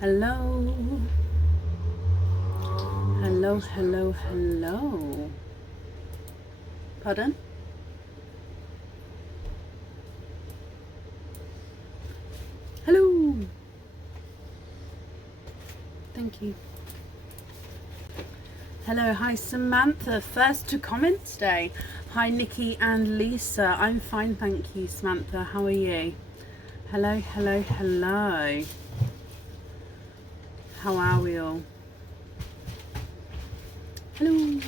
Hello. Hello, hello, hello. Pardon? Hello. Thank you. Hello, hi Samantha. First to comment today. Hi Nikki and Lisa. I'm fine, thank you, Samantha. How are you? Hello, hello, hello. How are we all? Hello.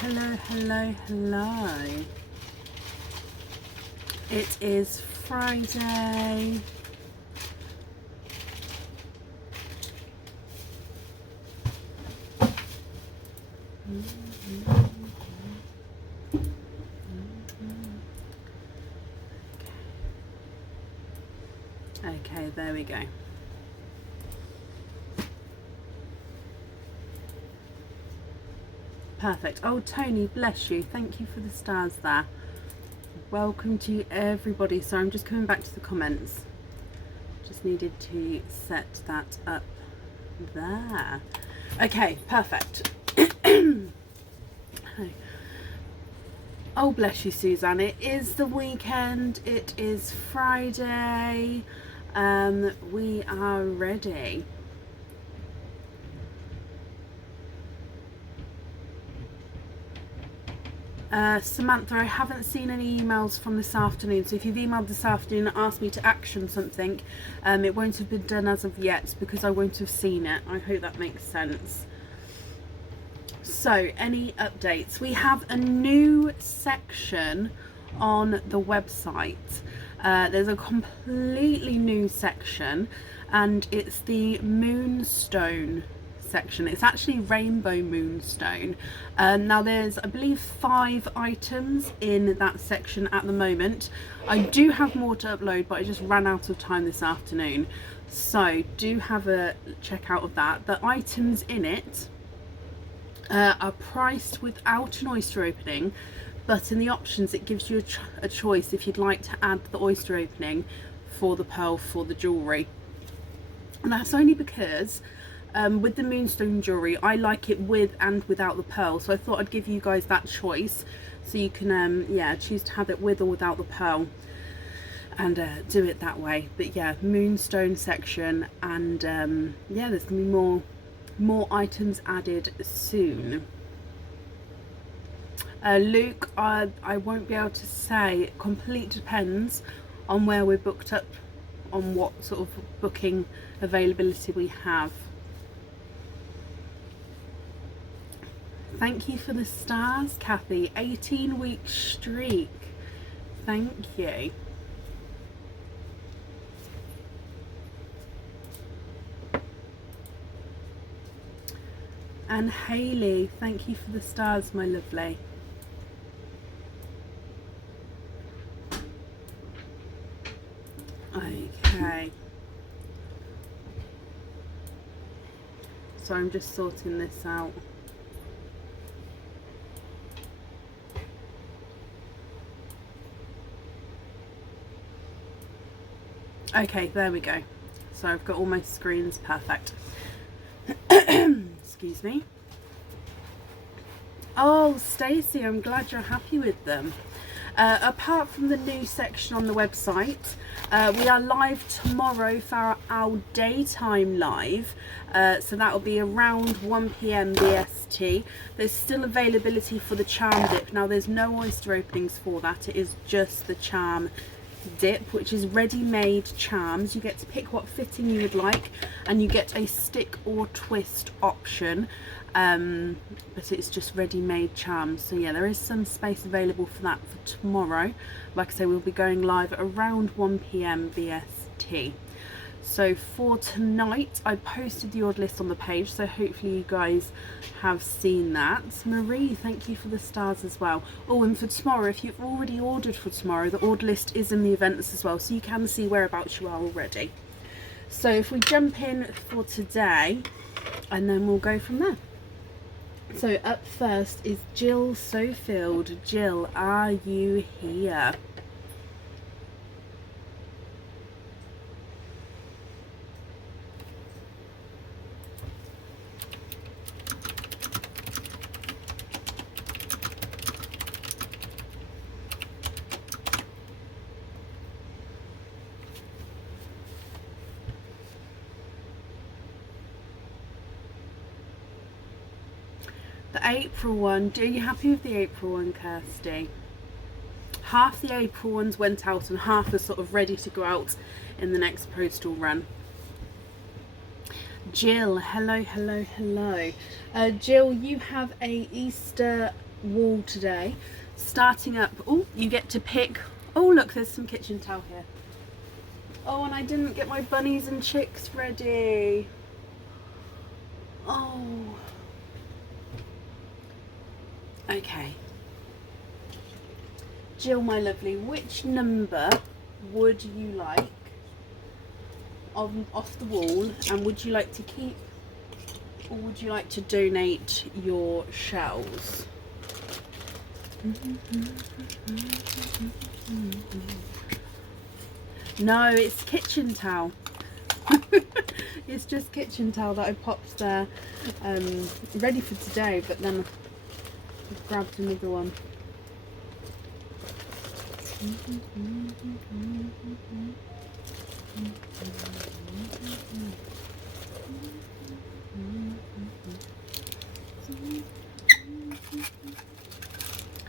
Hello, hello, hello. It is Friday. Okay, there we go. Perfect. Oh, Tony, bless you. Thank you for the stars there. Welcome to everybody. So I'm just coming back to the comments. Just needed to set that up there. Okay, perfect. Oh, bless you, Suzanne. It is the weekend. It is Friday. We are ready. Samantha, I haven't seen any emails from this afternoon, so if you've emailed this afternoon and asked me to action something, it won't have been done as of yet because I won't have seen it. I hope that makes sense. So, any updates? We have a new section on the website. There's a completely new section, and it's the Moonstone section. It's actually Rainbow Moonstone. Now there's, I believe, 5 items in that section at the moment. I do have more to upload, but I just ran out of time this afternoon, so do have a check out of that. The items in it are priced without an oyster opening, but in the options it gives you a choice if you'd like to add the oyster opening for the pearl for the jewellery. And that's only because with the Moonstone jewellery, I like it with and without the pearl, so I thought I'd give you guys that choice, so you can yeah, choose to have it with or without the pearl and do it that way. But yeah, Moonstone section, and yeah, there's gonna be more items added soon. Luke, I won't be able to say. It completely depends on where we're booked up, on what sort of booking availability we have. Thank you for the stars, Kathy. 18-week streak. Thank you. And Hayley, thank you for the stars, my lovely. Okay. So I'm just sorting this out. Okay, there we go. So I've got all my screens perfect. Excuse me. Oh, Stacey, I'm glad you're happy with them. Apart from the new section on the website, we are live tomorrow for our daytime live, so that will be around 1 PM BST. There's still availability for the charm dip. Now there's no oyster openings for that, it is just the charm dip, which is ready-made charms. You get to pick what fitting you would like, and you get a stick or twist option, but it's just ready-made charms. So yeah, there is some space available for that for tomorrow. Like I say, we'll be going live around 1 PM BST. So for tonight, I posted the order list on the page, so hopefully you guys have seen that. Marie, thank you for the stars as well. Oh, and for tomorrow, if you've already ordered for tomorrow, the order list is in the events as well, so you can see whereabouts you are already. So if we jump in for today, and then we'll go from there. So up first is Jill Sofield. Jill, are you here? The April one, are you happy with the April one, Kirsty? Half the April ones went out and half are sort of ready to go out in the next postal run. Jill, hello, hello, hello. Jill, you have a Easter wall today. Starting up, oh, you get to pick, oh look, there's some kitchen towel here. Oh, and I didn't get my bunnies and chicks ready. Oh. Okay. Jill, my lovely, which number would you like off the wall, and would you like to keep, or would you like to donate your shells? No, it's kitchen towel. It's just kitchen towel that I popped there, ready for today, but then I've grabbed another one.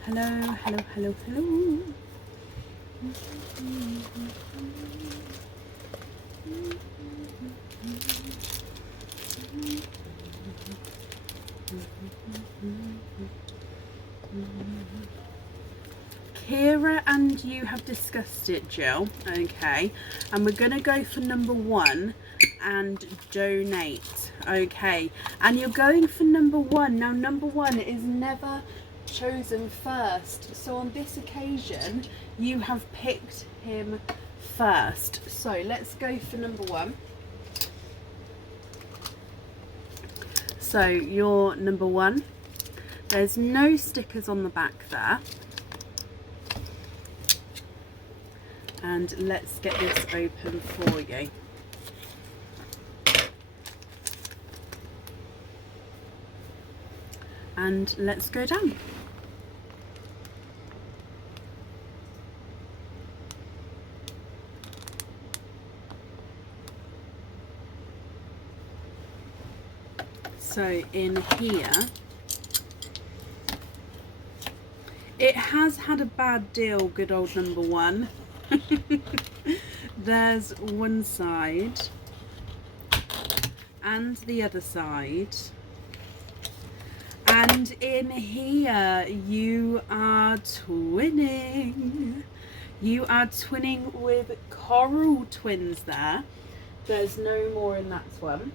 Hello, hello, hello, hello. Kira and you have discussed it, Jill. Okay, and we're gonna go for number one and donate. Okay, and you're going for number one. Now number one is never chosen first, so on this occasion you have picked him first. So let's go for number one. So you're number one. There's no stickers on the back there. And let's get this open for you. And let's go down. So in here, it has had a bad deal, good old number one. There's one side and the other side, and in here you are twinning. You are twinning with coral twins there. There's no more in that one.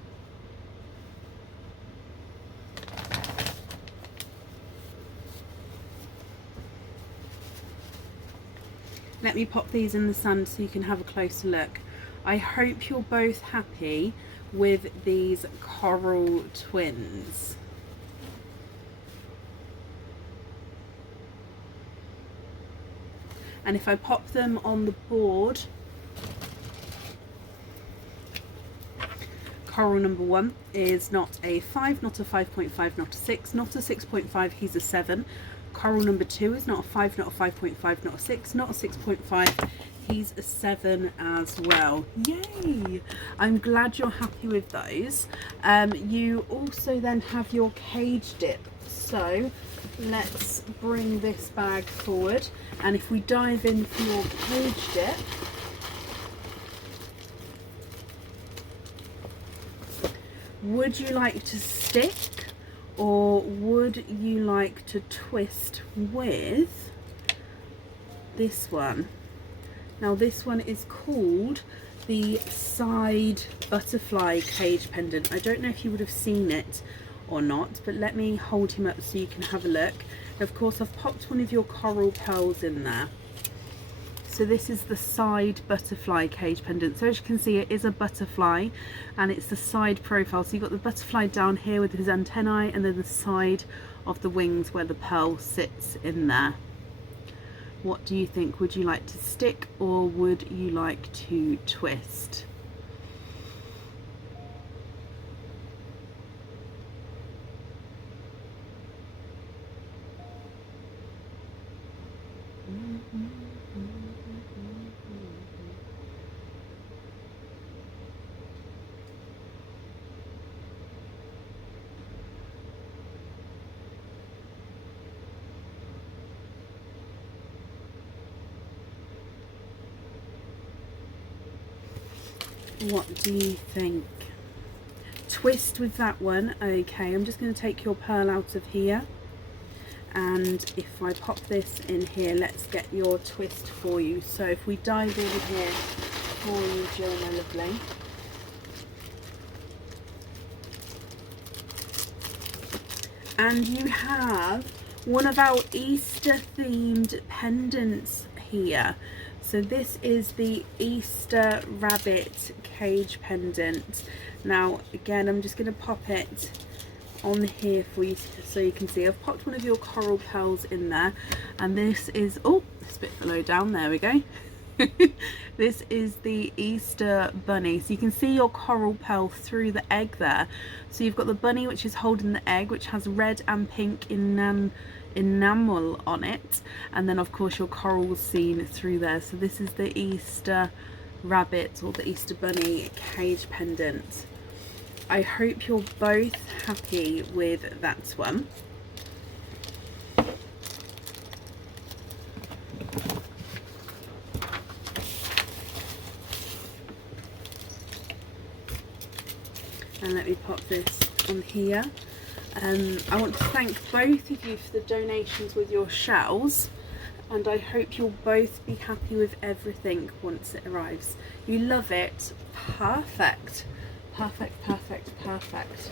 Let me pop these in the sun so you can have a closer look. I hope you're both happy with these coral twins. And if I pop them on the board, coral number one is not a 5, not a 5.5, not a 6, not a 6.5, he's a 7. Coral number two is not a 5, not a 5.5, not a 6, not a 6.5. He's a 7 as well. Yay! I'm glad you're happy with those. You also then have your cage dip. So let's bring this bag forward. And if we dive in for your cage dip, would you like to stick? Or would you like to twist with this one? Now this one is called the side butterfly cage pendant. I don't know if you would have seen it or not, but let me hold him up so you can have a look. Of course, I've popped one of your coral pearls in there. So this is the side butterfly cage pendant. So as you can see, it is a butterfly and it's the side profile. So you've got the butterfly down here with his antennae and then the side of the wings where the pearl sits in there. What do you think? Would you like to stick or would you like to twist? What do you think? Twist with that one. Okay, I'm just going to take your pearl out of here, and if I pop this in here, let's get your twist for you. So if we dive over here for you, Jill, my lovely. And you have one of our Easter themed pendants here. So this is the Easter rabbit cage pendant. Now again, I'm just going to pop it on here for you so you can see. I've popped one of your coral pearls in there, and this is, oh, it's a bit below down, there we go. This is the Easter bunny, so you can see your coral pearl through the egg there. So you've got the bunny which is holding the egg, which has red and pink enamel on it, and then of course your coral's seen through there. So this is the Easter rabbit or the Easter bunny cage pendant. I hope you're both happy with that one. And let me pop this on here. I want to thank both of you for the donations with your shells, and I hope you'll both be happy with everything once it arrives. You love it? Perfect. Perfect, perfect, perfect.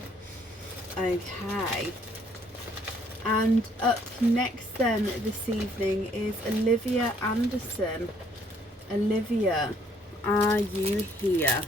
Okay. And up next then this evening is Olivia Anderson. Olivia, are you here?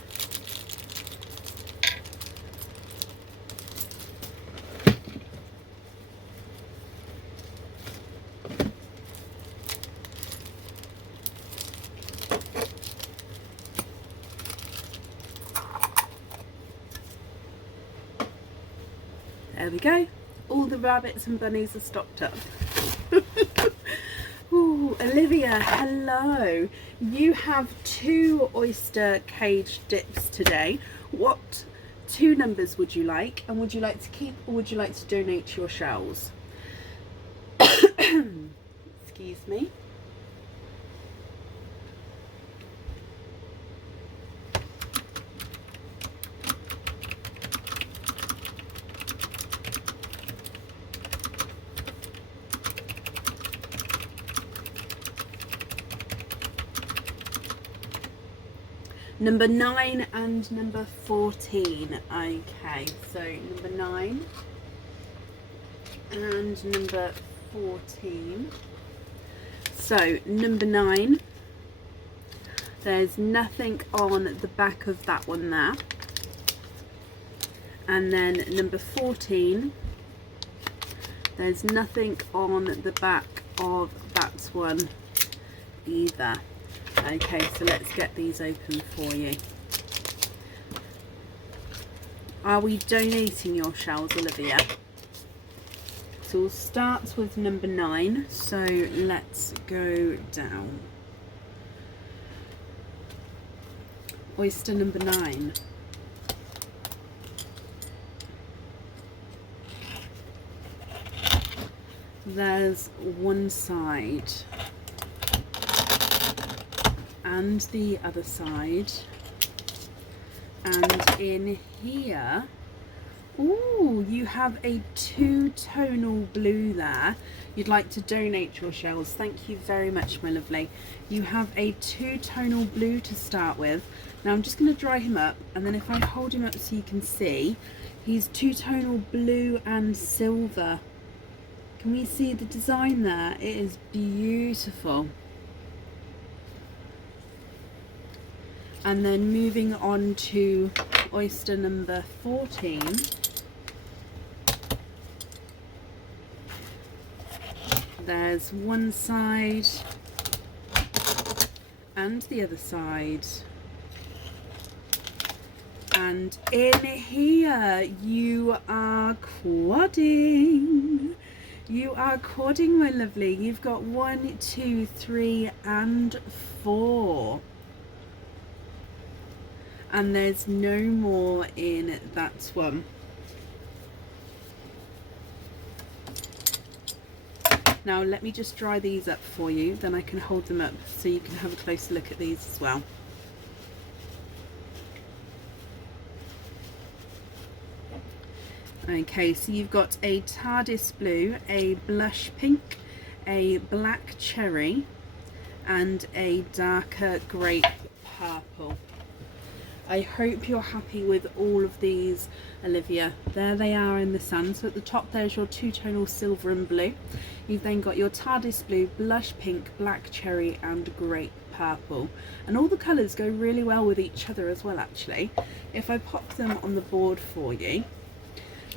There we go. All the rabbits and bunnies are stocked up. Ooh, Olivia, hello. You have 2 oyster cage dips today. What 2 numbers would you like? And would you like to keep or would you like to donate your shells? Excuse me. Number 9 and number 14. Okay, so number 9 and number 14. So number 9, there's nothing on the back of that one there. And then number 14, there's nothing on the back of that one either. Okay, so let's get these open for you. Are we donating your shells, Olivia? So we'll start with number 9. So let's go down. Oyster number 9. There's one side. And the other side, and in here, ooh, you have a 2-tonal blue there. You'd like to donate your shells. Thank you very much, my lovely. You have a 2-tonal blue to start with. Now I'm just going to dry him up, and then if I hold him up so you can see, he's 2-tonal blue and silver. Can we see the design there? It is beautiful. And then moving on to oyster number 14. There's one side and the other side. And in here you are quadding. You are quadding, my lovely. You've got 1, 2, 3 and 4. And there's no more in that one. Now let me just dry these up for you, then I can hold them up so you can have a closer look at these as well. Okay, so you've got a TARDIS blue, a blush pink, a black cherry and a darker grape purple. I hope you're happy with all of these, Olivia. There they are in the sun. So at the top there's your two-tonal silver and blue. You've then got your TARDIS blue, blush pink, black cherry and grape purple. And all the colours go really well with each other as well, actually. If I pop them on the board for you.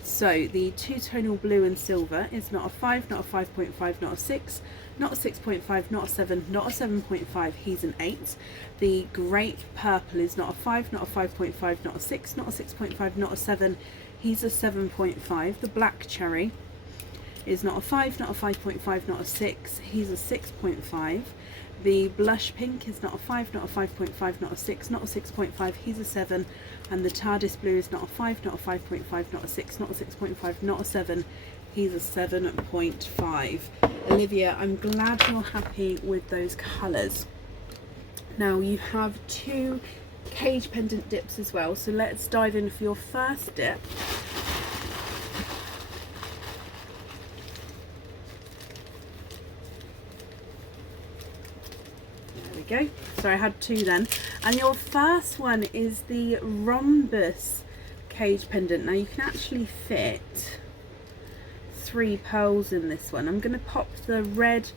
So the two-tonal blue and silver is not a 5, not a 5.5, not a 6, not a 6.5, not a 7, not a 7.5, he's an 8. The grape purple is not a 5, not a 5.5, not a 6, not a 6.5, not a 7, he's a 7.5. The black cherry is not a 5, not a 5.5, not a 6, he's a 6.5. The blush pink is not a 5, not a 5.5, not a 6, not a 6.5, he's a 7. And the TARDIS blue is not a 5, not a 5.5, not a 6, not a 6.5, not a 7, he's a 7.5. Olivia, I'm glad you're happy with those colours. Now you have 2 cage pendant dips as well, so let's dive in for your first dip. Go. So I had 2 then, and your first one is the rhombus cage pendant. Now you can actually fit 3 pearls in this one. I'm going to pop the red,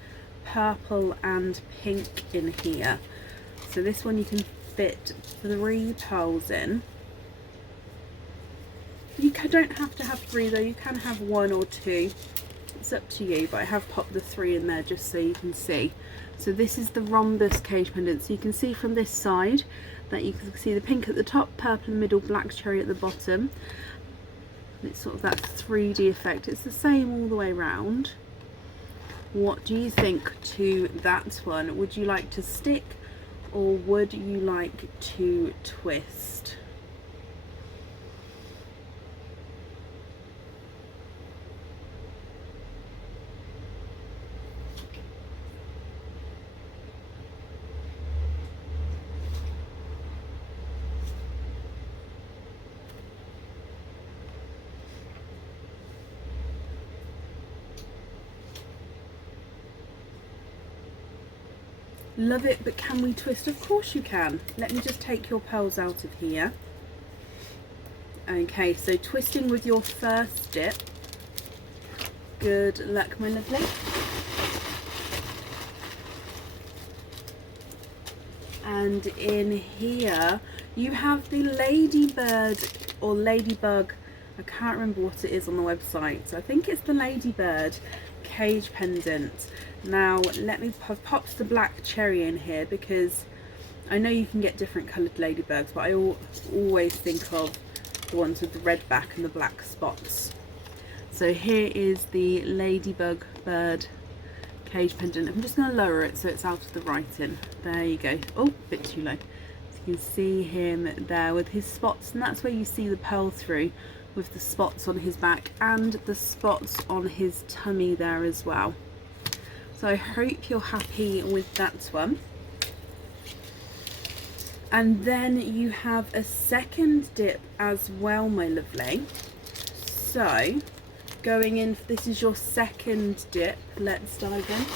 purple and pink in here. So this one you can fit 3 pearls in. You don't have to have 3 though, you can have 1 or 2. It's up to you, but I have popped the 3 in there just so you can see. So this is the rhombus cage pendant. So you can see from this side that you can see the pink at the top, purple in the middle, black cherry at the bottom. And it's sort of that 3D effect. It's the same all the way around. What do you think to that one? Would you like to stick or would you like to twist? Love it, but can we twist? Of course you can. Let me just take your pearls out of here. Okay, so twisting with your first dip. Good luck, my lovely. And in here you have the ladybird or ladybug. I can't remember what it is on the website. I think it's the ladybird cage pendant. Now let me pop the black cherry in here because I know you can get different coloured ladybugs, but I always think of the ones with the red back and the black spots. So here is the ladybug bird cage pendant. I'm just going to lower it so it's out of the writing. There you go. Oh, a bit too low. So you can see him there with his spots, and that's where you see the pearl through with the spots on his back and the spots on his tummy there as well. So I hope you're happy with that one. And then you have a second dip as well, my lovely. So going in, this is your second dip. Let's dive in.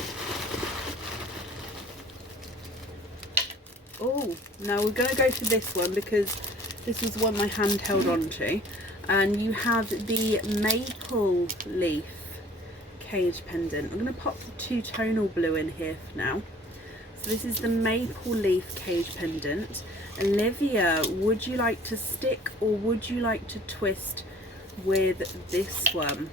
Oh, now we're going to go for this one because this was the one my hand held on to. And you have the maple leaf cage pendant. I'm going to pop the two-tonal blue in here for now. So this is the maple leaf cage pendant. Olivia, would you like to stick or would you like to twist with this one?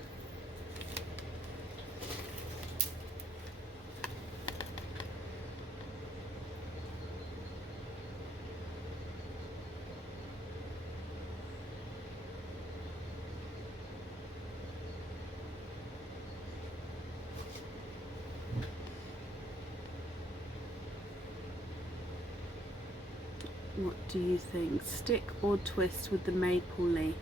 What do you think? Stick or twist with the maple leaf?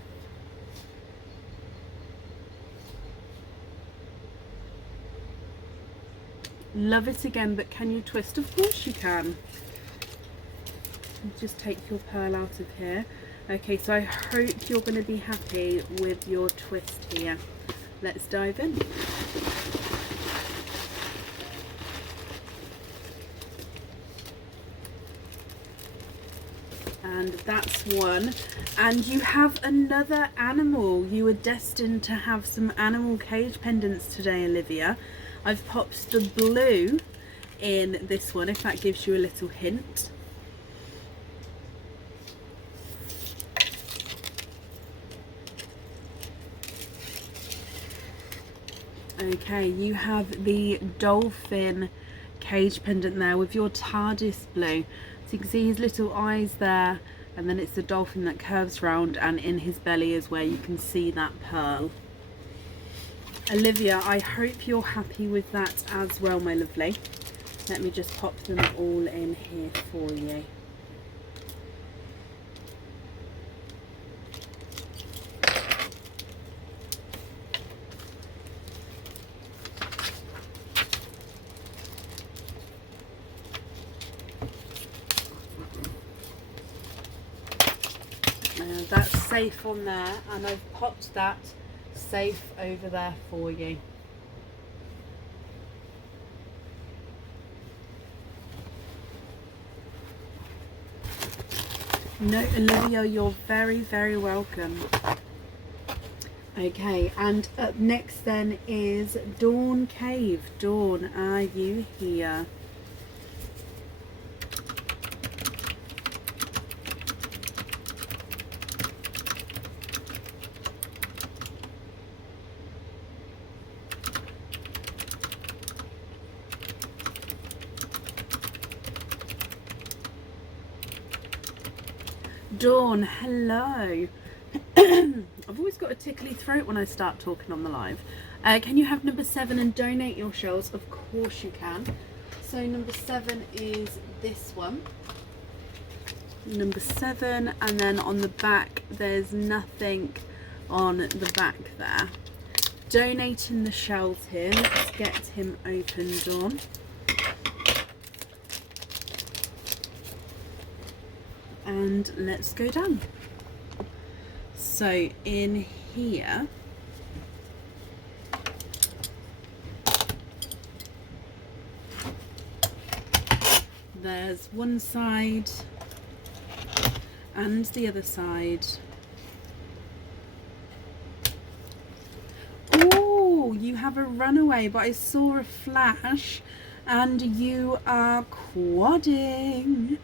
Love it again, but can you twist? Of course you can. Just take your pearl out of here. Okay, so I hope you're going to be happy with your twist here. Let's dive in. And that's one. And you have another animal. You were destined to have some animal cage pendants today, Olivia. I've popped the blue in this one, if that gives you a little hint. Okay, you have the dolphin cage pendant there with your TARDIS blue. So you can see his little eyes there, and then it's the dolphin that curves round, and in his belly is where you can see that pearl. Olivia, I hope you're happy with that as well, my lovely. Let me just pop them all in here for you. That's safe on there, and I've popped that safe over there for you. No, Olivia, you're very, very welcome. Okay, and up next then is Dawn Cave. Dawn, are you here? Dawn, hello. I've always got a tickly throat when I start talking on the live. Can you have number 7 and donate your shells? Of course you can. So number 7 is this one. Number 7, and then on the back there's nothing on the back there. Donating the shells here. Let's get him open, Dawn. And let's go down. So in here there's one side and the other side. Oh, you have a runaway, but I saw a flash and you are quadding.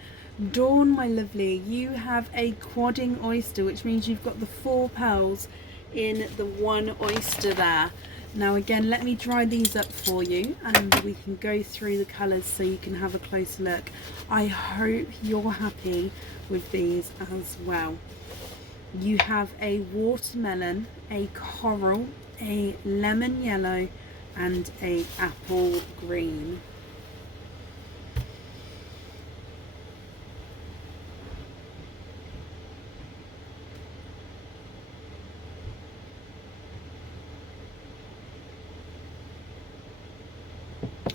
Dawn, my lovely, you have a quadding oyster, which means you've got the 4 pearls in the one oyster there. Now again, let me dry these up for you and we can go through the colours so you can have a closer look. I hope you're happy with these as well. You have a watermelon, a coral, a lemon yellow and a apple green.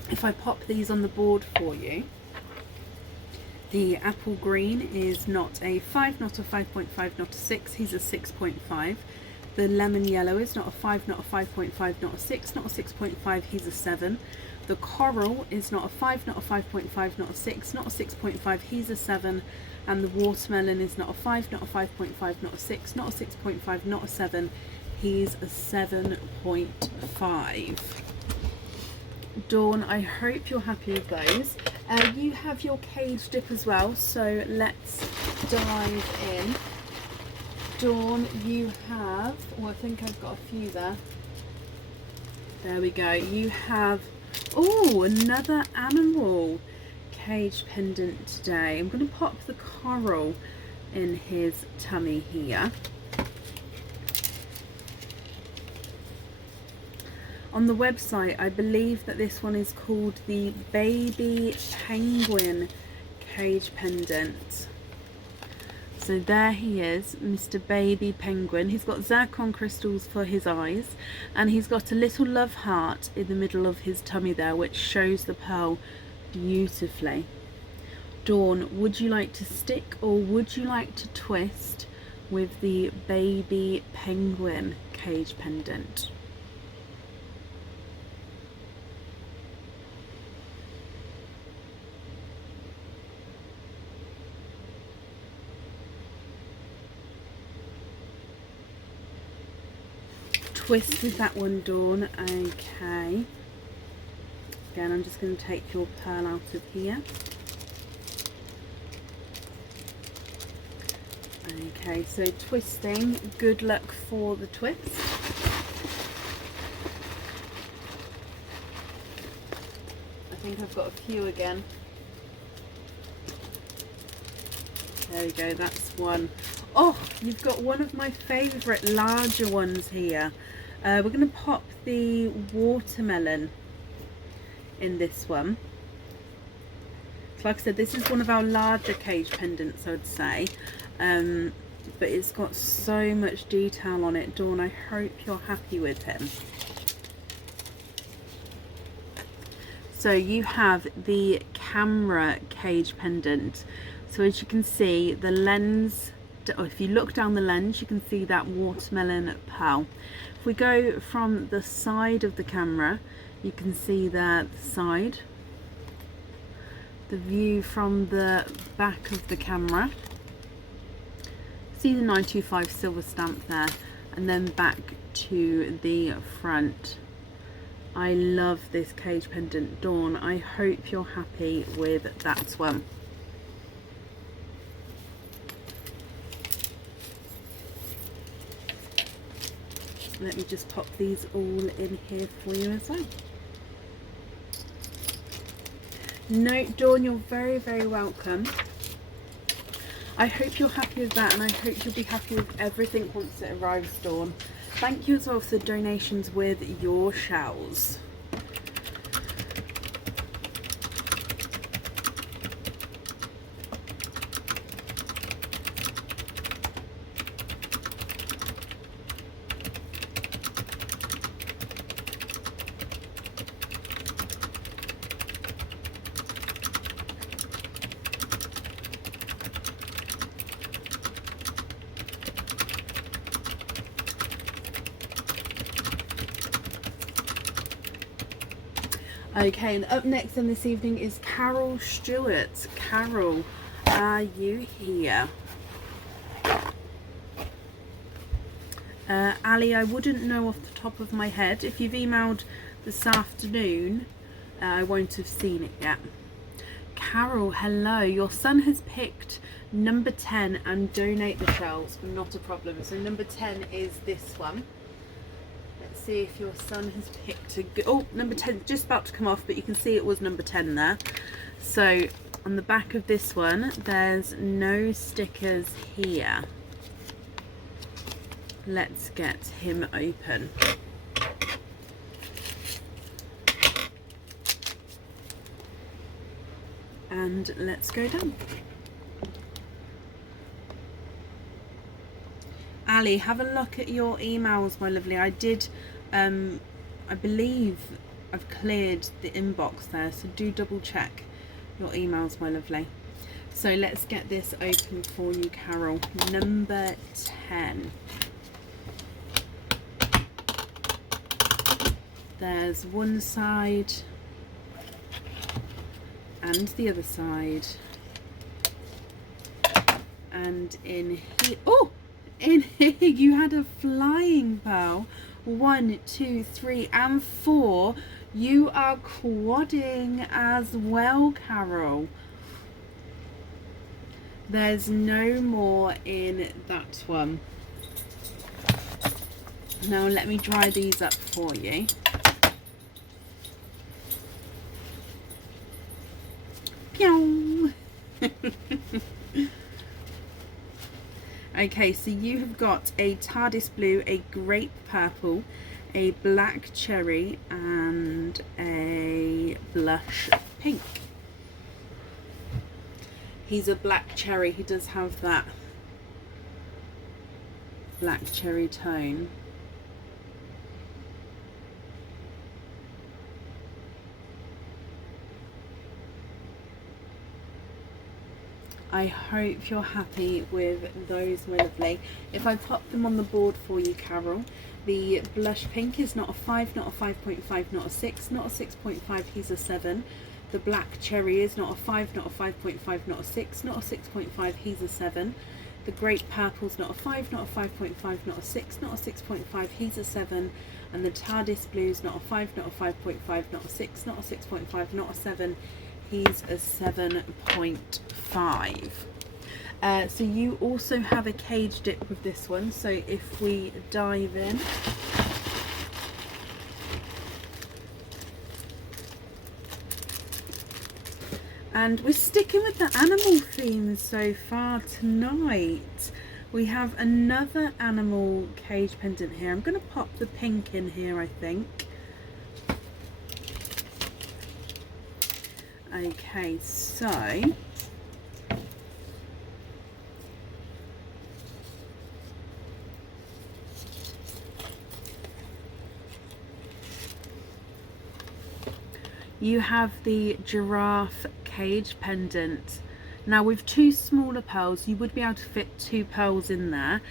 If I pop these on the board for you, the apple green is not a 5, not a 5.5, not a 6, he's a 6.5. The lemon yellow is not a 5, not a 5.5, not a 6, not a 6.5, he's a 7. The coral is not a 5, not a 5.5, not a 6, not a 6.5, he's a 7. And the watermelon is not a 5, not a 5.5, not a 6, not a 6.5, not a 7, he's a 7.5. Dawn, I hope you're happy with those. You have your cage dip as well, so let's dive in. Dawn, you have, oh, I think I've got a few there. There we go. You have, oh, another animal cage pendant today. I'm going to pop the coral in his tummy here. On the website, I believe that this one is called the Baby Penguin Cage Pendant. So there he is, Mr. Baby Penguin. He's got zircon crystals for his eyes, and he's got a little love heart in the middle of his tummy there, which shows the pearl beautifully. Dawn, would you like to stick or would you like to twist with the Baby Penguin Cage Pendant? Twist with that one, Dawn. Okay. Again, I'm just going to take your pearl out of here. Okay, so twisting. Good luck for the twist. I think I've got a few again. There we go, that's one. Oh, you've got one of my favourite larger ones here. We're going to pop the watermelon in this one. So like I said, this is one of our larger cage pendants, I would say. But it's got so much detail on it. Dawn, I hope you're happy with him. So you have the camera cage pendant. So as you can see, the lens, or if you look down the lens, you can see that watermelon pearl. If we go from the side of the camera, you can see there the side, the view from the back of the camera, see the 925 silver stamp there, and then back to the front. I love this cage pendant. Dawn, I hope you're happy with that one. Let me just pop these all in here for you as well. No, Dawn, you're very, very welcome. I hope you're happy with that, and I hope you'll be happy with everything once it arrives, Dawn. Thank you as well for the donations with your shells. Okay, and up next in this evening is Carol Stewart. Carol, are you here? Ali, I wouldn't know off the top of my head. If you've emailed this afternoon, I won't have seen it yet. Carol, hello. Your son has picked number 10 and donate the shells. Not a problem. So number 10 is this one. See if your son has picked a good, oh, number 10 just about to come off, but you can see it was number 10 there. So on the back of this one, there's no stickers here. Let's get him open. And let's go down. Ali, have a look at your emails, my lovely. I did, I believe I've cleared the inbox there, so do double check your emails, my lovely. So let's get this open for you, Carol. Number 10. There's one side and the other side. And in here, oh! In here you had a flying pearl. 1, 2, 3 and 4. You are quadding as well, Carol. There's no more in that one. Now let me dry these up for you. Pew! Okay, so you have got a TARDIS blue, a grape purple, a black cherry, and a blush pink. He's a black cherry. He does have that black cherry tone. I hope you're happy with those, my lovely. If I pop them on the board for you, Carol, the blush pink is not a 5, not a 5.5, not a 6, not a 6.5, he's a 7. The black cherry is not a 5, not a 5.5, not a 6, not a 6.5, he's a 7. The grape purple's not a 5, not a 5.5, not a 6, not a 6.5, he's a 7. And the TARDIS blue's not a 5, not a 5.5, not a 6, not a 6.5, not a 7, he's a 7.5. So you also have a cage dip with this one, so if we dive in, and we're sticking with the animal theme so far tonight. We have another animal cage pendant here. I'm going to pop the pink in here, I think. Okay, so you have the giraffe cage pendant. Now with 2 smaller pearls you would be able to fit 2 pearls in there.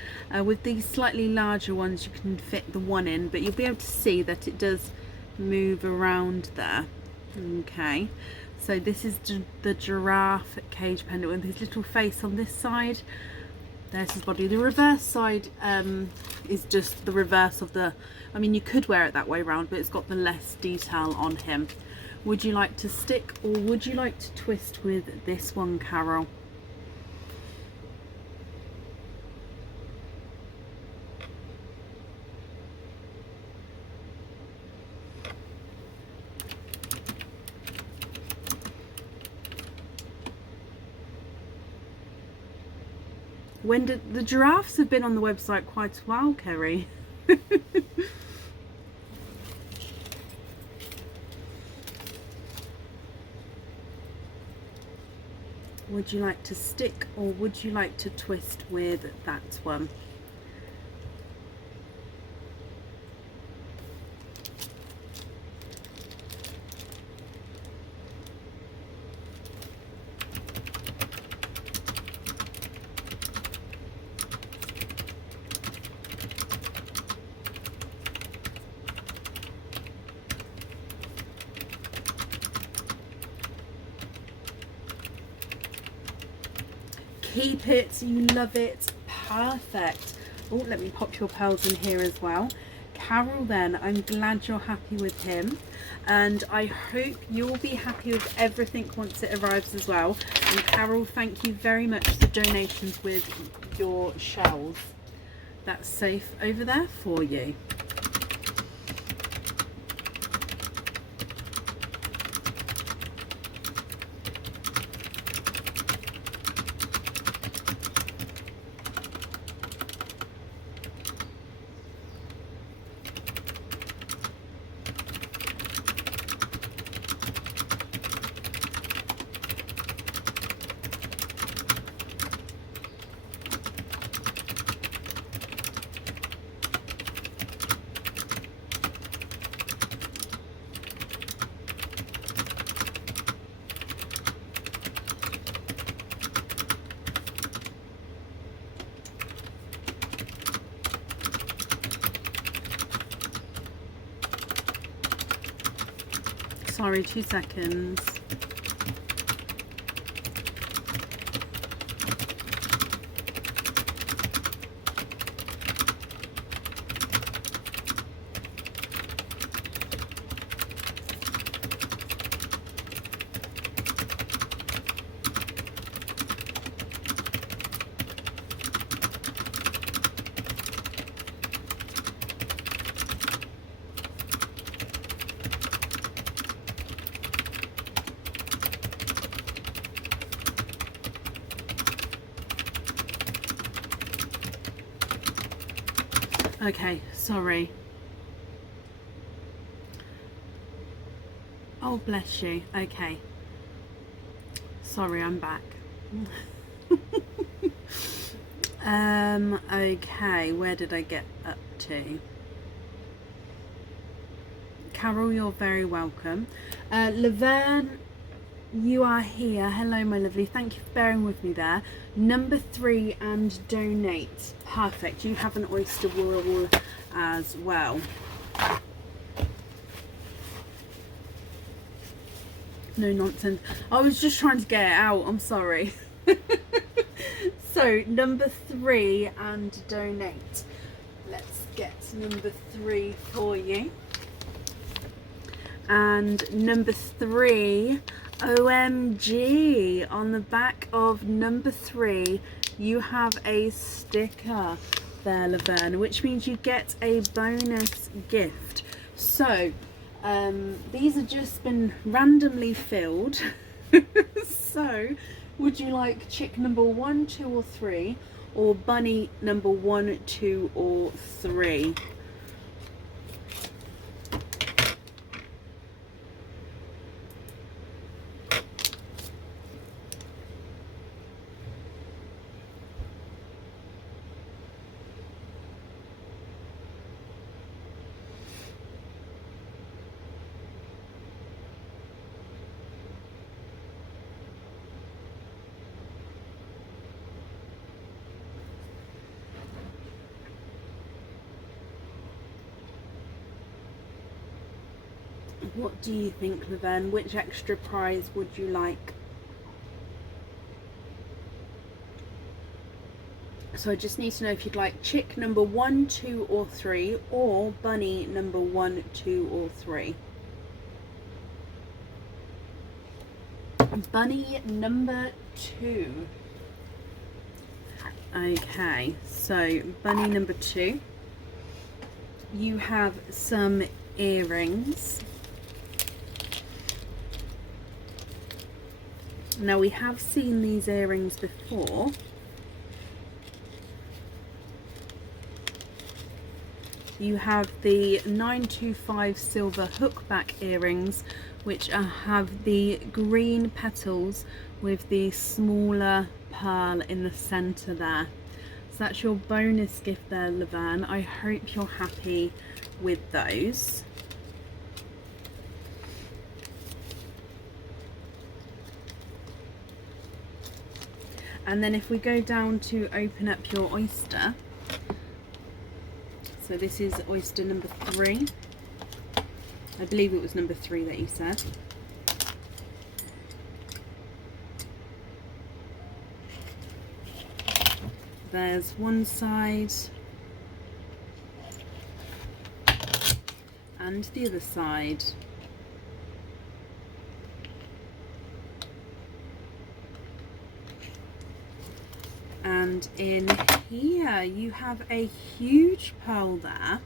With these slightly larger ones you can fit the 1 in, but you'll be able to see that it does move around there. Okay, so this is the giraffe cage pendant with his little face on this side. There's his body. The reverse side is just the reverse of the, I mean you could wear it that way around, but it's got the less detail on him. Would you like to stick or would you like to twist with this one, Carol? When did the giraffes have been on the website quite a while, Kerry? Would you like to stick or would you like to twist with that one? Keep it, you love it, perfect. Oh, let me pop your pearls in here as well. Carol then, I'm glad you're happy with him, and I hope you'll be happy with everything once it arrives as well. And Carol, thank you very much for donations with your shells. That's safe over there for you. Sorry, 2 seconds. Okay, sorry. Oh, bless you. Okay. Sorry, I'm back. Okay, where did I get up to? Carol, you're very welcome. Laverne, you are here. Hello, my lovely. Thank you for bearing with me there. Number 3 and donate. Perfect. You have an oyster roll as well. No nonsense. I was just trying to get it out. I'm sorry. So, number 3 and donate. Let's get number 3 for you. And number 3, OMG, on the back of number 3, you have a sticker there, Laverne, which means you get a bonus gift. So, these have just been randomly filled. So, would you like chick number 1, 2, or 3, or bunny number 1, 2, or 3? What do you think, Laverne? Which extra prize would you like? So I just need to know if you'd like chick number 1, 2, or 3, or bunny number 1, 2, or 3. Bunny number 2. Okay, so bunny number 2. You have some earrings. Now, we have seen these earrings before. You have the 925 silver hookback earrings, which have the green petals with the smaller pearl in the center there. So that's your bonus gift there, Laverne. I hope you're happy with those. And then if we go down to open up your oyster, so this is oyster number 3. I believe it was number 3 that you said. There's one side and the other side. And in here you have a huge pearl there.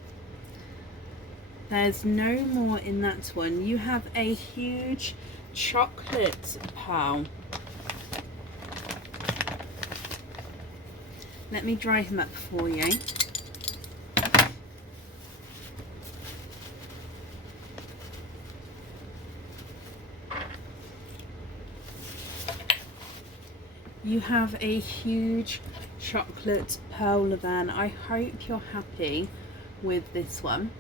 There's no more in that one. You have a huge chocolate pearl. Let me dry him up for you. You have a huge chocolate pearl, Laverne. I hope you're happy with this one.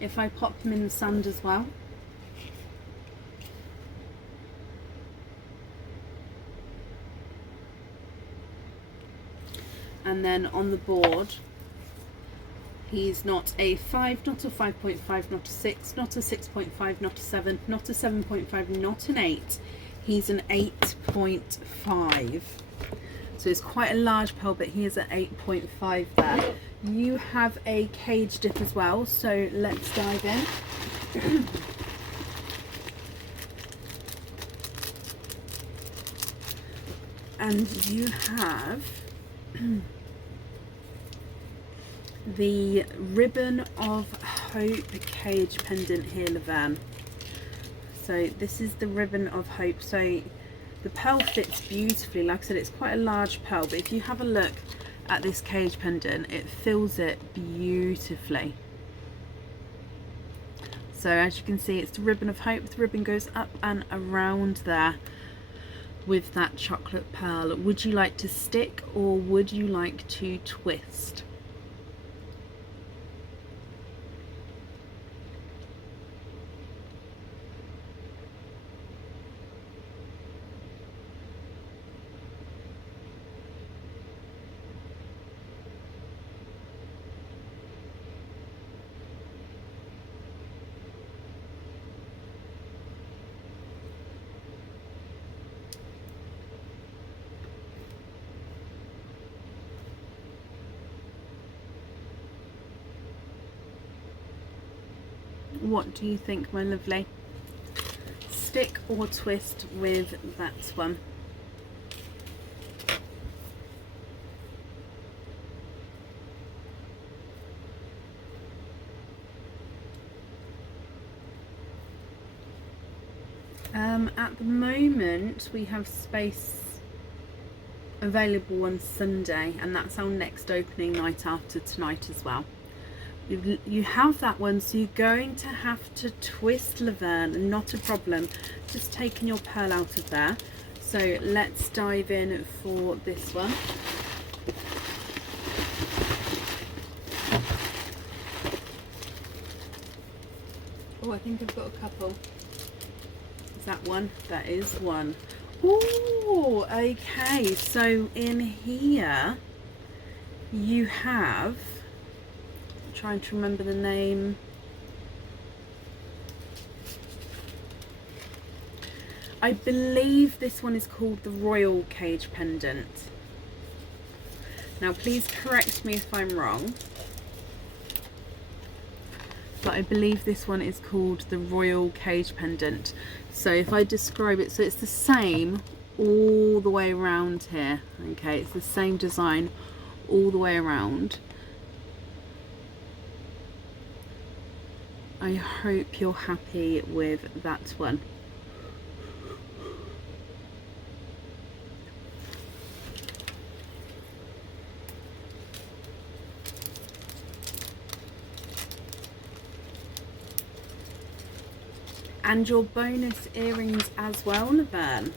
If I pop them in the sand as well. And then on the board, he's not a 5, not a 5.5, not a 6, not a 6.5, not a 7, not a 7.5, not an 8. He's an 8.5. So it's quite a large pearl, but he is at 8.5 there. You have a cage dip as well, so let's dive in. And you have the Ribbon of Hope cage pendant here, Laverne. So this is the Ribbon of Hope. So the pearl fits beautifully. Like I said, it's quite a large pearl, but if you have a look at this cage pendant, it fills it beautifully. So as you can see, it's the ribbon of hope. The ribbon goes up and around there with that chocolate pearl. Would you like to stick or would you like to twist? What do you think, my lovely? Stick or twist with that one? At the moment we have space available on Sunday, and that's our next opening night after tonight as well. You have that one, so you're going to have to twist, Laverne, not a problem. Just taking your pearl out of there. So let's dive in for this one. Oh, I think I've got a couple. Is that one? That is one. Oh, okay. So in here you have, trying to remember the name. I believe this one is called the Royal Cage Pendant. Now please correct me if I'm wrong, but I believe this one is called the Royal Cage Pendant. So if I describe it, so it's the same all the way around here. Okay, it's the same design all the way around. I hope you're happy with that one. And your bonus earrings as well, Laverne.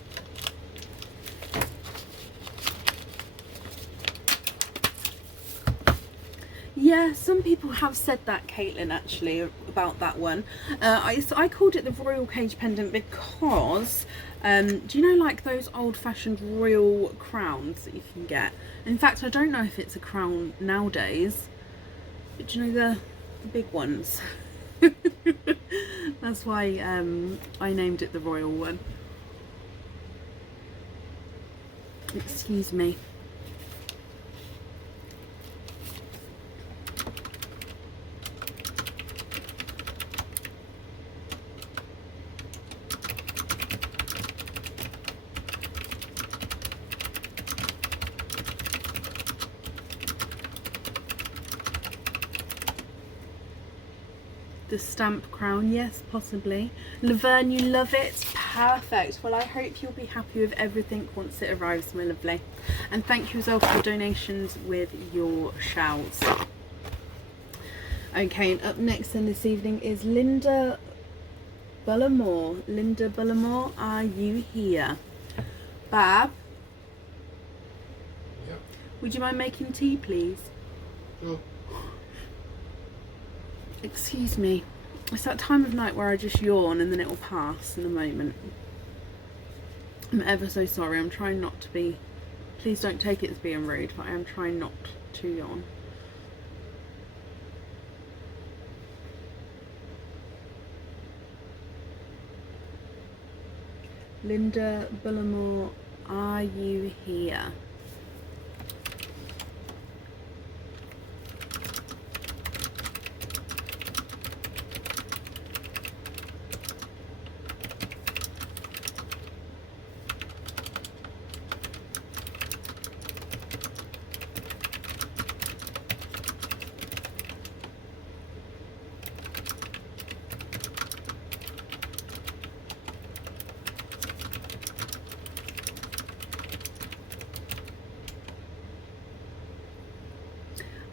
Yeah, some people have said that, Caitlin, actually, about that one. I called it the Royal Cage Pendant because, do you know, like those old-fashioned royal crowns that you can get? In fact, I don't know if it's a crown nowadays, but do you know the big ones? That's why I named it the royal one. Excuse me. The stamp crown, yes, possibly. Laverne, you love it? Perfect. Well, I hope you'll be happy with everything once it arrives, my lovely. And thank you as well for your donations with your shells. Okay, and up next in this evening is Linda Bullimore. Linda Bullimore, are you here? Bab? Yep. Would you mind making tea, please? Sure. Excuse me. It's that time of night where I just yawn and then it will pass in a moment. I'm ever so sorry. I'm trying not to be... Please don't take it as being rude, but I am trying not to yawn. Linda Bullimore, are you here?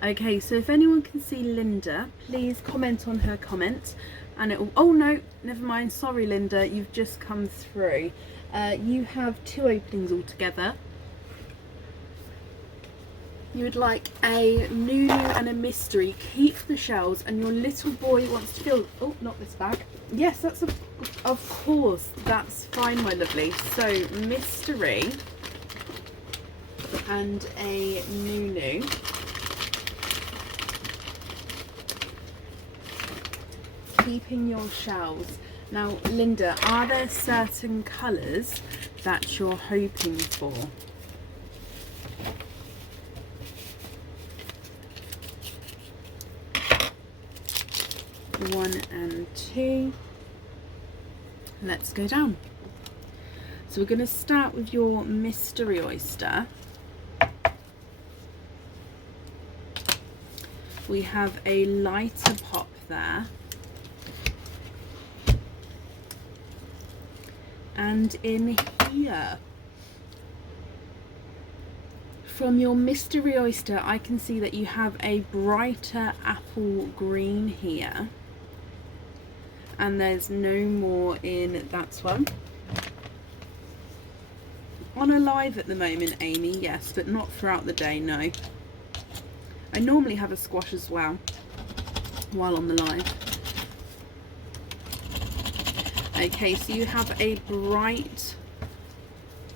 Okay, so if anyone can see Linda, please comment on her comment, and it will, oh no, never mind, sorry Linda, you've just come through. You have 2 openings altogether. You would like a Nunu and a mystery. Keep the shells, and your little boy wants to feel, oh, not this bag. Yes, that's of course, that's fine, my lovely. So mystery and a Nunu. Keeping your shells. Now Linda, are there certain colours that you're hoping for? 1 and 2. Let's go down. So we're going to start with your mystery oyster. We have a lighter pop there. And in here, from your mystery oyster, I can see that you have a brighter apple green here. And there's no more in that one. On a live at the moment, Amy, yes, but not throughout the day, no. I normally have a squash as well while on the live. Okay, so you have a bright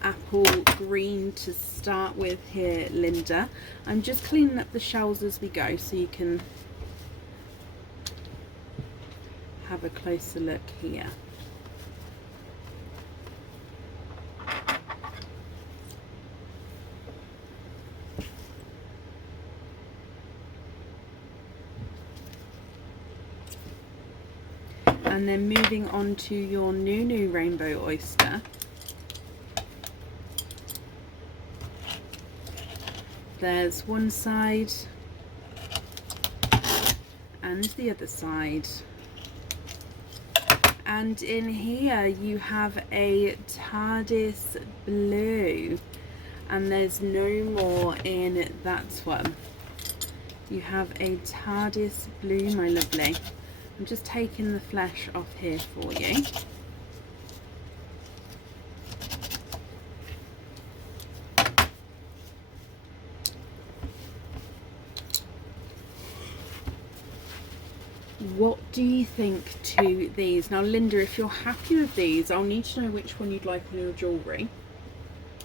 apple green to start with here, Linda. I'm just cleaning up the shells as we go so you can have a closer look here. And then moving on to your Nunu rainbow oyster. There's one side and the other side. And in here you have a TARDIS blue, and there's no more in that one. You have a TARDIS blue, my lovely. I'm just taking the flesh off here for you. What do you think to these? Now Linda, if you're happy with these, I'll need to know which one you'd like on your jewellery.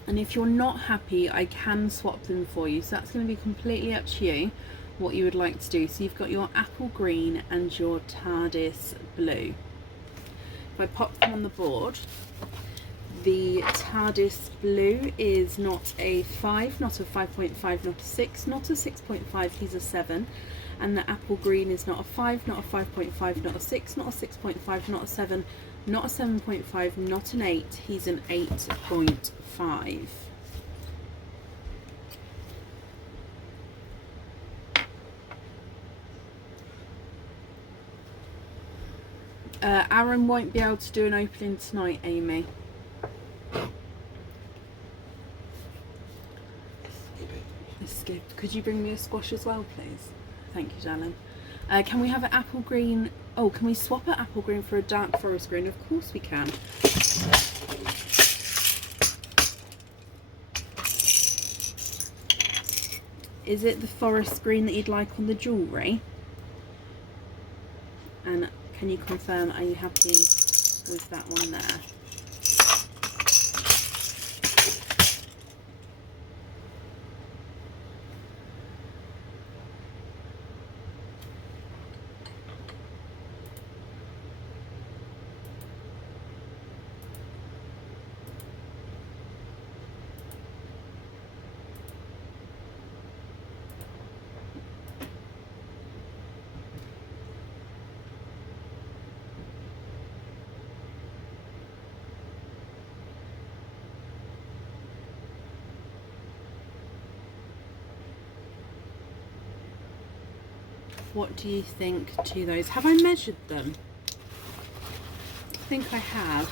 And if you're not happy, I can swap them for you. So that's going to be completely up to you what you would like to do. So you've got your apple green and your TARDIS blue. If I pop them on the board, the TARDIS blue is not a 5, not a 5.5, not a 6, not a 6.5, he's a 7. And the apple green is not a 5, not a 5.5, not a 6, not a 6.5, not a 7, not a 7.5, not an 8, he's an 8.5. Aaron won't be able to do an opening tonight, Amy. Skip. Could you bring me a squash as well, please? Thank you, darling. Can we have an apple green? Oh, can we swap an apple green for a dark forest green? Of course we can. Is it the forest green that you'd like on the jewellery? And can you confirm, are you happy with that one there? What do you think to those? Have I measured them? I think I have.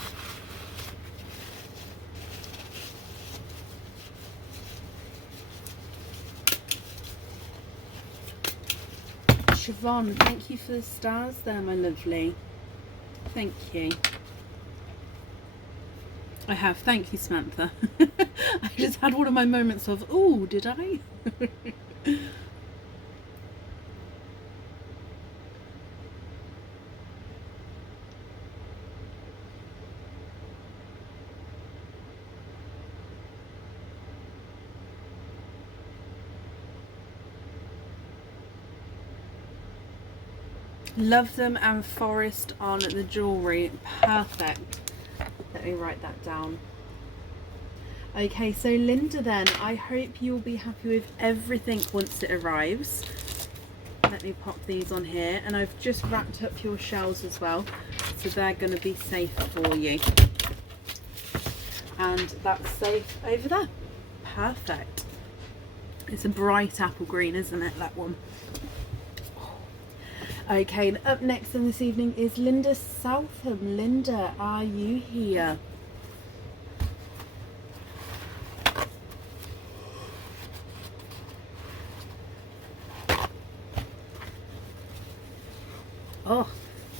Siobhan, thank you for the stars there, my lovely. Thank you. I have. Thank you, Samantha. I just had one of my moments of, oh, did I? Love them and Forest on the jewellery. Perfect. Let me write that down. Okay, so Linda then, I hope you'll be happy with everything once it arrives. Let me pop these on here, and I've just wrapped up your shells as well, so they're going to be safe for you. And that's safe over there. Perfect. It's a bright apple green, isn't it, that one? Okay, and up next in this evening is Linda Southam. Linda, are you here? Oh,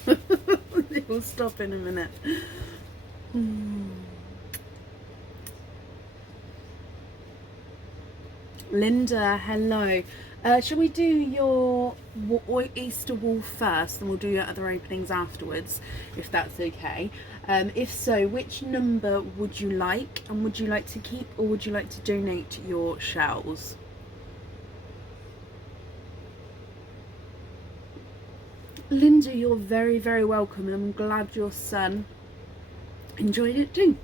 it will stop in a minute. Linda, hello. Shall we do your Easter wall first, and we'll do your other openings afterwards, if that's okay? If so, which number would you like, and would you like to keep or would you like to donate your shells? Linda, you're very, very welcome, and I'm glad your son enjoyed it too.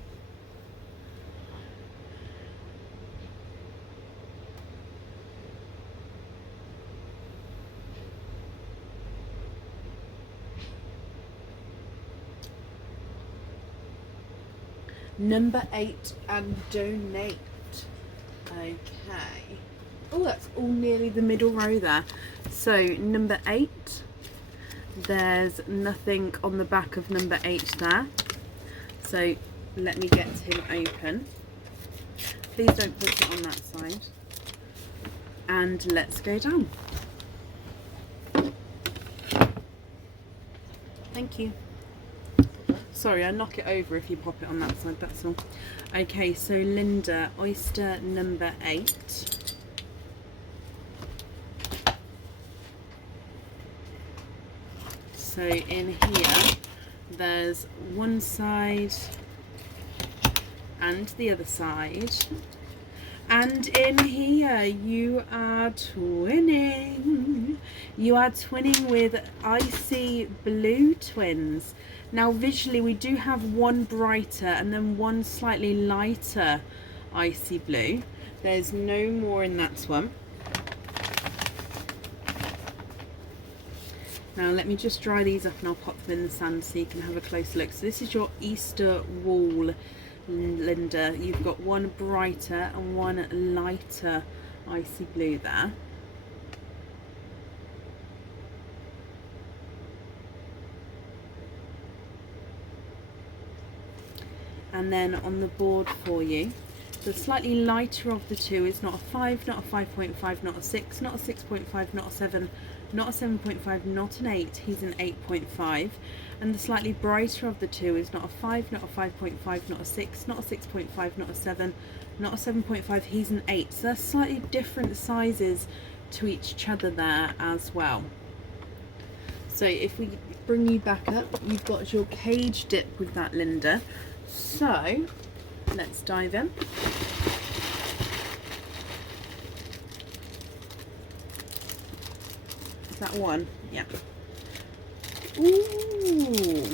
Number 8 and donate. Okay. Oh, that's all nearly the middle row there. So number 8. There's nothing on the back of number 8 there. So let me get him open. Please don't put it on that side. And let's go down. Thank you. Sorry, I knock it over if you pop it on that side, that's all. Okay, so Linda, oyster number 8. So in here, there's one side and the other side. And in here, you are twinning. You are twinning with Icy Blue twins. Now visually we do have one brighter and then one slightly lighter icy blue. There's no more in that one. Now let me just dry these up and I'll pop them in the sand so you can have a close look. So this is your Easter wall, Linda. You've got one brighter and one lighter icy blue there. And then on the board for you, the slightly lighter of the two is not a 5, not a 5.5, not a 6, not a 6.5, not a 7, not a 7.5, not an 8, he's an 8.5. And the slightly brighter of the two is not a 5, not a 5.5, not a 6, not a 6.5, not a 7, not a 7.5, he's an 8. So they're slightly different sizes to each other there as well. So if we bring you back up, you've got your cage dip with that, Linda. So let's dive in. Is that one? Yeah. Ooh.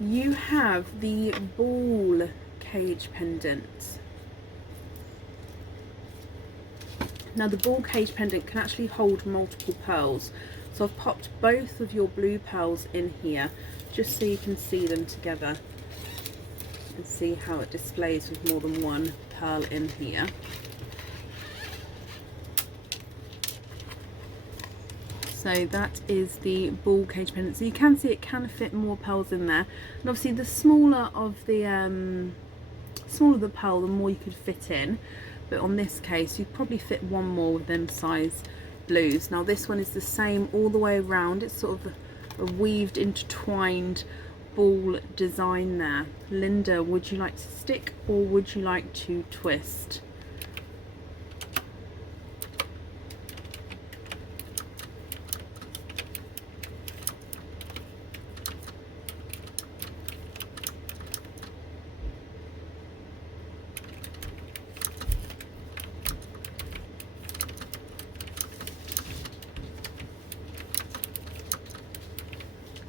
You have the ball cage pendant. Now the ball cage pendant can actually hold multiple pearls. So I've popped both of your blue pearls in here just so you can see them together and see how it displays with more than one pearl in here. So that is the ball cage pendant. So you can see it can fit more pearls in there, and obviously the smaller the pearl, the more you could fit in. But on this case, you'd probably fit one more with them size blues. Now this one is the same all the way around. It's sort of a weaved, intertwined ball design there. Linda, would you like to stick or would you like to twist?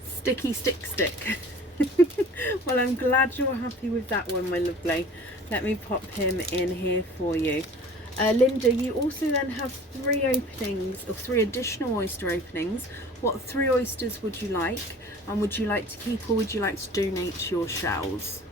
Sticky stick. Well, I'm glad you're happy with that one, my lovely. Let me pop him in here for you. Linda, you also then have 3 openings, or 3 additional oyster openings. What 3 oysters would you like? And would you like to keep or would you like to donate your shells?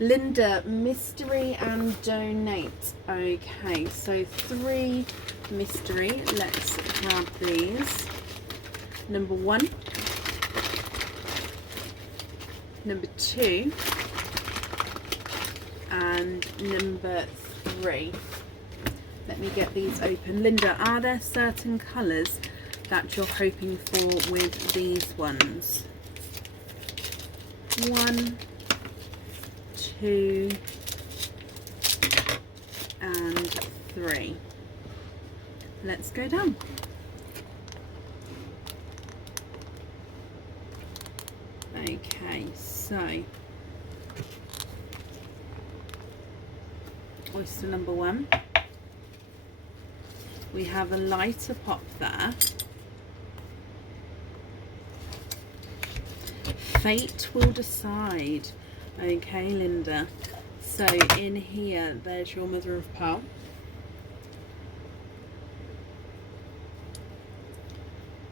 Linda, mystery and donate. Okay, so 3 mystery. Let's grab these. Number 1, number 2, and number 3. Let me get these open. Linda, are there certain colours that you're hoping for with these ones? 1, 2 and 3. Let's go down. Okay, so oyster number 1. We have a lighter pop there. Fate will decide. Okay, Linda, so in here there's your mother of pearl,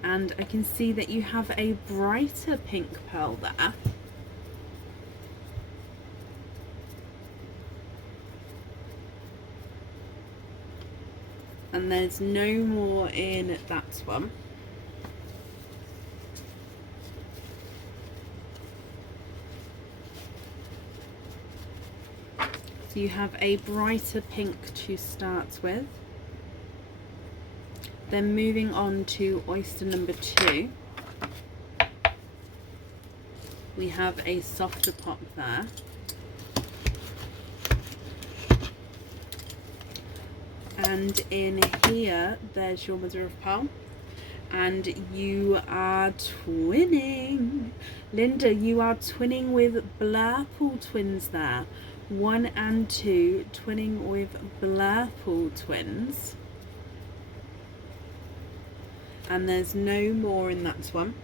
and I can see that you have a brighter pink pearl there, and there's no more in that one. You have a brighter pink to start with. Then moving on to oyster number 2, we have a softer pop there. And in here, there's your mother of pearl. And you are twinning. Linda, you are twinning with Blurple twins there. 1 and 2, twinning with Blurple twins. And there's no more in that one.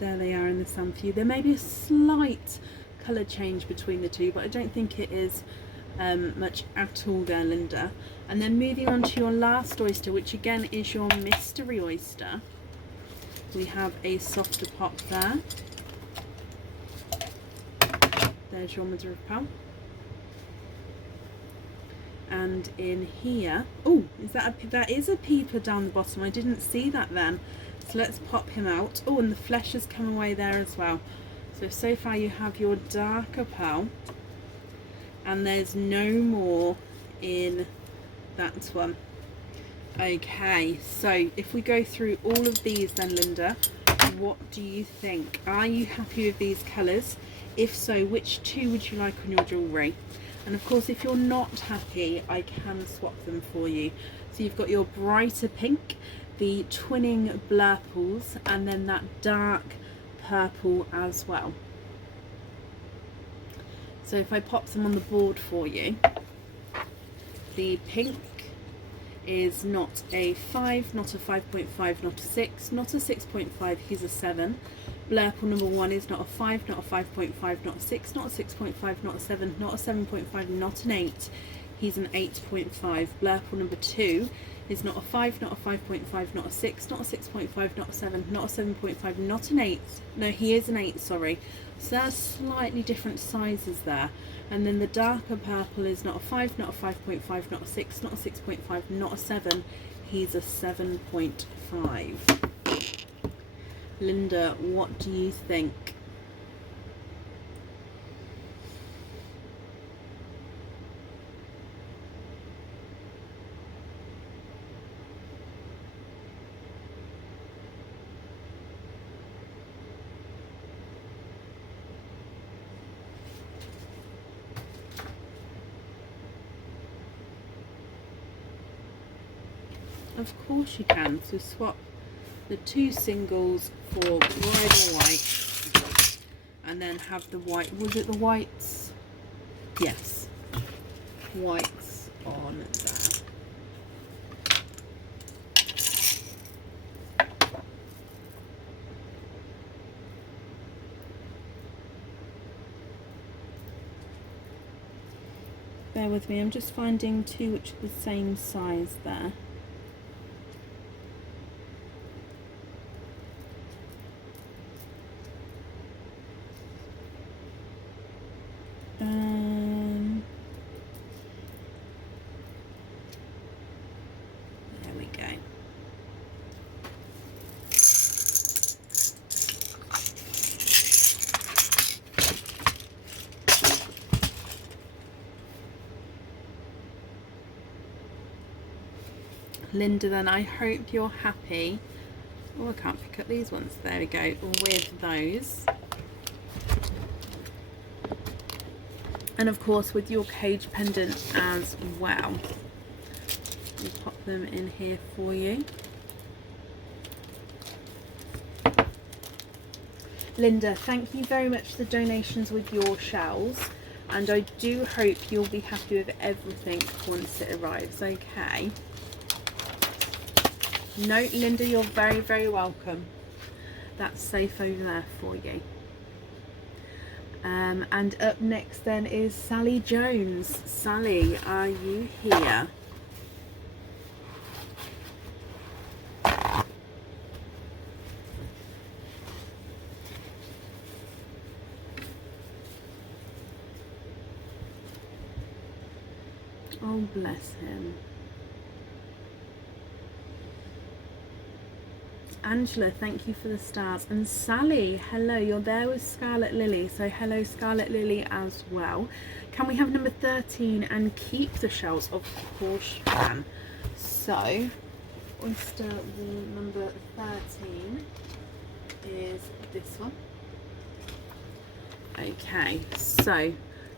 There they are in the sun for you. There may be a slight colour change between the two, but I don't think it is much at all there, Linda. And then moving on to your last oyster, which again is your mystery oyster. We have a softer pop there. There's your mother of pearl. And in here, oh, that is a peeper down the bottom. I didn't see that then. So let's pop him out. Oh, and the flesh has come away there as well. So far you have your darker pearl. And there's no more in that one. Okay, so if we go through all of these then, Linda, what do you think? Are you happy with these colours? If so, which 2 would you like on your jewellery? And of course, if you're not happy, I can swap them for you. So you've got your brighter pink, the twinning blurples, and then that dark purple as well. So if I pop them on the board for you, the pink is not a 5, not a 5.5, not a 6, not a 6.5, he's a 7. Blurple number 1 is not a 5, not a 5.5, not a 6, not a 6.5, not a 7, not a 7.5, not an 8. He's an 8.5. Blurple number 2 is not a 5, not a 5.5, not a 6, not a 6.5, not a 7, not a 7.5, not an 8. No, he is an 8, sorry. So that's slightly different sizes there. And then the darker purple is not a 5, not a 5.5, not a 6, not a 6.5, not a 7. He's a 7.5. Linda, what do you think? Of course you can. So swap the 2 singles for bridal white and then have the white. Was it the whites? Yes. Whites on there. Bear with me, I'm just finding 2 which are the same size there. There we go. Linda, then I hope you're happy. Oh, I can't pick up these ones. There we go. With those. And of course with your cage pendant as well. We'll pop them in here for you. Linda, thank you very much for the donations with your shells. And I do hope you'll be happy with everything once it arrives, okay? No, Linda, you're very, very welcome. That's safe over there for you. And up next then is Sally Jones. Sally, are you here? Oh, bless him. Angela, thank you for the stars. And Sally, hello, you're there with Scarlet Lily, so hello Scarlet Lily as well. Can we have number 13 and keep the shells? Of course you can. So oyster wool number 13 is this one. Okay, so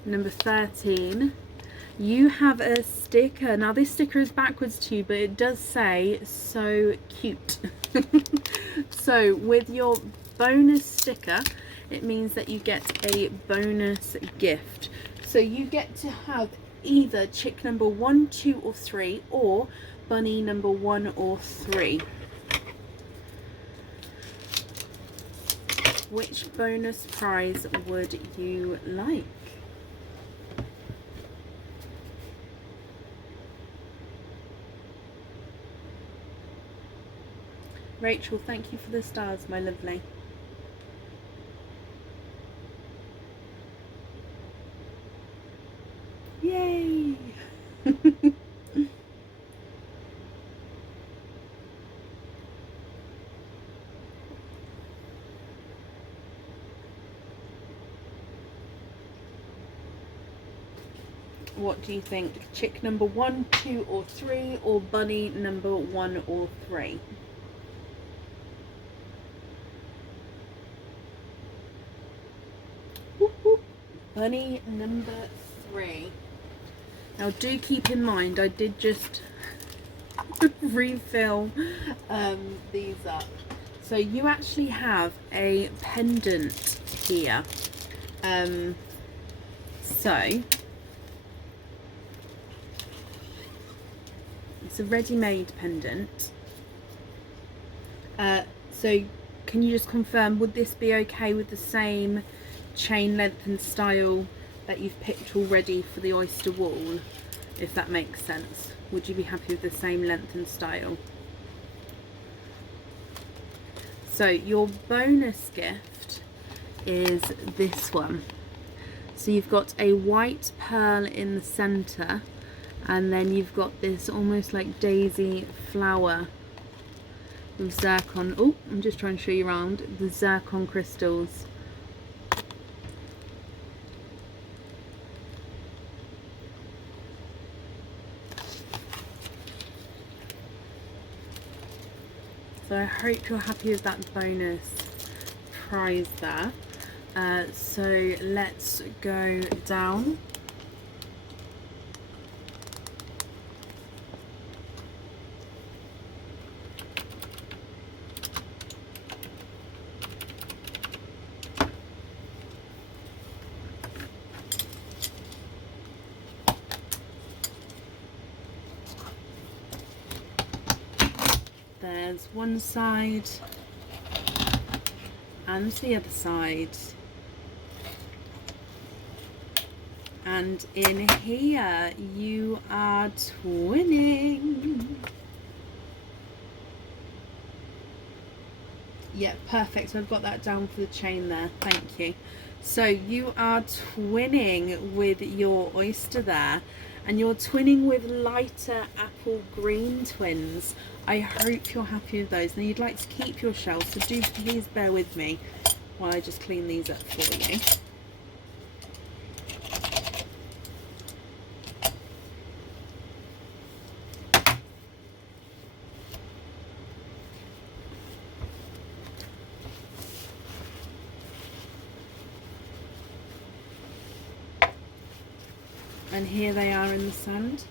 number 13, you have a sticker. Now this sticker is backwards to you, but it does say so cute. So with your bonus sticker, it means that you get a bonus gift. So you get to have either chick number 1, 2 or 3, or bunny number 1 or 3. Which bonus prize would you like? Rachel, thank you for the stars, my lovely. Yay! What do you think? Chick number 1, 2 or 3, or bunny number 1 or 3? Bunny number 3. Now do keep in mind, I did just refill these up. So you actually have a pendant here. So it's a ready-made pendant. So can you just confirm, would this be okay with the same chain length and style that you've picked already for the oyster wall, if that makes sense? Would you be happy with the same length and style? So your bonus gift is this one. So you've got a white pearl in the center, and then you've got this almost like daisy flower with zircon. Oh, I'm just trying to show you around the zircon crystals. So I hope you're happy with that bonus prize there. So let's go down. There's one side and the other side, and in here you are twinning. Yeah, perfect. So I've got that down for the chain there, thank you. So you are twinning with your oyster there, and you're twinning with lighter apple green twins. I hope you're happy with those. Now you'd like to keep your shells, so do please bear with me while I just clean these up for you. And here they are in the sand.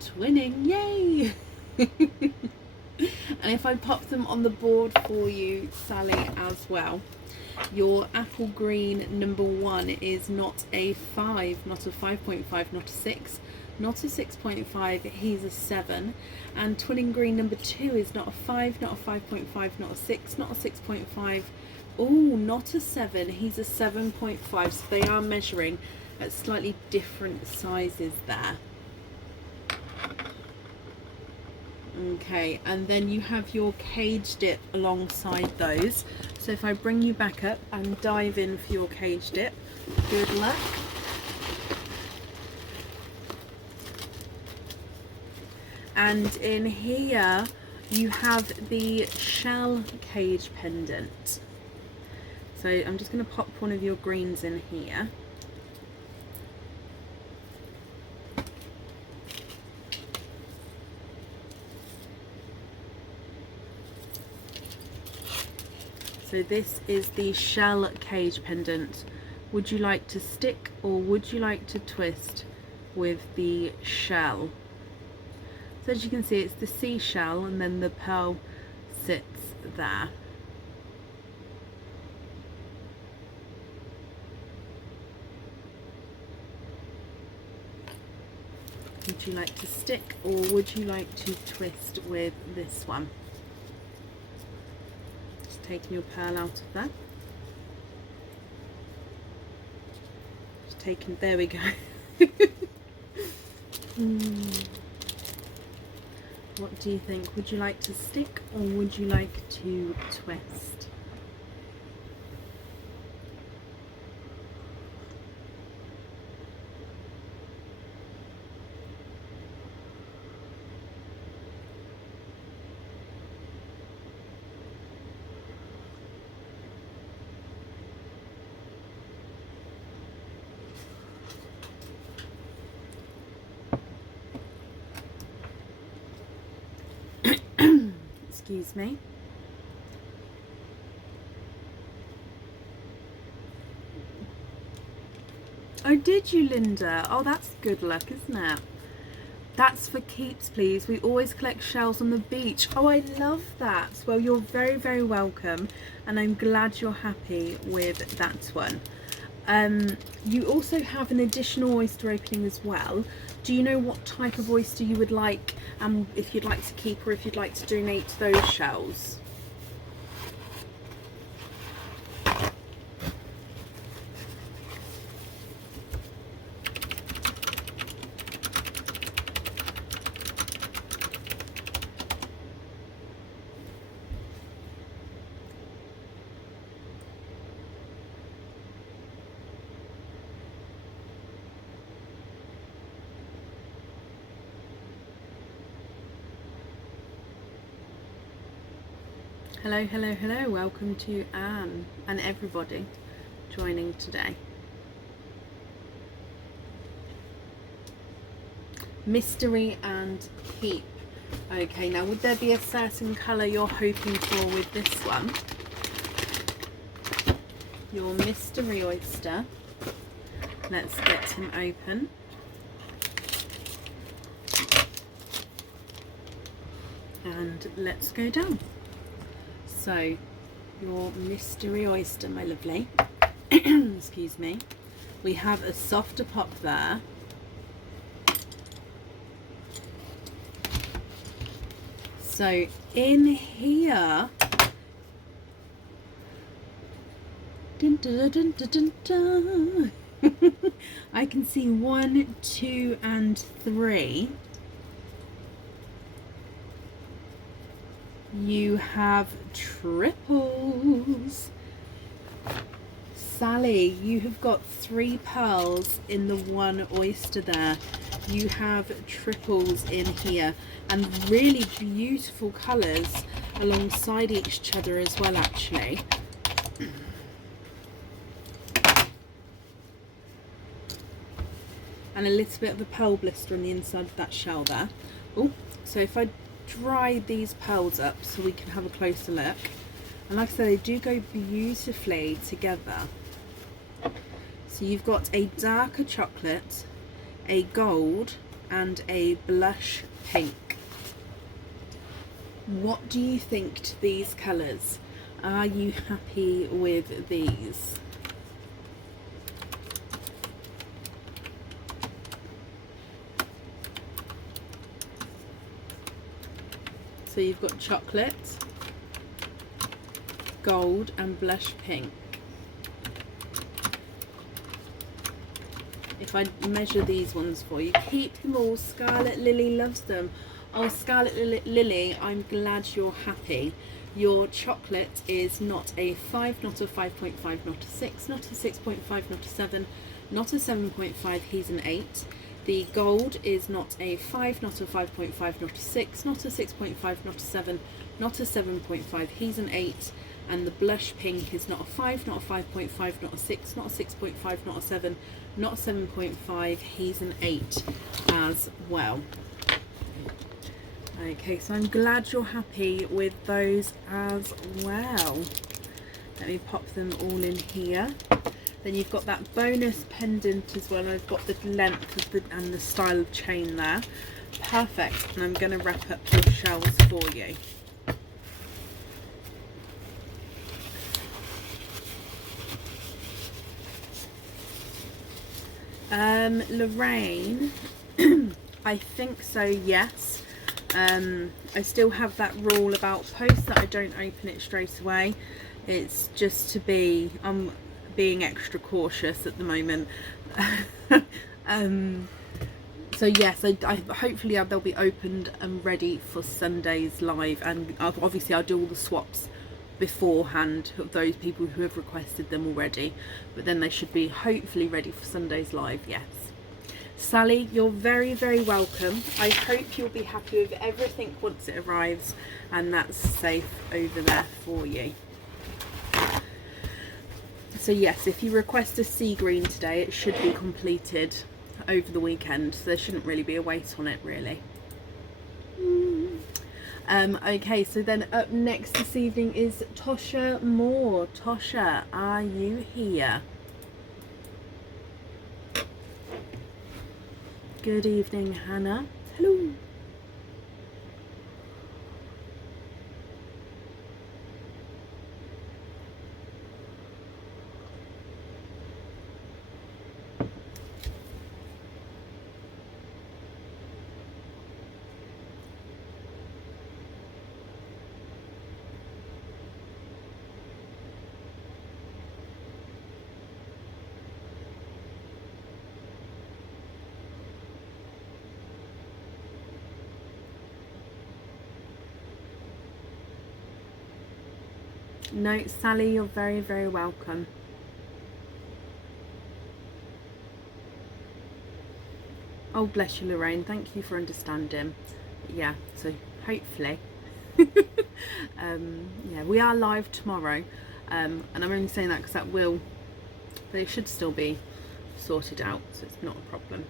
Twinning, yay! And if I pop them on the board for you, Sally, as well, your apple green number 1 is not a 5, not a 5.5, not a 6, not a 6.5, he's a 7. And twinning green number 2 is not a 5, not a 5.5, not a 6, not a 6.5. Oh, not a 7, he's a 7.5. So they are measuring at slightly different sizes there. Okay, and then you have your cage dip alongside those. So if I bring you back up and dive in for your cage dip, good luck. And in here you have the shell cage pendant. So I'm just going to pop one of your greens in here. So this is the shell cage pendant. Would you like to stick or would you like to twist with the shell? So as you can see, it's the seashell and then the pearl sits there. Would you like to stick or would you like to twist with this one? Just taking your pearl out of there. Just taking, there we go. What do you think? Would you like to stick or would you like to twist? Excuse me. Oh, did you, Linda? Oh, that's good luck, isn't it? That's for keeps, please. We always collect shells on the beach. Oh, I love that. Well, you're very, very welcome. And I'm glad you're happy with that one. You also have an additional oyster opening as well. Do you know what type of oyster you would like, and if you'd like to keep or if you'd like to donate those shells? Hello, hello, hello. Welcome to Anne and everybody joining today. Mystery and keep. Okay, now would there be a certain colour you're hoping for with this one? Your mystery oyster. Let's get him open. And let's go down. So, your mystery oyster, my lovely. Excuse me. We have a softer pop there. So, in here, dun, dun, dun, dun, dun, dun. I can see 1, 2, and 3. You have triples. Sally, you have got 3 pearls in the 1 oyster there. You have triples in here, and really beautiful colours alongside each other as well, actually. And a little bit of a pearl blister on the inside of that shell there. Oh, so if I dry these pearls up so we can have a closer look, and like I said, they do go beautifully together. So you've got a darker chocolate, a gold, and a blush pink. What do you think to these colours? Are you happy with these? So you've got chocolate, gold, and blush pink. If I measure these ones for you, keep them all. Scarlet Lily loves them. Oh, Scarlet Lily, I'm glad you're happy. Your chocolate is not a 5, not a 5.5, not a 6, not a 6.5, not a 7, not a 7.5, he's an 8. The gold is not a 5, not a 5.5, not a 6, not a 6.5, not a 7, not a 7.5, he's an 8. And the blush pink is not a 5, not a 5.5, not a 6, not a 6.5, not a 7, not a 7.5, he's an 8 as well. Okay, so I'm glad you're happy with those as well. Let me pop them all in here. Then you've got that bonus pendant as well. I've got the length of the and the style of chain there. Perfect. And I'm going to wrap up your shells for you. Lorraine, I think so, yes. I still have that rule about posts that I don't open it straight away. It's just to be, I'm being extra cautious at the moment. So yes, I hopefully they'll be opened and ready for Sunday's live, and obviously I'll do all the swaps beforehand of those people who have requested them already, but then they should be hopefully ready for Sunday's live. Yes, Sally, you're very, very welcome. I hope you'll be happy with everything once it arrives, and that's safe over there for you. So yes, if you request a sea green today, it should be completed over the weekend, so there shouldn't really be a wait on it, really. Okay, so then up next this evening is Tosha Moore. Tosha, are you here? Good evening, Hannah. Hello. No, Sally, you're very, very welcome. Oh, bless you, Lorraine. Thank you for understanding. Yeah, so hopefully. Yeah, we are live tomorrow. And I'm only saying that because that will, they should still be sorted out, so it's not a problem.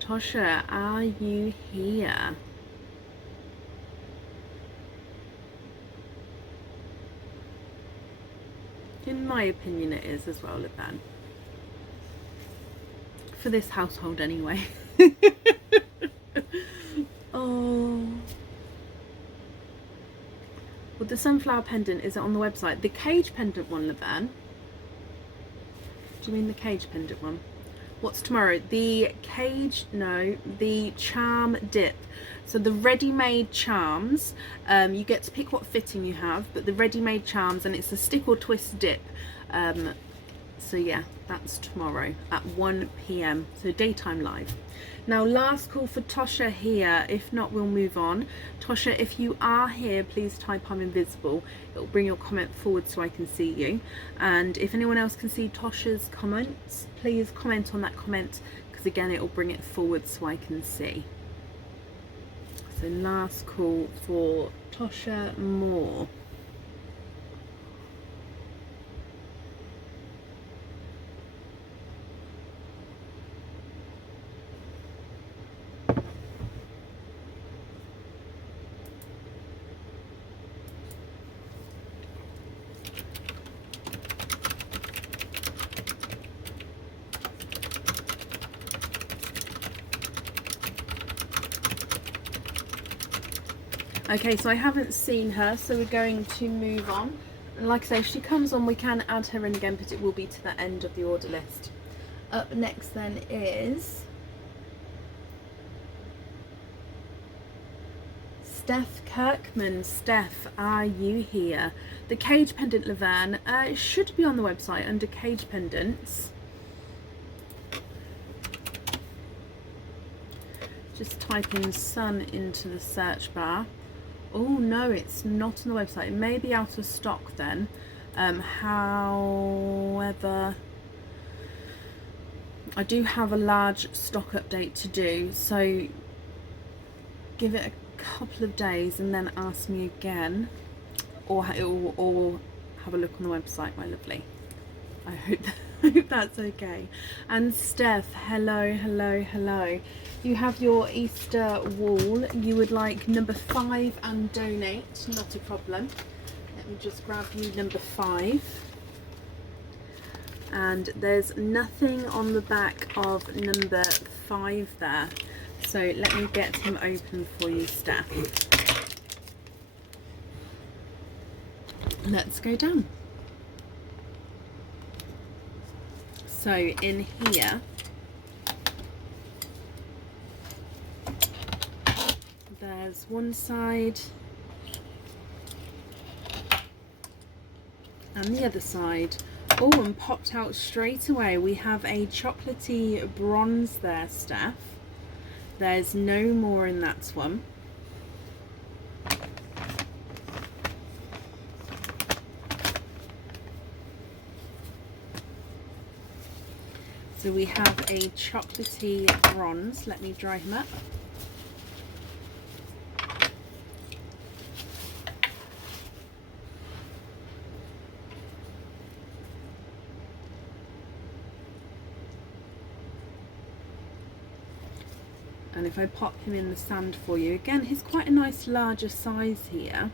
Tosha, are you here? In my opinion, it is as well, Levan. For this household, anyway. Oh. Well, the sunflower pendant, is it on the website? The cage pendant one, Levan? Do you mean the cage pendant one? What's tomorrow? The cage, no, the charm dip. So the ready-made charms, you get to pick what fitting you have, but the ready-made charms, and it's a stick or twist dip. So yeah, that's tomorrow at 1 p.m. so daytime live. Now, last call for Tosha here. If not, we'll move on. Tosha, if you are here, please type I'm invisible. It'll bring your comment forward so I can see you. And if anyone else can see Tosha's comments, please comment on that comment, because again, it'll bring it forward so I can see. So last call for Tosha Moore. Okay, so I haven't seen her, so we're going to move on. And like I say, if she comes on, we can add her in again, but it will be to the end of the order list. Up next then is Steph Kirkman. Steph, are you here? The cage pendant, Levan, it should be on the website under cage pendants. Just type in sun into the search bar. Oh no, it's not on the website. It may be out of stock then. However, I do have a large stock update to do, so give it a couple of days and then ask me again, or have a look on the website, my lovely. I hope that's okay. And Steph, hello, hello, hello. You have your Easter wall. You would like number 5 and donate, not a problem. Let me just grab you number 5. And there's nothing on the back of number 5 there. So let me get him open for you, Steph. Let's go down. So in here, there's one side and the other side. Oh, and popped out straight away, we have a chocolatey bronze there, Steph. There's no more in that one. So we have a chocolatey bronze. Let me dry him up. And if I pop him in the sand for you, again, he's quite a nice larger size here.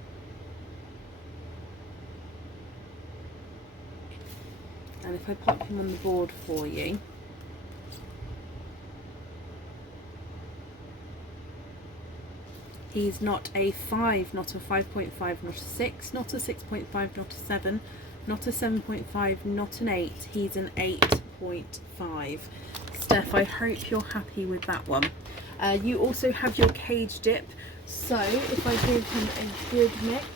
And if I pop him on the board for you, he's not a 5, not a 5.5, not a 6, not a 6.5, not a 7, not a 7.5, not an 8. He's an 8.5. Steph, I hope you're happy with that one. You also have your cage dip. So if I give him a good mix,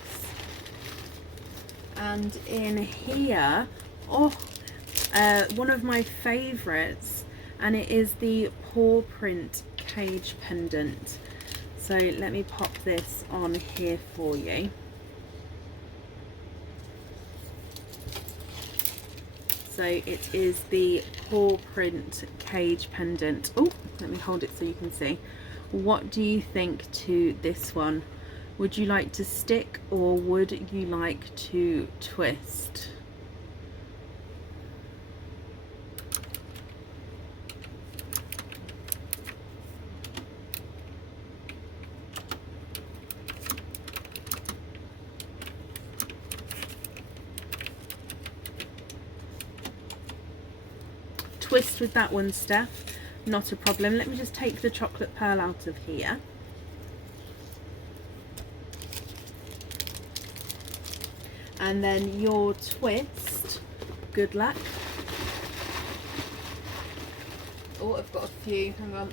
and in here, one of my favorites, and it is the paw print cage pendant. So let me pop this on here for you. So it is the paw print cage pendant. Oh, let me hold it so you can see. What do you think to this one? Would you like to stick or would you like to twist? Twist with that one, Steph, not a problem. Let me just take the chocolate pearl out of here. And then your twist, good luck. Oh, I've got a few, hang on.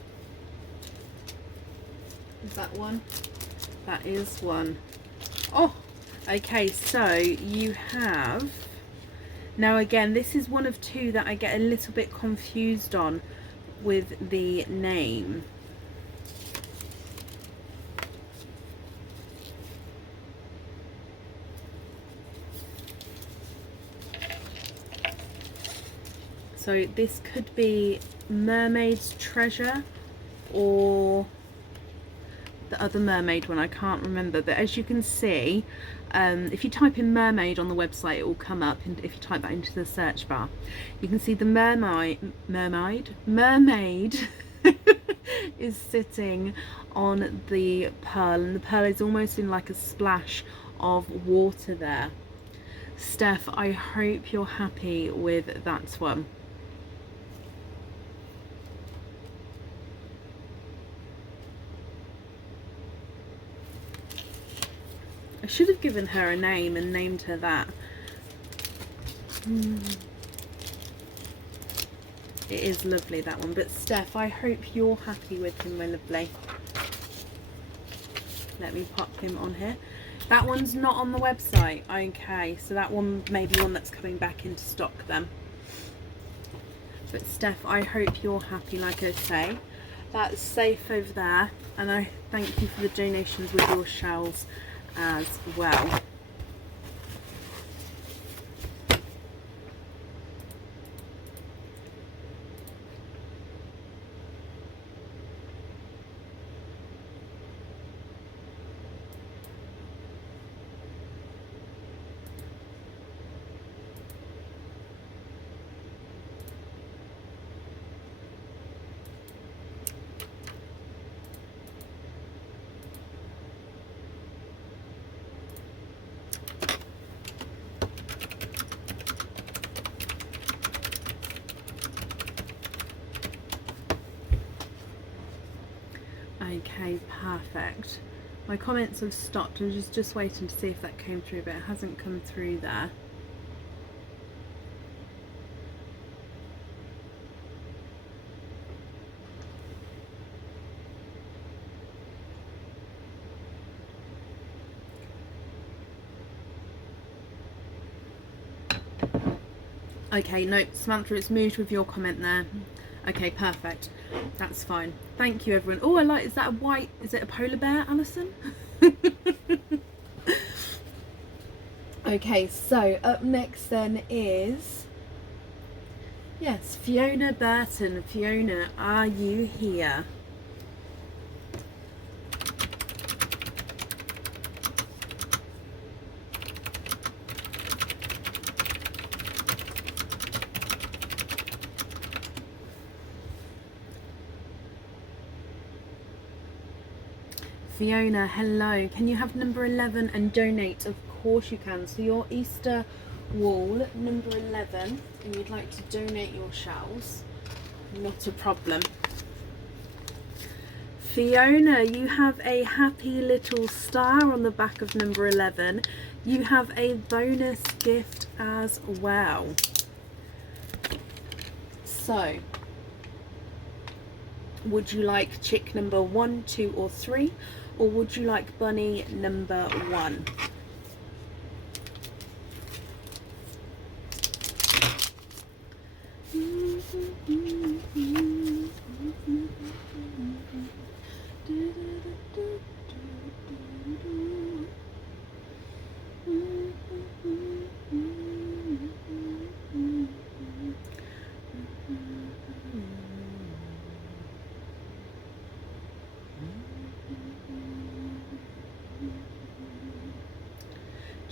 Is that one? That is one. Oh, okay, so you have, now again, this is one of two that I get a little bit confused on with the name. So this could be Mermaid's Treasure or the other mermaid one, I can't remember, but as you can see, if you type in mermaid on the website, it will come up, and if you type that into the search bar, you can see the mermaid is sitting on the pearl, and the pearl is almost in like a splash of water there. Steph, I hope you're happy with that one. I should have given her a name and named her that. It is lovely, that one. But Steph, I hope you're happy with him, my lovely. Let me pop him on here. That one's not on the website. Okay, so that one may be one that's coming back into stock then. But Steph, I hope you're happy, like I say. That's safe over there. And I thank you for the donations with your shells as well. Okay, perfect. My comments have stopped. I'm just waiting to see if that came through, but it hasn't come through there. Okay, no, Samantha, it's moved with your comment there. Okay, perfect. That's fine. Thank you, everyone. Oh, I like, is that a white, is it a polar bear, Alison? Okay, so up next then is, yes, Fiona Burton. Fiona, are you here? Fiona, hello. Can you have number 11 and donate? Of course you can. So your Easter wall, number 11, and you'd like to donate your shells, not a problem. Fiona, you have a happy little star on the back of number 11. You have a bonus gift as well. So, would you like chick number 1, 2 or 3? Or would you like bunny number 1?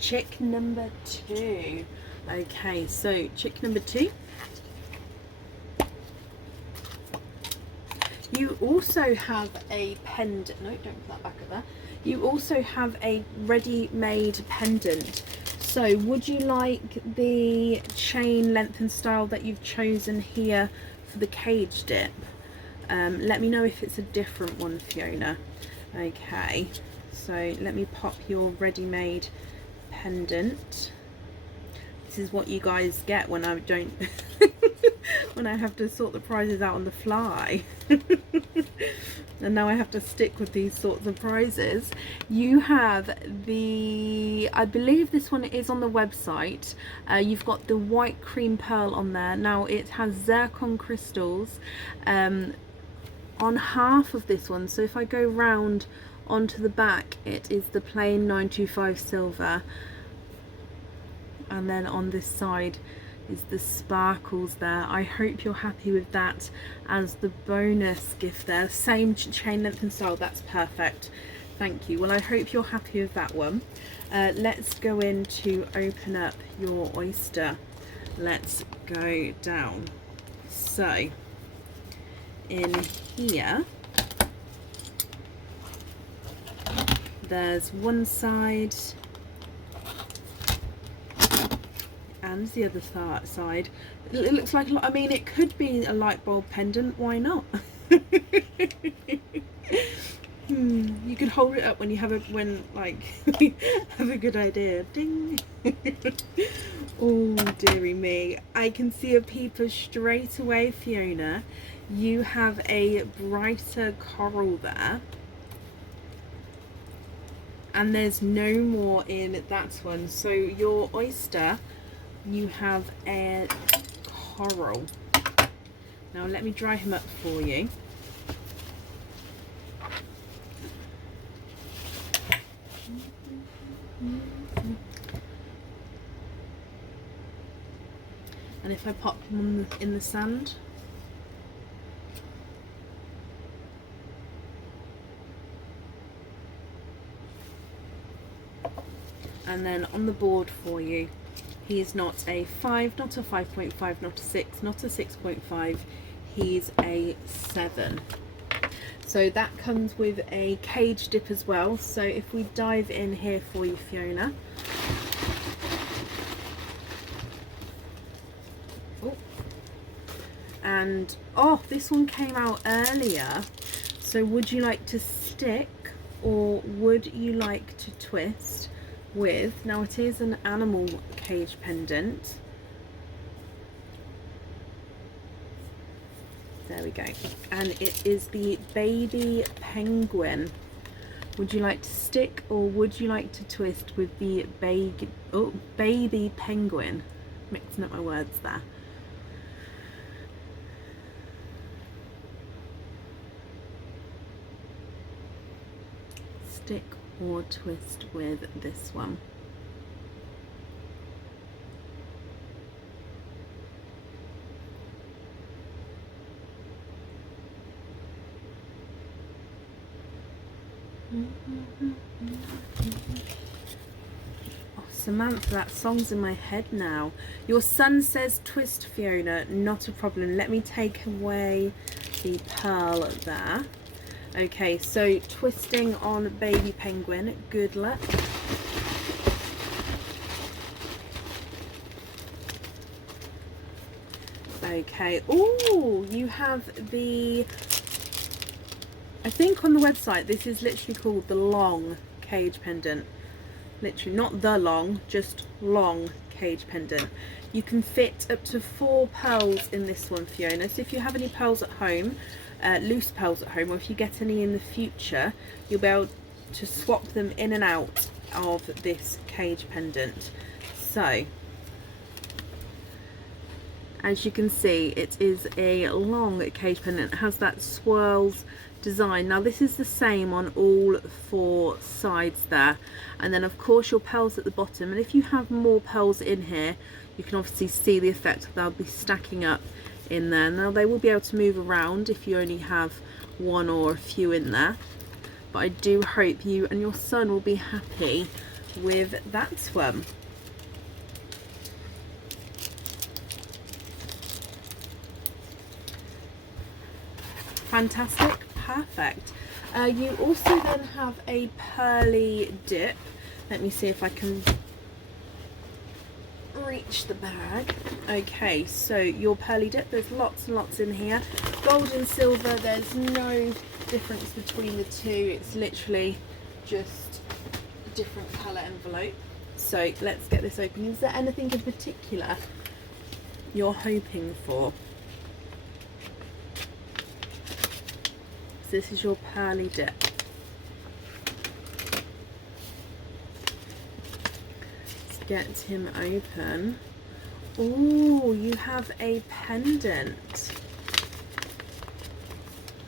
chick number 2. Okay, so chick number 2. You also have a pendant. No, don't put that back up there. You also have a ready-made pendant. So would you like the chain length and style that you've chosen here for the cage dip? Let me know if it's a different one, Fiona. Okay, so let me pop your ready-made pendant. This is what you guys get when I don't when I have to sort the prizes out on the fly. And now I have to stick with these sorts of prizes. You have the, I believe this one is on the website. You've got the white cream pearl on there. Now it has zircon crystals on half of this one. So if I go round onto the back, it is the plain 925 silver. And then on this side is the sparkles there. I hope you're happy with that as the bonus gift there. Same chain length and style, that's perfect. Thank you. Well, I hope you're happy with that one. Let's go in to open up your oyster. Let's go down. So in here there's one side and the other side. It looks like, I mean, it could be a light bulb pendant, why not? You could hold it up when you have have a good idea. Ding. Oh dearie me, I can see a peeper straight away, Fiona. You have a brighter coral there, and there's no more in that one. So your oyster, you have a coral. Now let me dry him up for you. And if I pop him in the sand, and then on the board for you, he's not a 5, not a 5.5, not a 6, not a 6.5, he's a 7. So that comes with a cage dip as well. So if we dive in here for you, Fiona. Oh. And oh, this one came out earlier. So would you like to stick or would you like to twist with, now it is an animal cage pendant. There we go. And it is the baby penguin. Would you like to stick or would you like to twist with the baby penguin? Mixing up my words there. Stick or twist with this one. Oh, Samantha, that song's in my head now. Your son says twist, Fiona. Not a problem. Let me take away the pearl there. Okay, so twisting on baby penguin. Good luck. Okay. Oh, you have the, I think on the website this is literally called the long cage pendant. Literally, not the long, just long cage pendant. You can fit up to 4 pearls in this one, Fiona. So if you have any pearls at home, loose pearls at home, or if you get any in the future, you'll be able to swap them in and out of this cage pendant. So as you can see, it is a long cage pendant. It has that swirls design. Now this is the same on all 4 sides there, and then of course your pearls at the bottom. And if you have more pearls in here, you can obviously see the effect. They'll be stacking up in there. Now they will be able to move around if you only have 1 or a few in there, but I do hope you and your son will be happy with that one. Fantastic, perfect. You also then have a pearly dip. Let me see if I can reach the bag. Okay, so your pearly dip, there's lots and lots in here. Gold and silver, there's no difference between the two. It's literally just a different colour envelope. So let's get this open. Is there anything in particular you're hoping for? This is your pearly dip. Let's get him open. Oh, you have a pendant.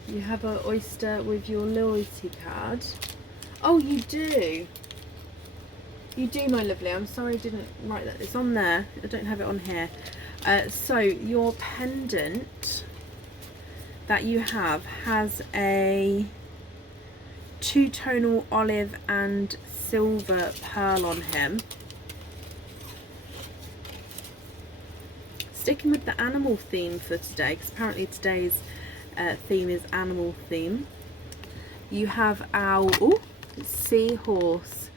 You have an oyster with your loyalty card. Oh, you do. You do, my lovely. I'm sorry I didn't write that. It's on there. I don't have it on here. So your pendant that you have has a two-tonal olive and silver pearl on him. Sticking with the animal theme for today, because apparently today's theme is animal theme. You have our seahorse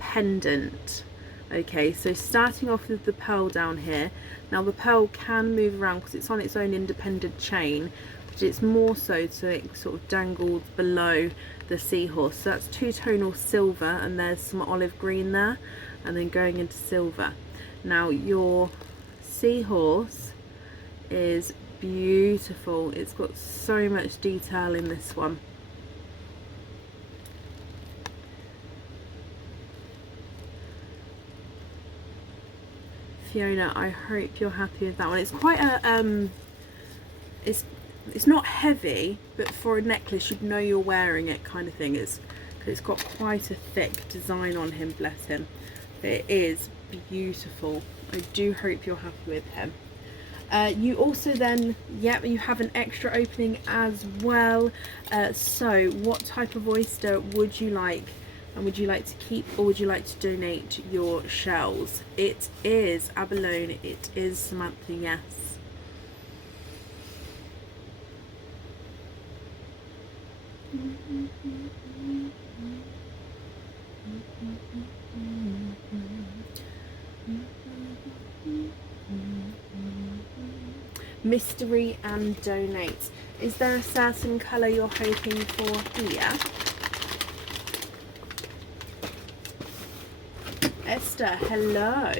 pendant. Okay, so starting off with the pearl down here. Now the pearl can move around because it's on its own independent chain, but it's more so it sort of dangles below the seahorse. So that's two-tonal silver, and there's some olive green there, and then going into silver. Now your seahorse is beautiful. It's got so much detail in this one. Fiona, I hope you're happy with that one. It's quite a it's not heavy, but for a necklace you'd know you're wearing it kind of thing. It's got quite a thick design on him, bless him. But it is beautiful. I do hope you're happy with him. You also then, you have an extra opening as well. So what type of oyster would you like? And would you like to keep, or would you like to donate your shells? It is abalone. It is Samantha, yes. Mystery and donate. Is there a certain colour you're hoping for here? Esther, hello.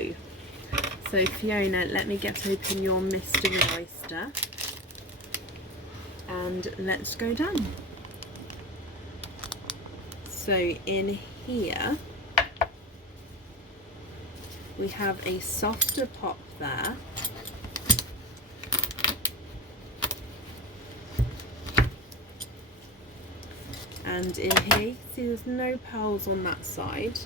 So Fiona, let me get open your mystery oyster and let's go down. So in here we have a softer pop there. And in here, you see there's no pearls on that side.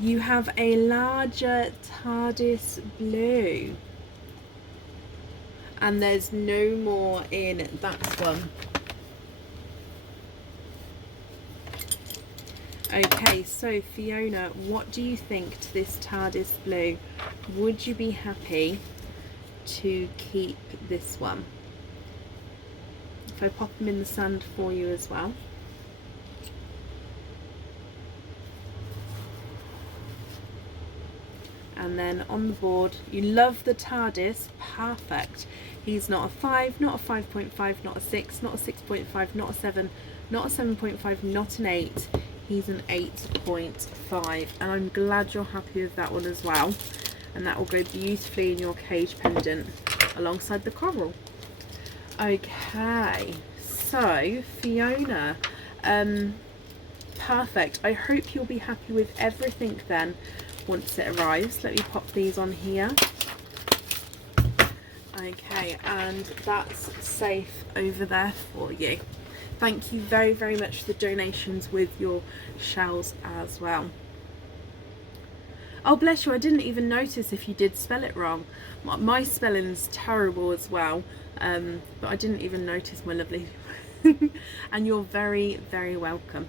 You have a larger TARDIS blue. And there's no more in that one. Okay, so Fiona, what do you think to this TARDIS blue? Would you be happy to keep this one? If I pop them in the sand for you as well. And then on the board, you love the TARDIS, perfect. He's not a 5, not a 5.5, not a 6, not a 6.5, not a 7, not a 7.5, not an 8. He's an 8.5, and I'm glad you're happy with that one as well. And that will go beautifully in your cage pendant alongside the coral. Okay, so Fiona, perfect. I hope you'll be happy with everything then once it arrives. Let me pop these on here. Okay, and that's safe over there for you. Thank you very, very much for the donations with your shells as well. Oh, bless you, I didn't even notice if you did spell it wrong. My spelling's terrible as well, but I didn't even notice, my lovely. And you're very, very welcome.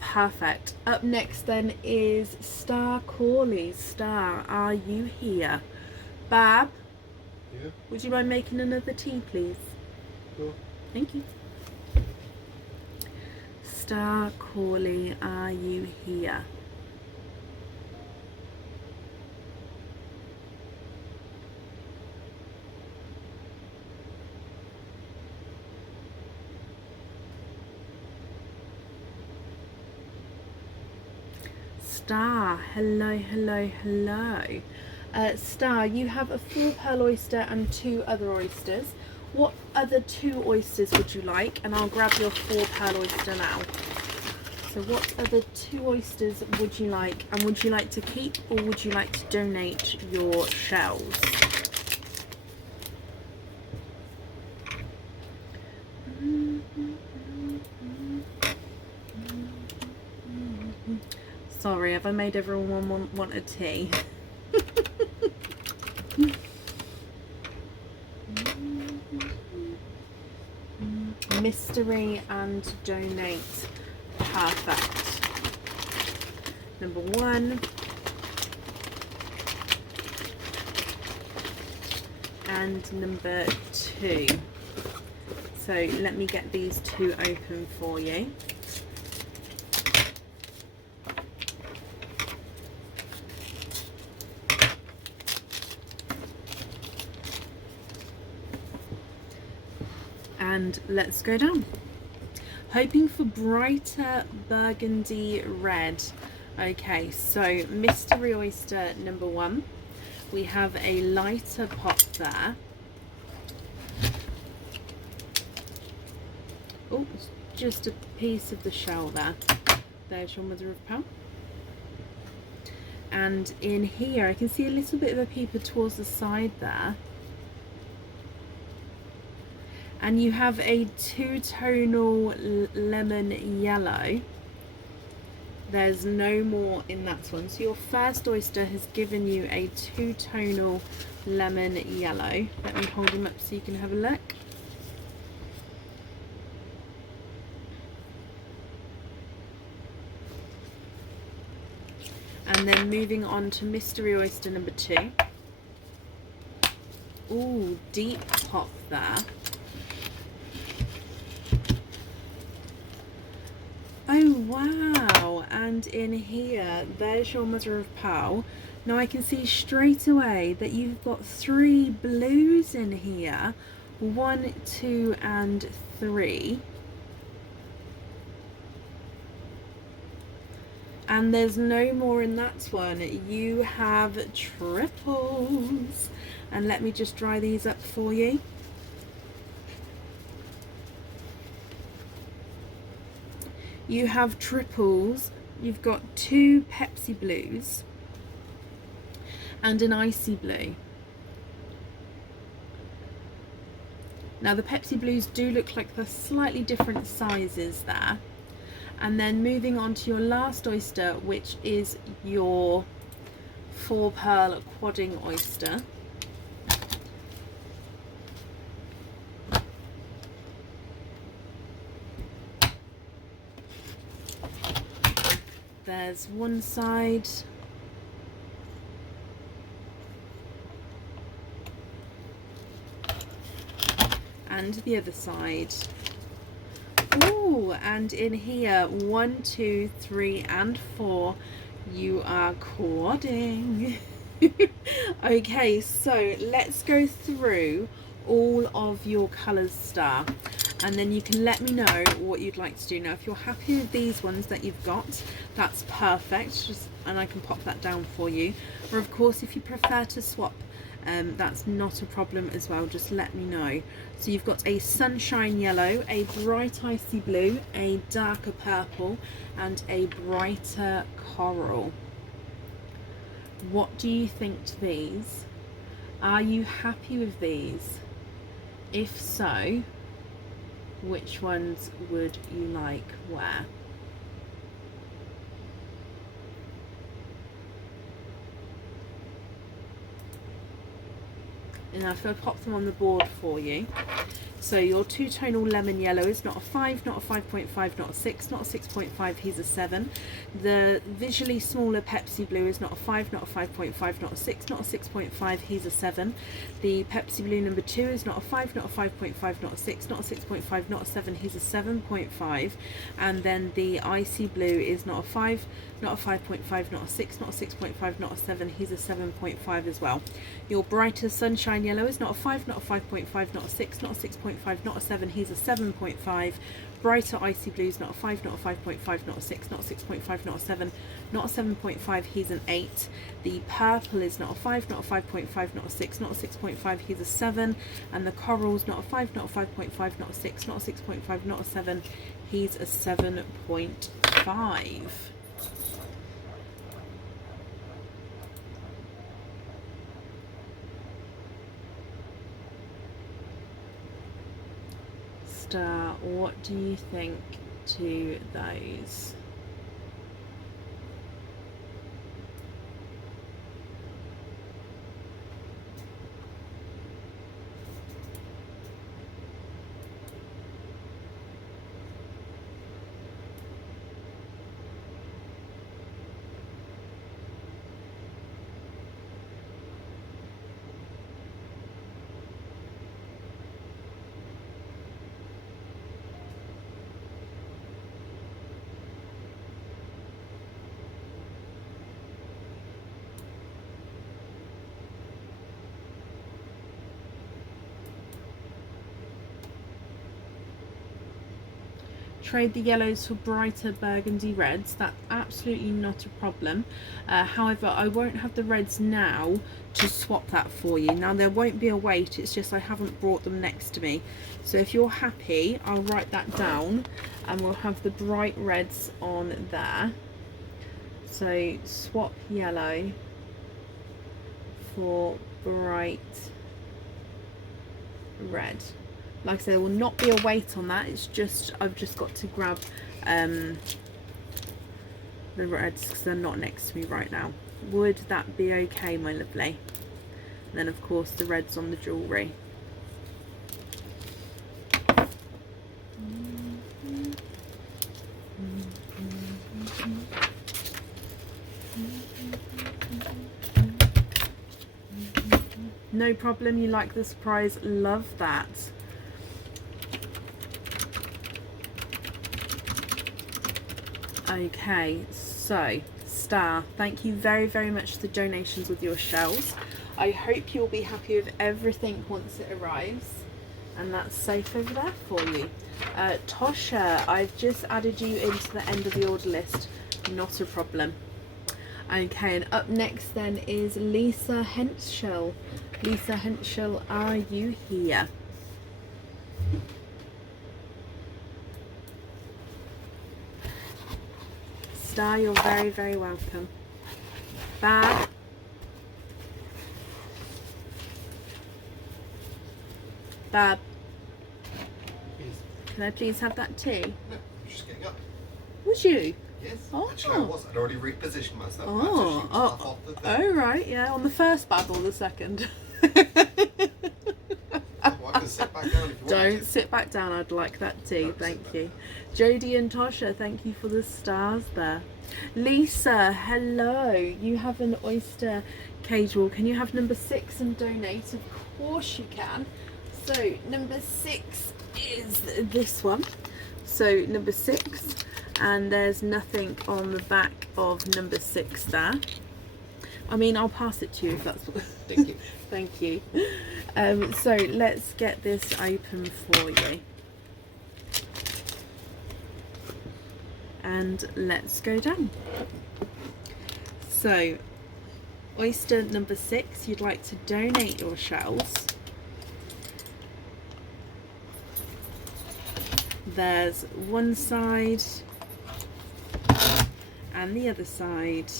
Perfect. Up next then is Star Corley. Star, are you here? Bab? Yeah. Would you mind making another tea, please? Sure. Thank you. Star Corley, are you here? Star, hello, hello, hello. Star, you have a full pearl oyster and 2 other oysters. What other 2 oysters would you like? And I'll grab your 4 pearl oyster now. So what other 2 oysters would you like? And would you like to keep, or would you like to donate your shells? Sorry, have I made everyone want a tea? Mystery and donate. Perfect. Number 1. And number 2. So let me get these 2 open for you. And let's go down. Hoping for brighter burgundy red. Okay, so mystery oyster number 1. We have a lighter pop there. Oh, it's just a piece of the shell there. There's your mother of pearl. And in here I can see a little bit of a peeper towards the side there. And you have a 2-tonal lemon yellow. There's no more in that one. So your first oyster has given you a 2-tonal lemon yellow. Let me hold them up so you can have a look. And then moving on to mystery oyster number 2. Ooh, deep pop there. Oh wow, and in here there's your mother of pearl. Now I can see straight away that you've got 3 blues in here. 1, 2 and 3. And there's no more in that one. You have triples. And let me just dry these up for you. You have triples. You've got 2 Pepsi blues and an icy blue. Now the Pepsi blues do look like they're slightly different sizes there. And then moving on to your last oyster, which is your 4 pearl quadding oyster. There's one side. And the other side. Ooh, and in here, 1, 2, 3 and 4, you are quadding. Okay, so let's go through all of your colours, Star, and then you can let me know what you'd like to do. Now if you're happy with these ones that you've got, that's perfect, and I can pop that down for you. Or of course if you prefer to swap, that's not a problem as well, just let me know. So you've got a sunshine yellow, a bright icy blue, a darker purple and a brighter coral. What do you think to these? Are you happy with these? If so, which ones would you like where? And I'm going to pop them on the board for you. So your two-tonal lemon yellow is not a 5, not a 5.5, not a 6, not a 6.5, he's a 7. The visually smaller Pepsi Blue is not a 5, not a 5.5, not a 6, not a 6.5, he's a 7. The Pepsi Blue number 2 is not a 5, not a 5.5, not a 6, not a 6.5, not a 7, he's a 7.5. And then the Icy Blue is not a 5, not a 5.5, not a 6, not a 6.5, not a 7, he's a 7.5 as well. Your brighter Sunshine Yellow is not a 5, not a 5.5, not a 6, not a 6.5, not a 7, he's a 7.5. Brighter Icy Blue is not a 5, not a 5.5, not a 6, not a 6.5, not a 7, not a 7.5, he's an 8. The purple is not a 5, not a 5.5, not a 6, not a 6.5, he's a 7. And the coral's not a 5, not a 5.5, not a 6, not a 6.5, not a 7, he's a 7.5. What do you think to those? Trade the yellows for brighter burgundy reds. That's absolutely not a problem. However, I won't have the reds now to swap that for you. Now there won't be a wait, it's just I haven't brought them next to me. So if you're happy, I'll write that down and we'll have the bright reds on there. So swap yellow for bright red. Like I said, there will not be a wait on that. It's just, I've just got to grab the reds because they're not next to me right now. Would that be okay, my lovely? And then of course the reds on the jewellery. No problem, you like the surprise, love that. Okay, so Star, thank you very, very much for the donations with your shells. I hope you'll be happy with everything once it arrives, and that's safe over there for you. Tosha, I've just added you into the end of the order list, not a problem. Okay, and up next then is Lisa Henschel. Lisa Henschel, are you here? Star, you're very, very welcome. Bab. Bab. Yes. Can I please have that tea? No, I was just getting up. Was you? Yes. Oh. Actually, I was. I'd already repositioned myself. Oh, Off the thing. Oh, right, yeah. On the first Bab or the second? Well, I can sit back down if you want. Don't sit back down. I'd like that tea. Don't Thank sit you. back Jodie and Tosha, thank you for the stars there. Lisa, hello. You have an oyster cage wall. Can you have number 6 and donate? Of course you can. So number 6 is this one. So number 6, and there's nothing on the back of number 6 there. I mean, I'll pass it to you if that's what. Thank you. Thank you. So let's get this open for you. And let's go down. So, oyster number 6, you'd like to donate your shells. There's one side and the other side.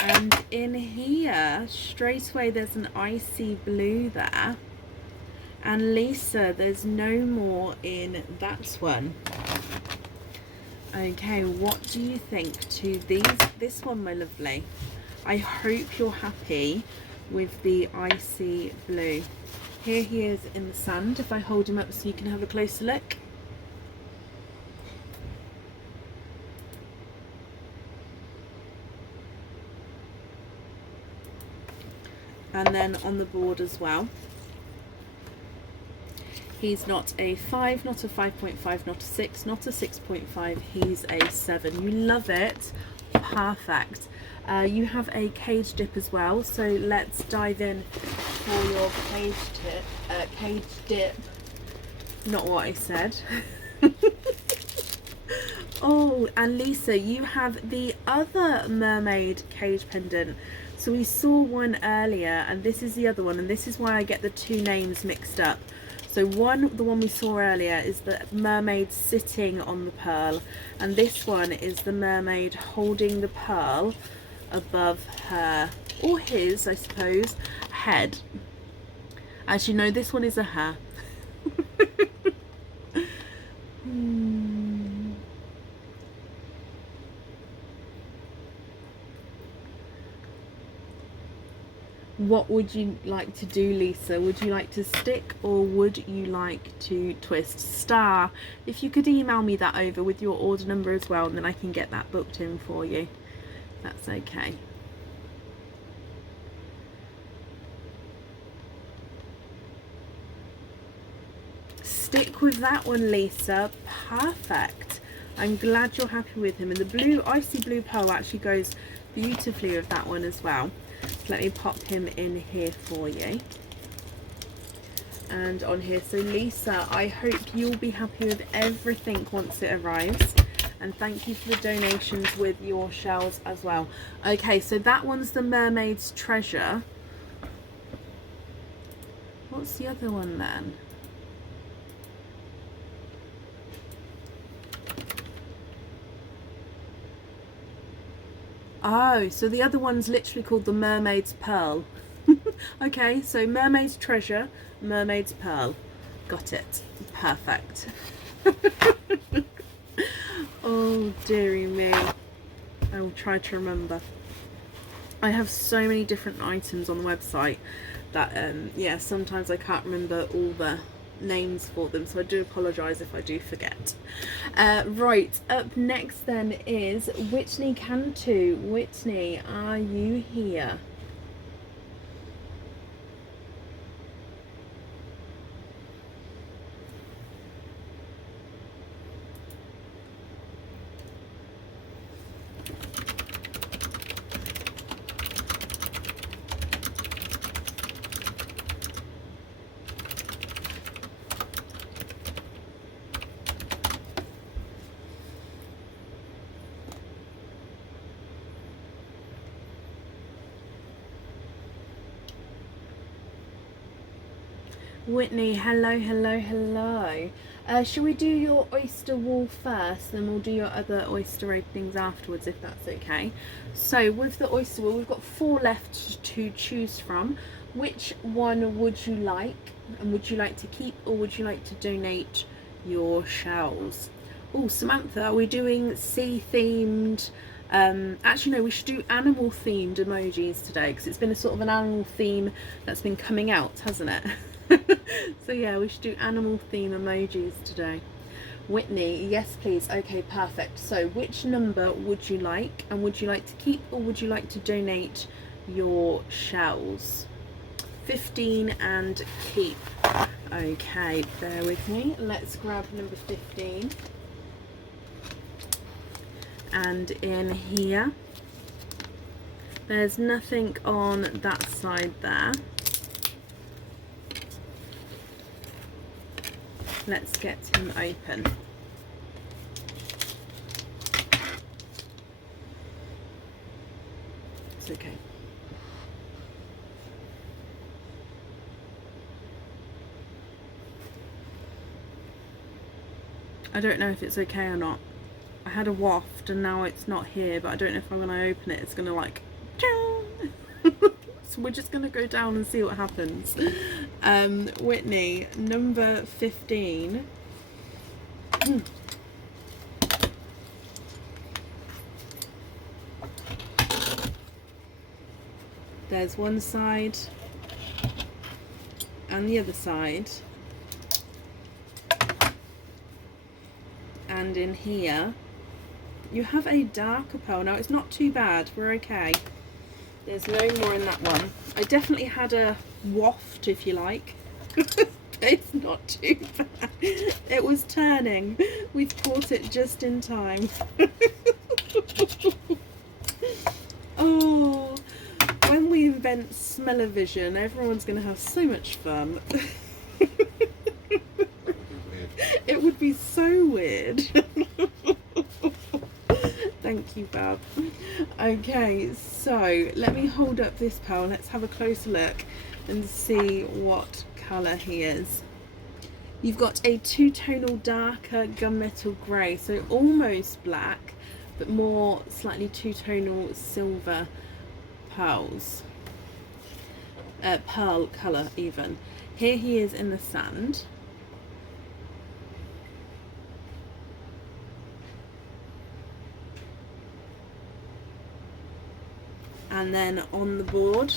And in here, straight away, there's an icy blue there. And Lisa, there's no more in that one. Okay, what do you think to this one, my lovely? I hope you're happy with the icy blue. Here he is in the sand, if I hold him up so you can have a closer look. And then on the board as well. He's not a 5, not a 5.5, not a 6, not a 6.5, he's a 7. You love it. Perfect. You have a cage dip as well, so let's dive in for your cage dip. Not what I said. Oh, and Lisa, you have the other mermaid cage pendant. So we saw one earlier, and this is the other one, and this is why I get the two names mixed up. So the one we saw earlier is the mermaid sitting on the pearl, and this one is the mermaid holding the pearl above her, or his, I suppose, head. As you know, this one is a her. What would you like to do, Lisa? Would you like to stick or would you like to twist? Star, if you could email me that over with your order number as well, and then I can get that booked in for you. That's okay. Stick with that one, Lisa. Perfect. I'm glad you're happy with him. And the blue, icy blue pearl actually goes beautifully with that one as well. Let me pop him in here for you. And on here. So Lisa, I hope you'll be happy with everything once it arrives. And thank you for the donations with your shells as well. Okay, so that one's the Mermaid's Treasure. What's the other one then? Oh, so the other one's literally called the Mermaid's Pearl. Okay, so Mermaid's Treasure, Mermaid's Pearl. Got it. Perfect. Oh, dearie me. I will try to remember. I have so many different items on the website that, yeah, sometimes I can't remember all the names for them, so I do apologise if I do forget. Right, up next then is Whitney Cantu. Whitney, are you here? Whitney, hello, hello, hello. Shall we do your oyster wall first, then we'll do your other oyster openings afterwards, if that's okay? So with the oyster wall, we've got 4 left to choose from. Which one would you like? And would you like to keep or would you like to donate your shells? Oh, Samantha, are we doing sea themed? Actually no, we should do animal themed emojis today, because it's been a sort of an animal theme that's been coming out, hasn't it? So yeah, we should do animal theme emojis today. Whitney, yes please. Okay, perfect. So which number would you like, and would you like to keep or would you like to donate your shells? 15 and keep. Okay, bear with me. Let's grab number 15. And in here, there's nothing on that side there. Let's get him open. It's okay. I don't know if it's okay or not. I had a waft and now it's not here, but I don't know if when I open it it's gonna like so we're just gonna go down and see what happens. Whitney, number 15. There's one side and the other side. And in here you have a darker pearl. Now it's not too bad, we're okay. There's no more in that one. I definitely had a waft, if you like. It's not too bad. It was turning. We've caught it just in time. Oh, when we invent smell-o-vision, everyone's going to have so much fun. It would be so weird. Thank you, Bab. Okay, so let me hold up this pearl. Let's have a closer look and see what colour he is. You've got a two-tonal darker gunmetal grey, so almost black, but more slightly two-tonal silver pearls. Pearl colour even. Here he is in the sand. And then on the board,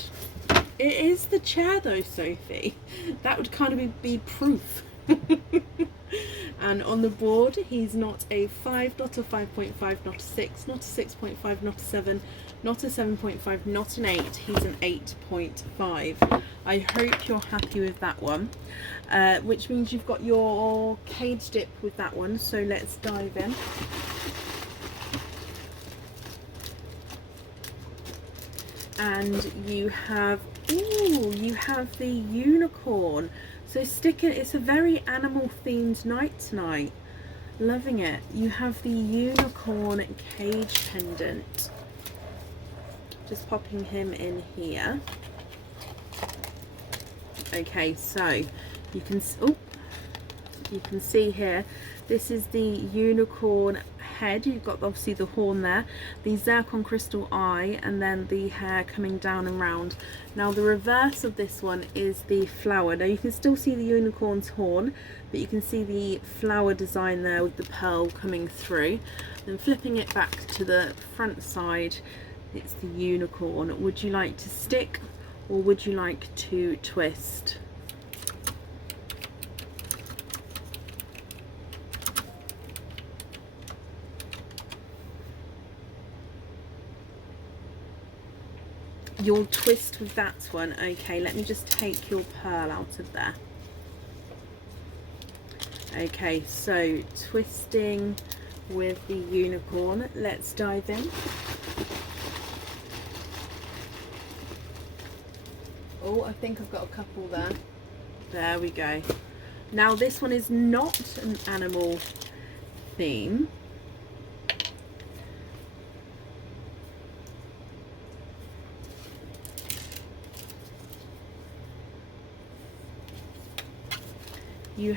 it is the chair though, Sophie. That would kind of be proof. And on the board, he's not a 5, not a 5.5, not a 6, not a 6.5, not a 7, not a 7.5, not an 8. He's an 8.5. I hope you're happy with that one. Which means you've got your cage dip with that one. So let's dive in. And you have, ooh, you have the unicorn. So it's a very animal themed night tonight. Loving it. You have the unicorn cage pendant. Just popping him in here. Okay, so you can see here, this is the unicorn head. You've got obviously the horn there, the zircon crystal eye, and then the hair coming down and round. Now the reverse of this one is the flower. Now you can still see the unicorn's horn, but you can see the flower design there with the pearl coming through. Then flipping it back to the front side, it's the unicorn. Would you like to stick or would you like to twist? You'll twist with that one. Okay, let me just take your pearl out of there. Okay, so twisting with the unicorn. Let's dive in. Oh, I think I've got a couple there. There we go. Now this one is not an animal theme. You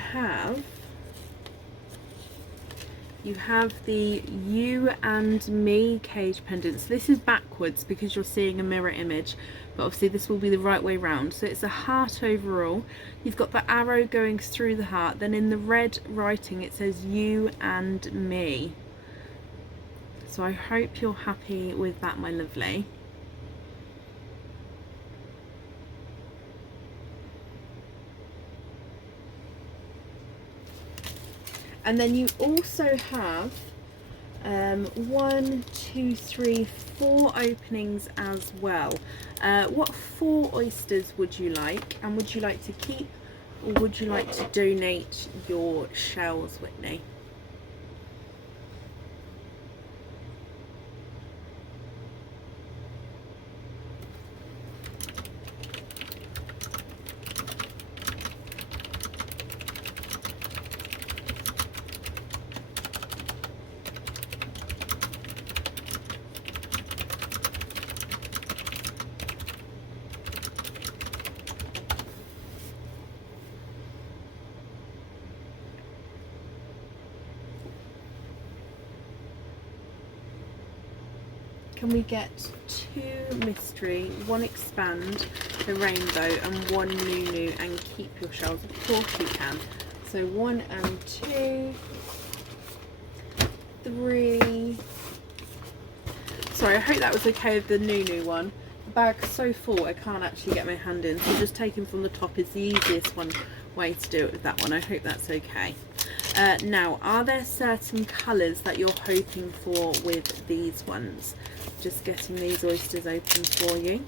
have the you and me cage pendants. This is backwards because you're seeing a mirror image, but obviously this will be the right way round. So it's a heart overall. You've got the arrow going through the heart, then in the red writing it says you and me. So I hope you're happy with that, my lovely. And then you also have 1, 2, 3, 4 openings as well. What 4 oysters would you like? And would you like to keep or would you like to donate your shells, Whitney? Can we get 2 mystery, 1 expand the rainbow and 1 Nunu and keep your shells? Of course you can. So 1 and 2, 3. Sorry, I hope that was okay with the Nunu one. bag so full I can't actually get my hand in, so just taking from the top is the easiest way to do it with that one. I hope that's okay. Now, are there certain colours that you're hoping for with these ones? Just getting these oysters open for you.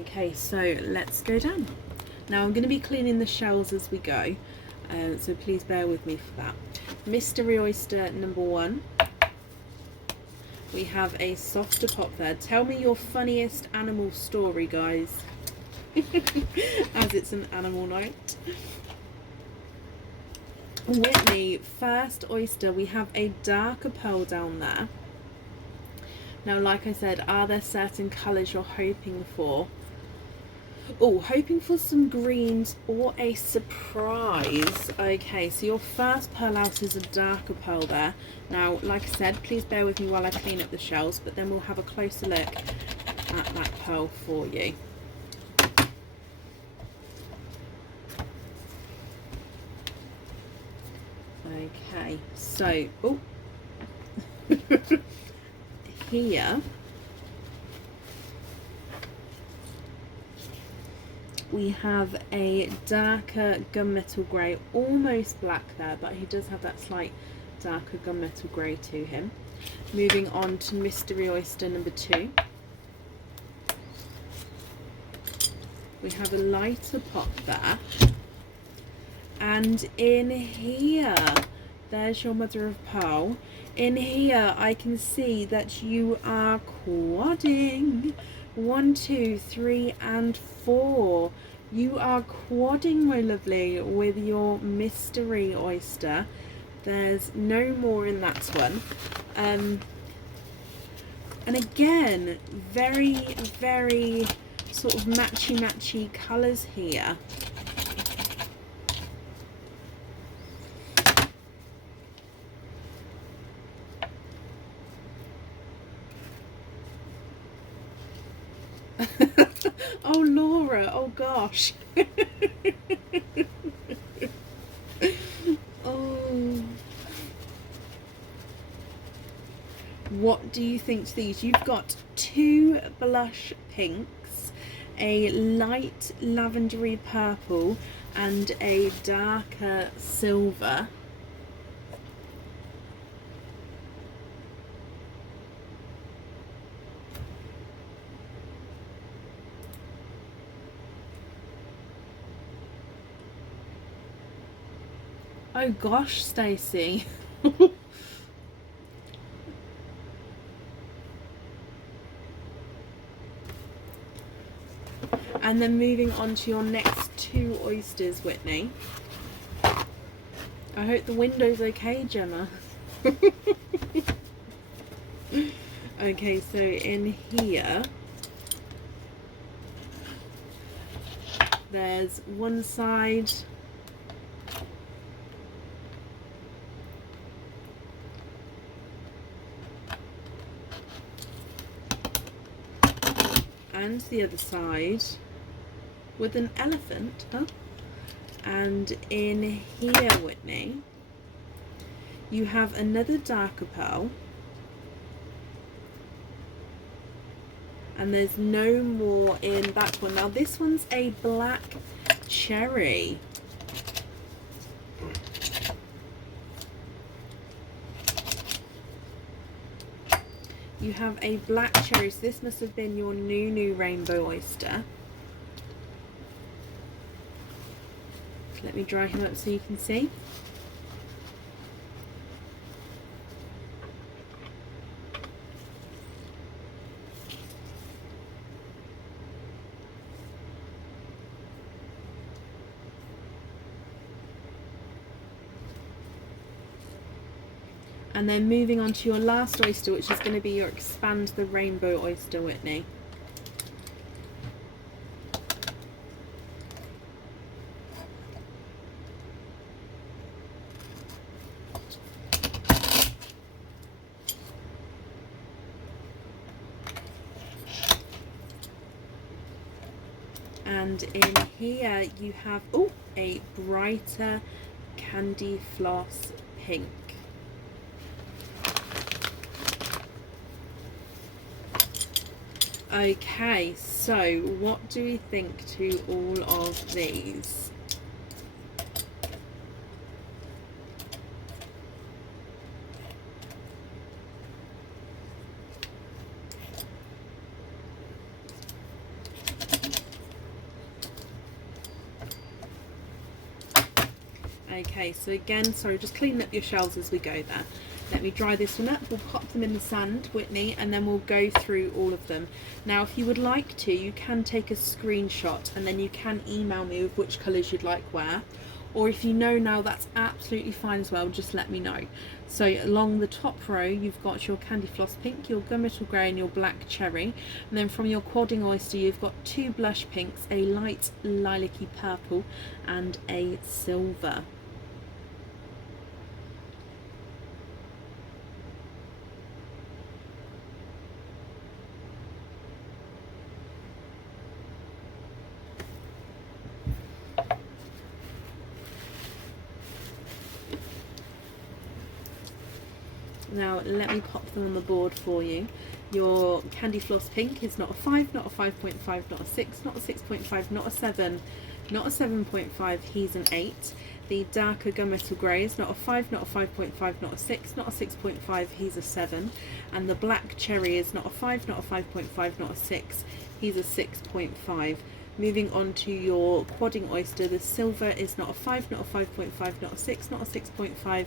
Okay, so let's go down. Now I'm going to be cleaning the shells as we go, so please bear with me for that. Mystery oyster number 1. We have a softer pop there. Tell me your funniest animal story, guys. As it's an animal night. Whitney, first oyster, we have a darker pearl down there. Now, like I said, are there certain colours you're hoping for? Oh, hoping for some greens or a surprise. Okay, so your first pearl out is a darker pearl there. Now, like I said, please bear with me while I clean up the shells, but then we'll have a closer look at that pearl for you. Okay, so, oh, here we have a darker gunmetal grey, almost black there, but he does have that slight darker gunmetal grey to him. Moving on to mystery oyster number 2. We have a lighter pop there. And in here, there's your mother of pearl. In here, I can see that you are quadding. 1, 2, 3, and 4. You are quadding, my lovely, with your mystery oyster. There's no more in that one. And again, very, very sort of matchy colours here. Oh, Laura, oh gosh. Oh. What do you think to these? You've got 2 blush pinks, a light lavendery purple, and a darker silver. Oh gosh, Stacey. And then moving on to your next 2 oysters, Whitney. I hope the window's okay, Gemma. Okay, so in here, there's one side and the other side with an elephant, huh? And in here, Whitney, you have another darker pearl, and there's no more in that one. Now this one's a black cherry. You have a black cherry, so this must have been your new rainbow oyster. Let me dry him up so you can see. And then moving on to your last oyster, which is going to be your Expand the Rainbow oyster, Whitney. And in here you have a brighter Candy Floss pink. Okay, so what do we think to all of these? Okay, so again, sorry, just cleaning up your shelves as we go there. Let me dry this one up. We'll pop them in the sand, Whitney, and then we'll go through all of them. Now, if you would like to, you can take a screenshot and then you can email me with which colours you'd like where. Or if you know now, that's absolutely fine as well, just let me know. So along the top row, you've got your Candy Floss pink, your gunmetal grey and your black cherry. And then from your quadding oyster, you've got 2 blush pinks, a light lilac-y purple and a silver. Now let me pop them on the board for you. Your Candy Floss pink is not a 5, not a 5.5, not a 6, not a 6.5, not a 7, not a 7.5, he's an 8. The darker gunmetal grey is not a 5, not a 5.5, not a 6, not a 6.5, he's a 7. And the black cherry is not a 5, not a 5.5, not a 6, he's a 6.5. Moving on to your quadding oyster, the silver is not a 5, not a 5.5, not a 6, not a 6.5,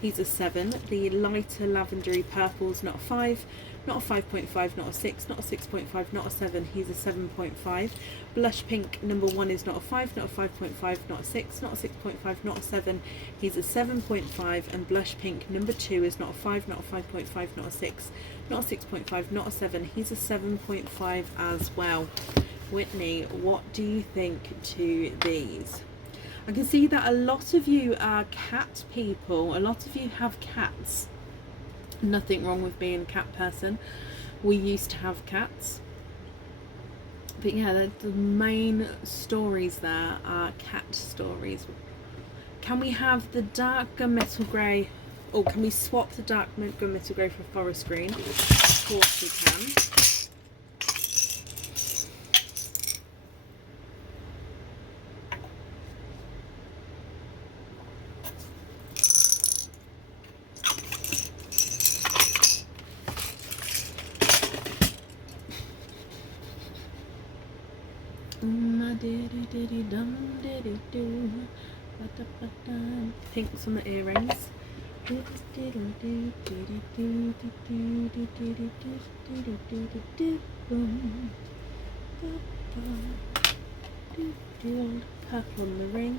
he's a 7. The lighter lavendery purple is not a 5, not a 5.5, not a 6, not a 6.5, not a 7, he's a 7.5. Blush pink number 1 is not a 5, not a 5.5, not a 6, not a 6.5, not a 7, he's a 7.5. And blush pink number 2 is not a 5, not a 5.5, not a 6, not a 6.5, not a 7, he's a 7.5 as well. Whitney, what do you think to these? I can see that a lot of you are cat people. A lot of you have cats. Nothing wrong with being a cat person. We used to have cats. But yeah, the main stories there are cat stories. Can we have the dark gunmetal grey? Or can we swap the dark gunmetal grey for forest green? Of course we can. Pinks on the earrings. Purple on the ring.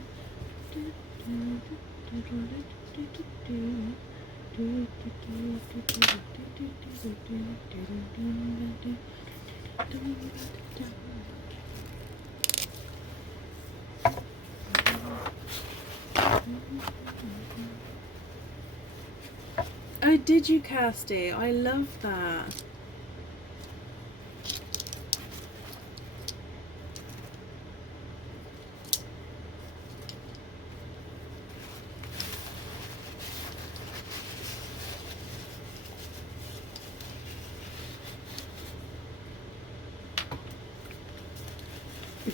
Oh, did you, Kirsty? I love that.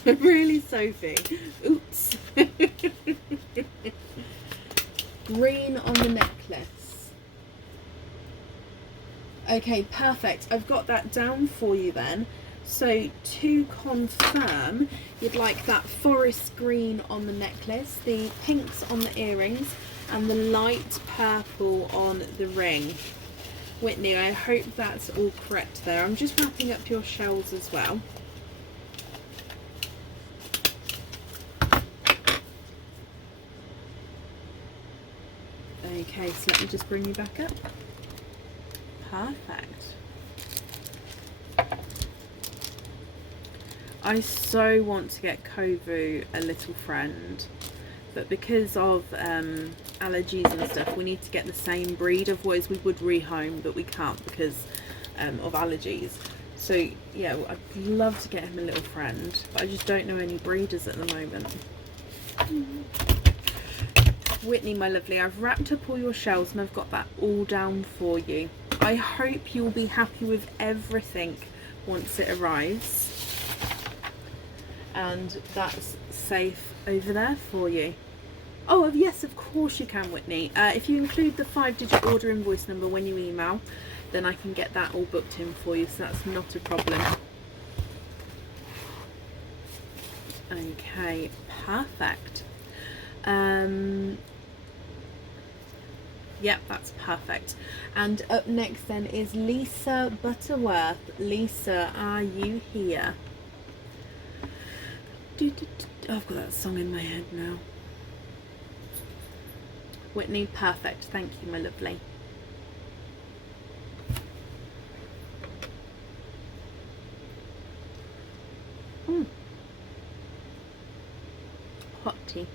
Really, Sophie? Oops. Green on the necklace. Okay, perfect. I've got that down for you then. So to confirm, you'd like that forest green on the necklace, the pinks on the earrings, and the light purple on the ring. Whitney, I hope that's all correct there. I'm just wrapping up your shells as well. Okay, so let me just bring you back up. Perfect. I so want to get Kovu a little friend, but because of allergies and stuff, we need to get the same breed. Otherwise we would rehome, but we can't because of allergies. So yeah, I'd love to get him a little friend, but I just don't know any breeders at the moment. Whitney, my lovely, I've wrapped up all your shells and I've got that all down for you. I hope you'll be happy with everything once it arrives. And that's safe over there for you. Oh yes, of course you can, Whitney. If you include the 5-digit order invoice number when you email, then I can get that all booked in for you, so that's not a problem. Okay, perfect. Yep, that's perfect. And up next then is Lisa Butterworth. Lisa, are you here? Oh, I've got that song in my head now. Whitney, perfect. Thank you, my lovely. Hot tea.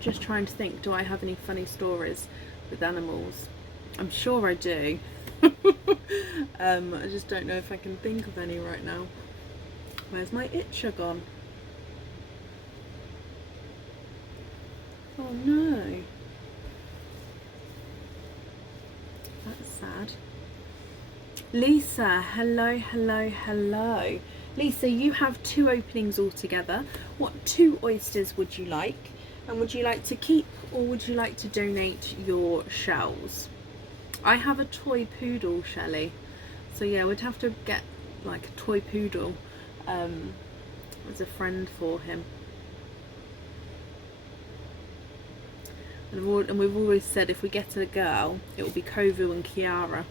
Just trying to think, do I have any funny stories with animals? I'm sure I do. I just don't know if I can think of any right now. Where's my itcher gone? Oh no. That's sad. Lisa, hello, hello, hello. Lisa, you have 2 openings altogether. What 2 oysters would you like? And would you like to keep or would you like to donate your shells? I have a toy poodle, Shelley. So yeah, we'd have to get like a toy poodle as a friend for him. And we've always said if we get a girl, it will be Kovu and Kiara.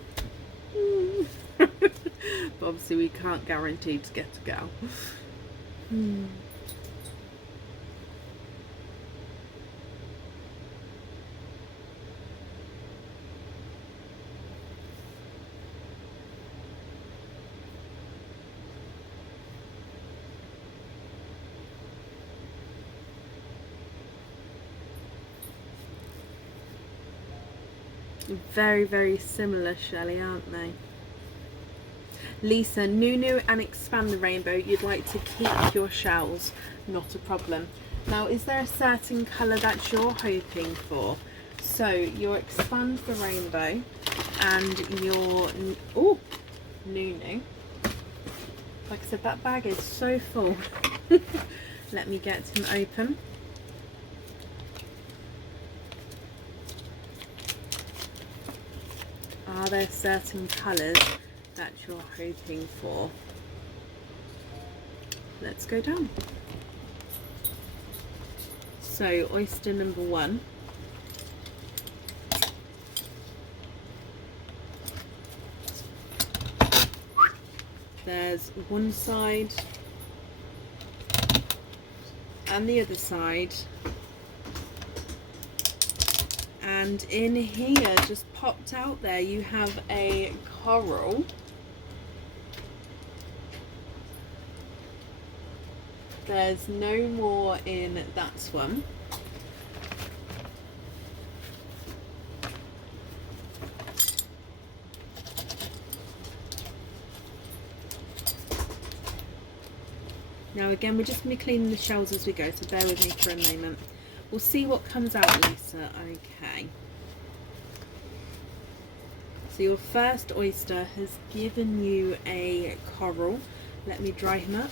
But obviously we can't guarantee to get a girl. Very, very similar, Shelley, aren't they? Lisa, Nunu and Expand the Rainbow, you'd like to keep your shells, not a problem. Now, is there a certain colour that you're hoping for? So, your Expand the Rainbow and your, oh, Nunu. Like I said, that bag is so full. Let me get him open. Are there certain colours that you're hoping for? Let's go down. So oyster number 1. There's one side and the other side. And in here, just popped out there, you have a coral. There's no more in that one. Now again, we're just going to be cleaning the shells as we go, so bear with me for a moment. We'll see what comes out, Lisa. Okay. So your first oyster has given you a coral. Let me dry him up.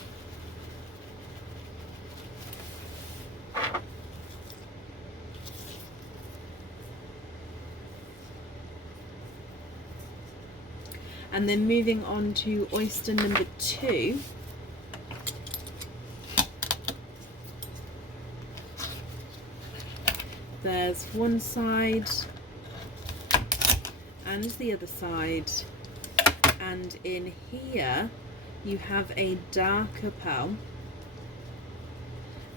And then moving on to oyster number 2. There's one side and the other side, and in here you have a darker pearl,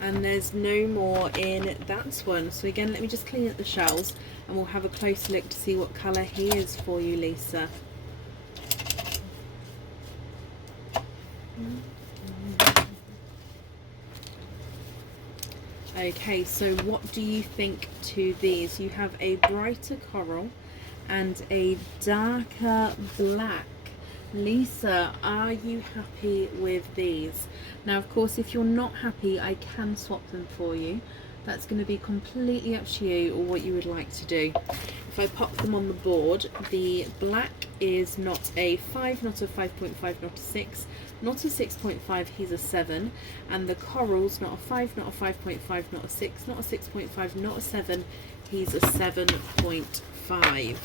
and there's no more in that one. So again, let me just clean up the shells and we'll have a closer look to see what colour he is for you, Lisa. Okay, so what do you think to these? You have a brighter coral and a darker black. Lisa, are you happy with these? Now, of course, if you're not happy, I can swap them for you. That's going to be completely up to you or what you would like to do. If I pop them on the board, the black is not a 5, not a 5.5, not a 6, not a 6.5, he's a 7. And the coral's not a 5, not a 5.5, not a 6, not a 6.5, not a 7, he's a 7.5.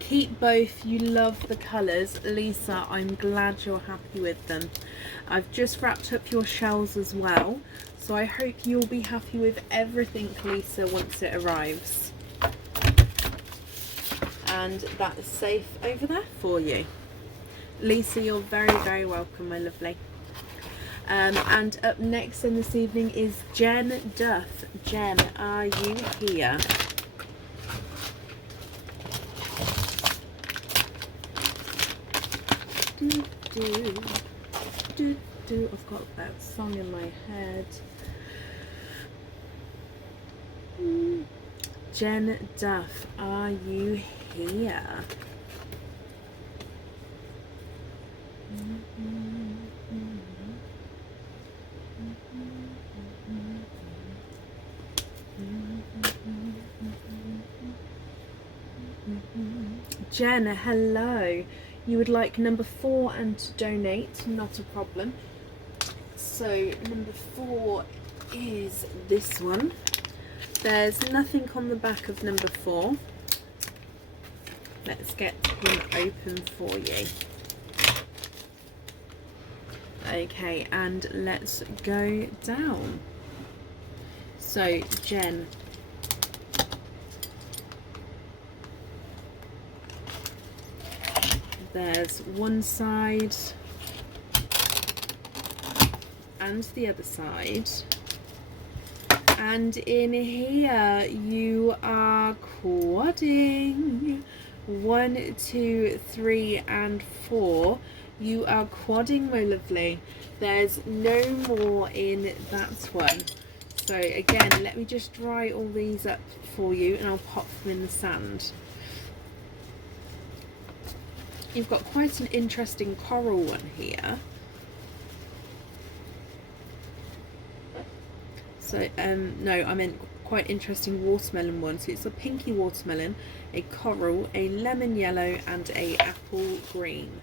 Keep both, you love the colours. Lisa, I'm glad you're happy with them. I've just wrapped up your shells as well, so I hope you'll be happy with everything, Lisa, once it arrives. And that is safe over there for you. Lisa, you're very, very welcome, my lovely. And up next in this evening is Jen Duff. Jen, are you here? I've got that song in my head. Jen Duff, are you here? Jen, hello. You would like number 4 and to donate, not a problem. So number 4 is this one. There's nothing on the back of number 4. Let's get him open for you. Okay, and let's go down. So Jen, there's one side and the other side, and in here you are quadding. 1, 2, 3 and 4. You are quadding, my lovely. There's no more in that one. So again, let me just dry all these up for you and I'll pop them in the sand. You've got quite an interesting coral one here. So, no, I meant quite interesting watermelon one. So it's a pinky watermelon, a coral, a lemon yellow and a apple green.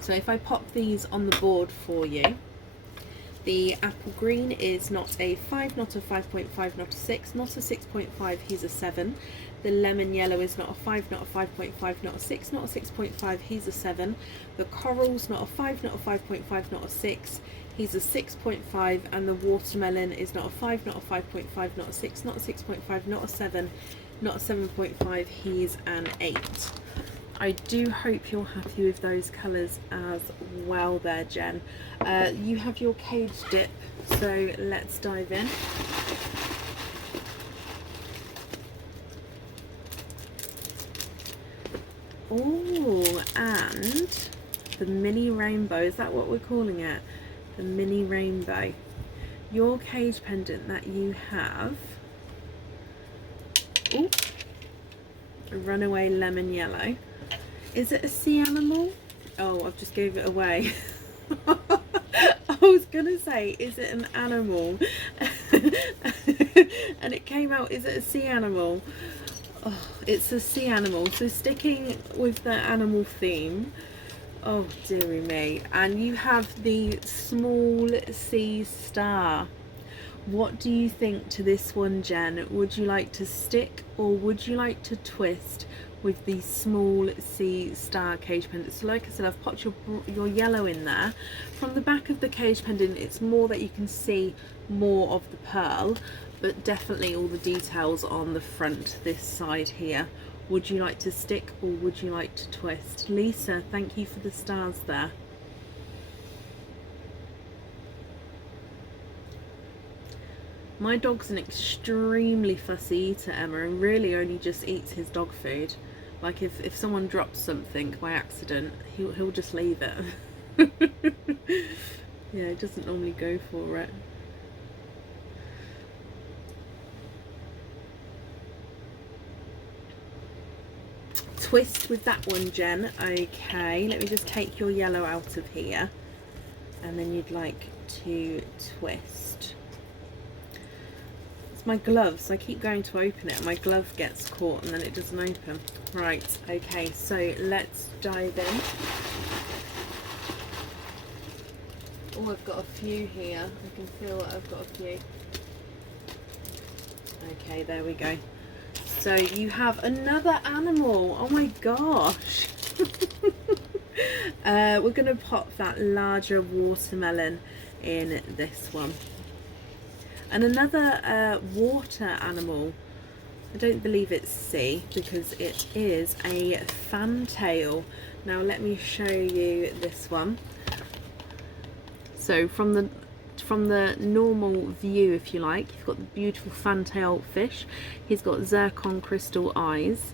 So if I pop these on the board for you, the apple green is not a 5, not a 5.5, not a 6, not a 6.5, he's a 7. The lemon yellow is not a 5, not a 5.5, not a 6, not a 6.5, he's a 7. The coral's not a 5, not a 5.5, not a 6, he's a 6.5. And the watermelon is not a 5, not a 5.5, not a 6, not a 6.5, not a 7, not a 7.5, he's an 8. I do hope you're happy with those colours as well there, Jen. You have your cage dip, so let's dive in. Oh, and the mini rainbow, is that what we're calling it? The mini rainbow. Your cage pendant that you have. Oh, a runaway lemon yellow. Is it a sea animal? Oh, I've just gave it away. I was gonna say, is it an animal? And it came out, is it a sea animal? Oh, it's a sea animal. So sticking with the animal theme, oh dearie me, and you have the small sea star. What do you think to this one, Jen? Would you like to stick or would you like to twist with the small sea star cage pendant? So like I said, I've popped your yellow in there. From the back of the cage pendant, it's more that you can see more of the pearl, but definitely all the details on the front, this side here. Would you like to stick or would you like to twist? Lisa, thank you for the stars there. My dog's an extremely fussy eater, Emma, and really only just eats his dog food. Like if someone drops something by accident, he'll just leave it. Yeah, he doesn't normally go for it. Twist with that one, Jen. Okay, let me just take your yellow out of here. And then you'd like to twist. It's my gloves. I keep going to open it and my glove gets caught and then it doesn't open. Right, okay, so let's dive in. Oh, I've got a few here. I can feel that I've got a few. Okay, there we go. So you have another animal. Oh my gosh. We're going to pop that larger watermelon in this one. And another water animal. I don't believe it's sea because it is a fantail. Now let me show you this one. So from the normal view, if you like, you've got the beautiful fantail fish. He's got zircon crystal eyes,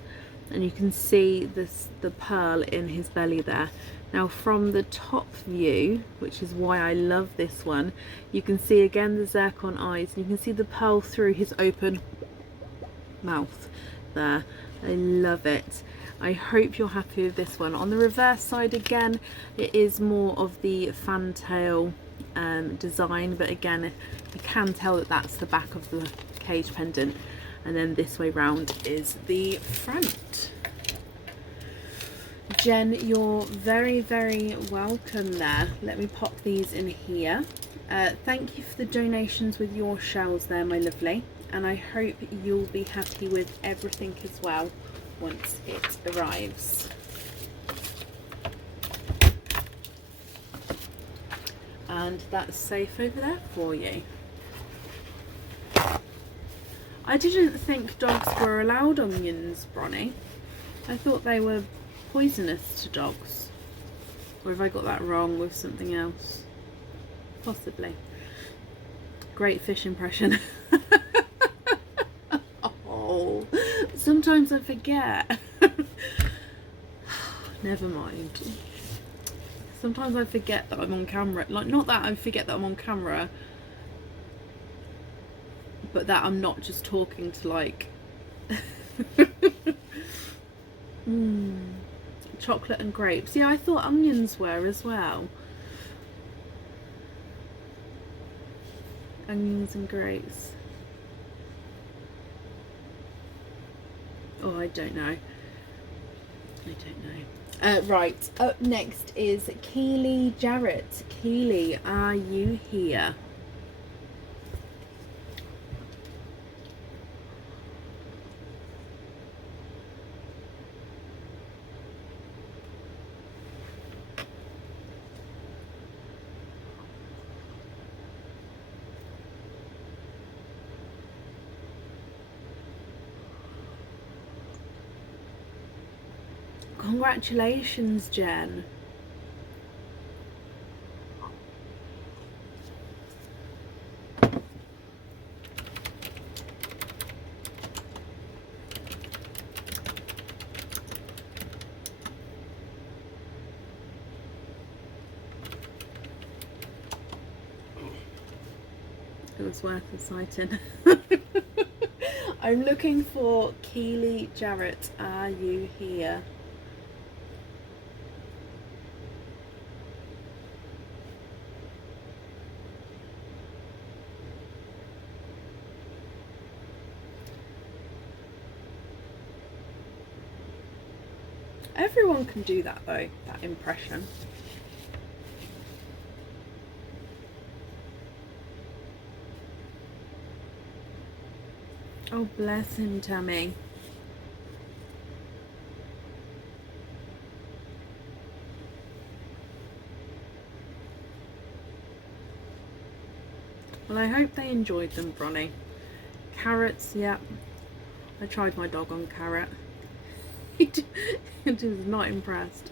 and you can see the pearl in his belly there. Now from the top view, which is why I love this one, you can see again the zircon eyes, and you can see the pearl through his open mouth there. I love it. I hope you're happy with this one. On the reverse side again, it is more of the fantail design, but again you can tell that that's the back of the cage pendant, and then this way round is the front. Jen, you're very, very welcome there. Let me pop these in here. Thank you for the donations with your shells there, my lovely, and I hope you'll be happy with everything as well once it arrives. And that's safe over there for you. I didn't think dogs were allowed onions, Bronnie. I thought they were poisonous to dogs. Or have I got that wrong with something else? Possibly. Great fish impression. Oh, sometimes I forget. Never mind. Sometimes I forget that I'm on camera. Like, not that I forget that I'm on camera, but that I'm not just talking to like chocolate and grapes. Yeah, I thought onions were as well. Onions and grapes. Oh, I don't know. I don't know. Right, up next is Keely Jarrett. Keely, are you here? Congratulations, Jen. It was worth the sighting. I'm looking for Keely Jarrett. Are you here? Everyone can do that though, that impression. Oh, bless him, Tammy. Well, I hope they enjoyed them, Bronny. Carrots, yeah. I tried my dog on Carrot. He was not impressed.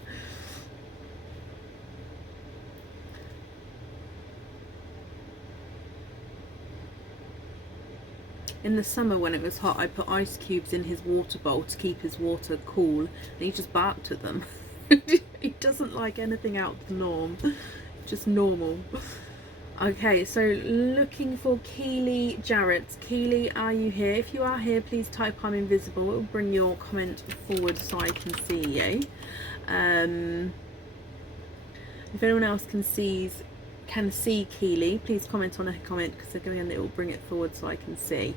In the summer when it was hot, I put ice cubes in his water bowl to keep his water cool, and he just barked at them. He doesn't like anything out of the norm, just normal. Okay, so looking for Keely Jarrett. Keely, are you here? If you are here, please type I'm invisible. It will bring your comment forward so I can see you. If anyone else can see Keely, please comment on a comment, because again it will bring it forward so I can see.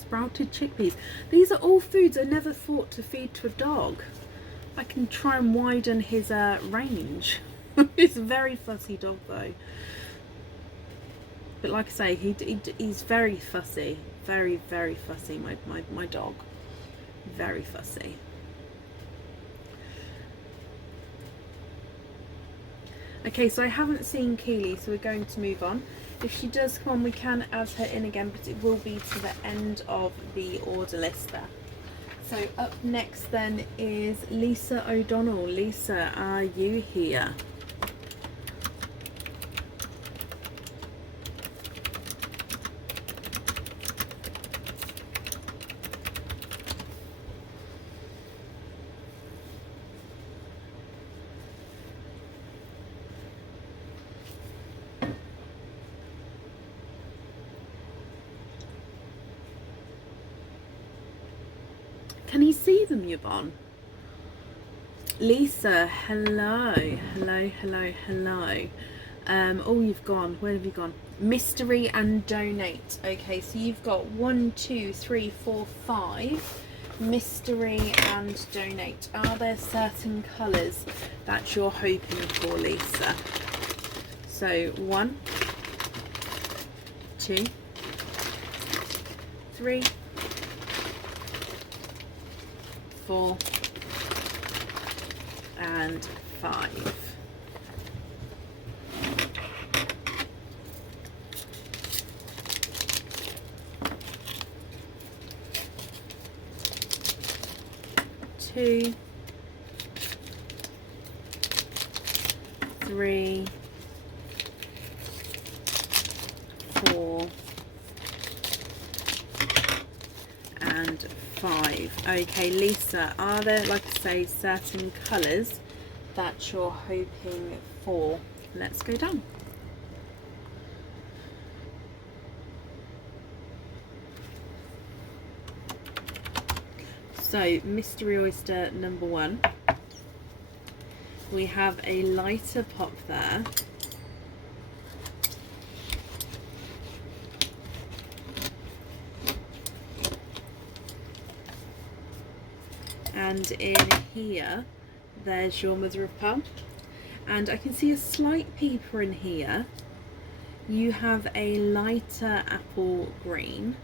Sprouted chickpeas. These are all foods I never thought to feed to a dog. I can try and widen his range. He's a very fussy dog though. But like I say, he's very fussy. Very, very fussy, my dog. Very fussy. Okay, so I haven't seen Keely, so we're going to move on. If she does come on, we can add her in again, but it will be to the end of the order list there. So up next then is Lisa O'Donnell. Lisa, are you here? Can he see them, Yvonne? Lisa, hello. Oh, you've gone. Where have you gone? Mystery and donate. Okay, so you've got 1, 2, 3, 4, 5. Mystery and donate. Are there certain colours that you're hoping for, Lisa? So 1, 2, 3, 4 and 5. Two, 3, 4 and 5. Okay, Lisa, are there, like I say, certain colours that you're hoping for? Let's go down. So, Mystery Oyster number 1. We have a lighter pop there. And in here, there's your mother of pearl. And I can see a slight peeper in here. You have a lighter apple green.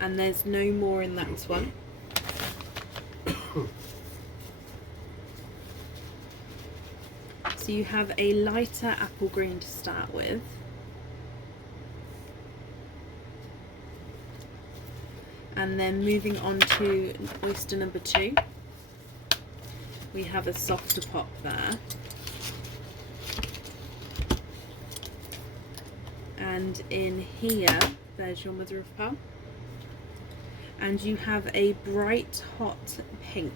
And there's no more in that one. So you have a lighter apple green to start with. And then moving on to oyster number 2, we have a softer pop there. And in here, there's your mother of pearl. And you have a bright hot pink.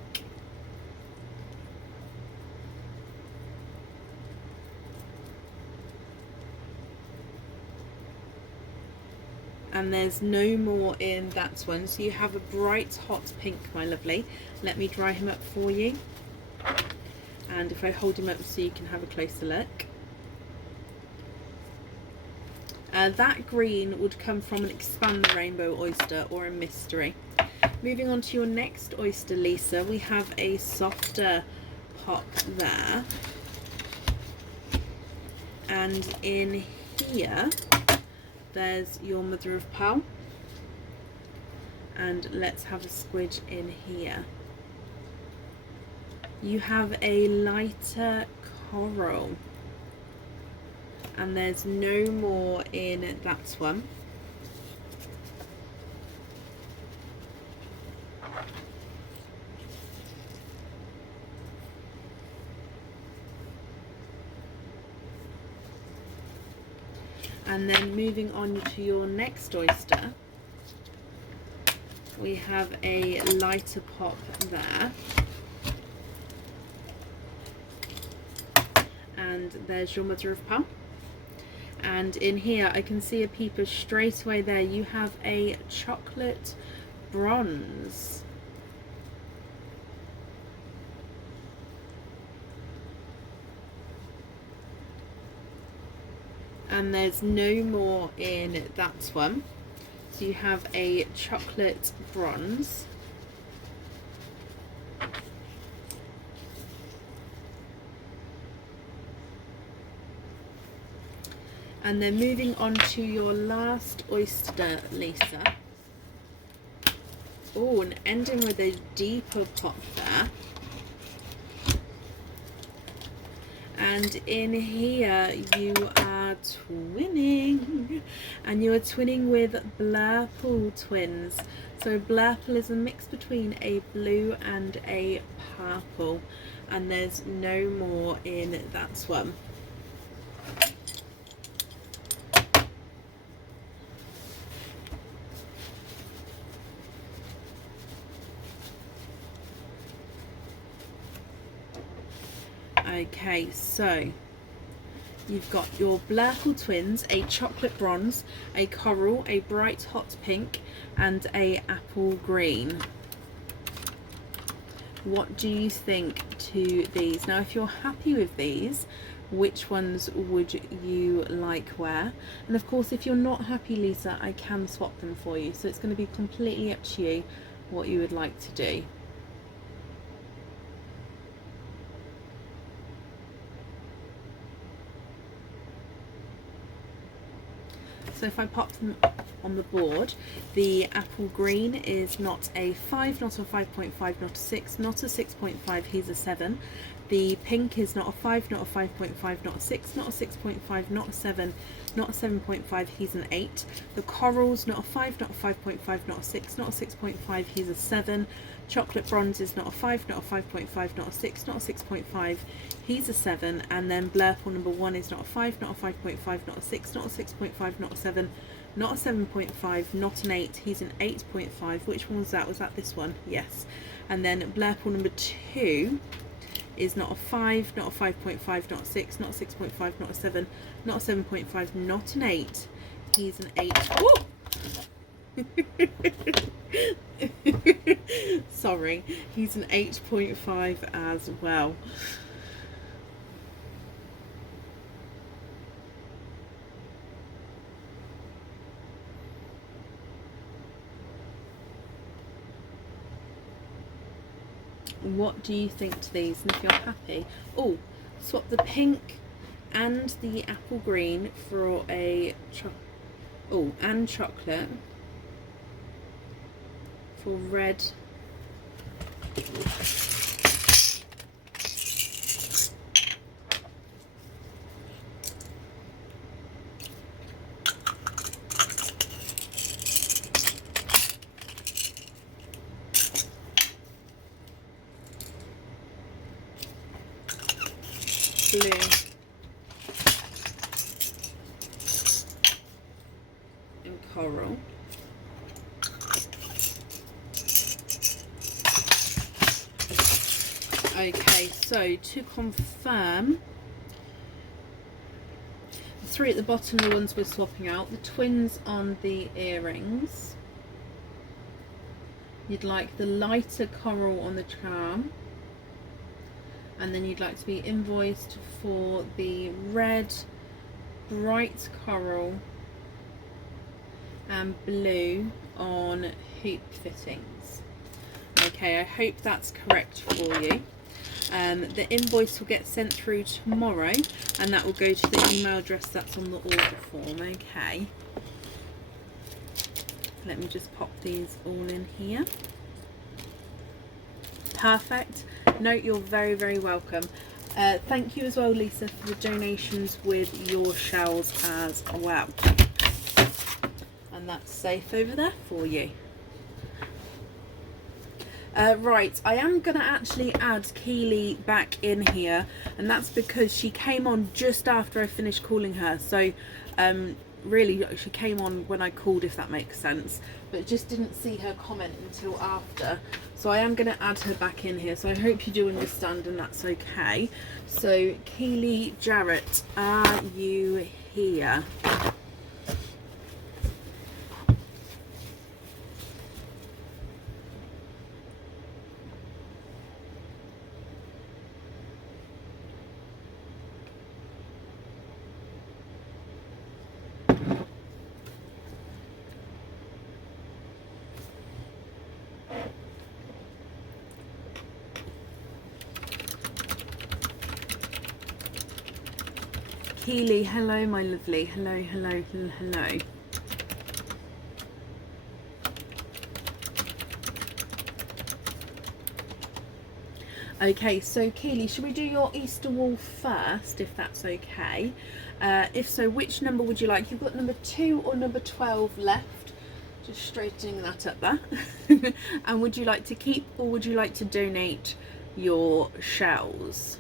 And there's no more in that one, so you have a bright hot pink, my lovely. Let me dry him up for you. And if I hold him up so you can have a closer look, that green would come from an Expand the Rainbow oyster or a mystery. Moving on to your next oyster, Lisa, we have a softer pop there. And in here, there's your mother of pearl. And let's have a squidge in here. You have a lighter coral. And there's no more in that one. And then moving on to your next oyster, we have a lighter pop there. And there's your mother of pearl. And in here I can see a peeper straight away there. You have a chocolate bronze. And there's no more in that one. So you have a chocolate bronze. And then moving on to your last oyster, Lisa. Oh, and ending with a deeper pop there. And in here you are twinning. And you are twinning with Blurple twins. So Blurple is a mix between a blue and a purple. And there's no more in that one. Okay, so you've got your Blurple twins, a chocolate bronze, a coral, a bright hot pink, and a apple green. What do you think to these? Now, if you're happy with these, which ones would you like where? And of course, if you're not happy, Lisa, I can swap them for you. So it's going to be completely up to you what you would like to do. So if I pop them up on the board, the apple green is not a 5, not a 5.5, not a 6, not a 6.5, he's a 7. The pink is not a 5, not a 5.5, not a 6, not a 6.5, not a 7, not a 7.5, he's an 8. The coral's not a 5, not a 5.5, not a 6, not a 6.5, he's a 7. Chocolate bronze is not a 5, not a 5.5, not a 6, not a 6.5, he's a 7. And then Blurple number 1 is not a 5, not a 5.5, not a 6, not a 6.5, not a 7, not a 7.5, not an 8, he's an 8.5. Which one was that? Was that this one? Yes. And then Blurple number 2 is not a 5, not a 5.5, not a 6, not a 6.5, not a 7, not a 7.5, not an 8, he's an 8. Sorry, he's an 8.5 as well. What do you think to these? And if you're happy, oh, swap the pink and the apple green for a and chocolate for red. Blue. And coral. Okay, so to confirm, the 3 at the bottom are the ones we're swapping out. The twins on the earrings. You'd like the lighter coral on the charm. and then you'd like to be invoiced for the red, bright coral and blue on hoop fittings. Okay, I hope that's correct for you. The invoice will get sent through tomorrow, and that will go to the email address that's on the order form. Okay, let me just pop these all in here. Perfect. No, you're very, very welcome. Thank you as well, Lisa, for the donations with your shells as well. And that's safe over there for you. Right, I am going to actually add Keely back in here, and that's because she came on just after I finished calling her. So really she came on when I called, if that makes sense, but just didn't see her comment until after. So I am going to add her back in here, so I hope you do understand and that's okay. So Keely Jarrett, are you here? Keely, hello my lovely, hello, hello, hello. Okay, so Keely, should we do your Easter wall first, if that's okay? If so, which number would you like? You've got number 2 or number 12 left. Just straightening that up there. And would you like to keep or would you like to donate your shells?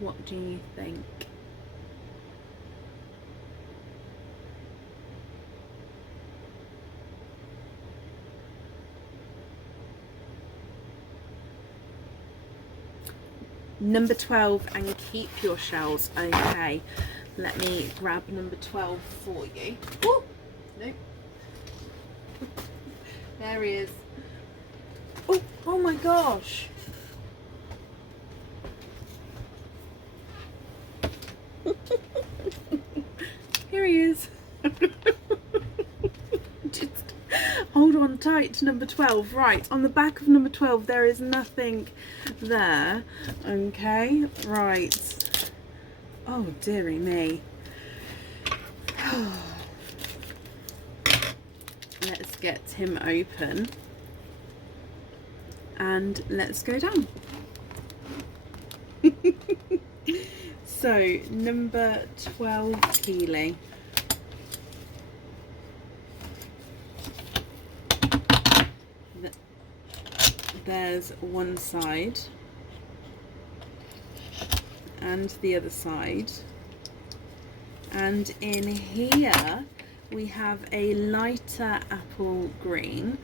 What do you think? Number 12 and keep your shells. Okay, let me grab number 12 for you. Oh, nope. There he is. Oh, oh my gosh. Here he is. Just hold on tight to number 12. Right, on the back of number 12 there is nothing there. Okay, right. Oh dearie me. Let's get him open and let's go down. So number 12 Keely. There's one side and the other side, and in here we have a lighter apple green,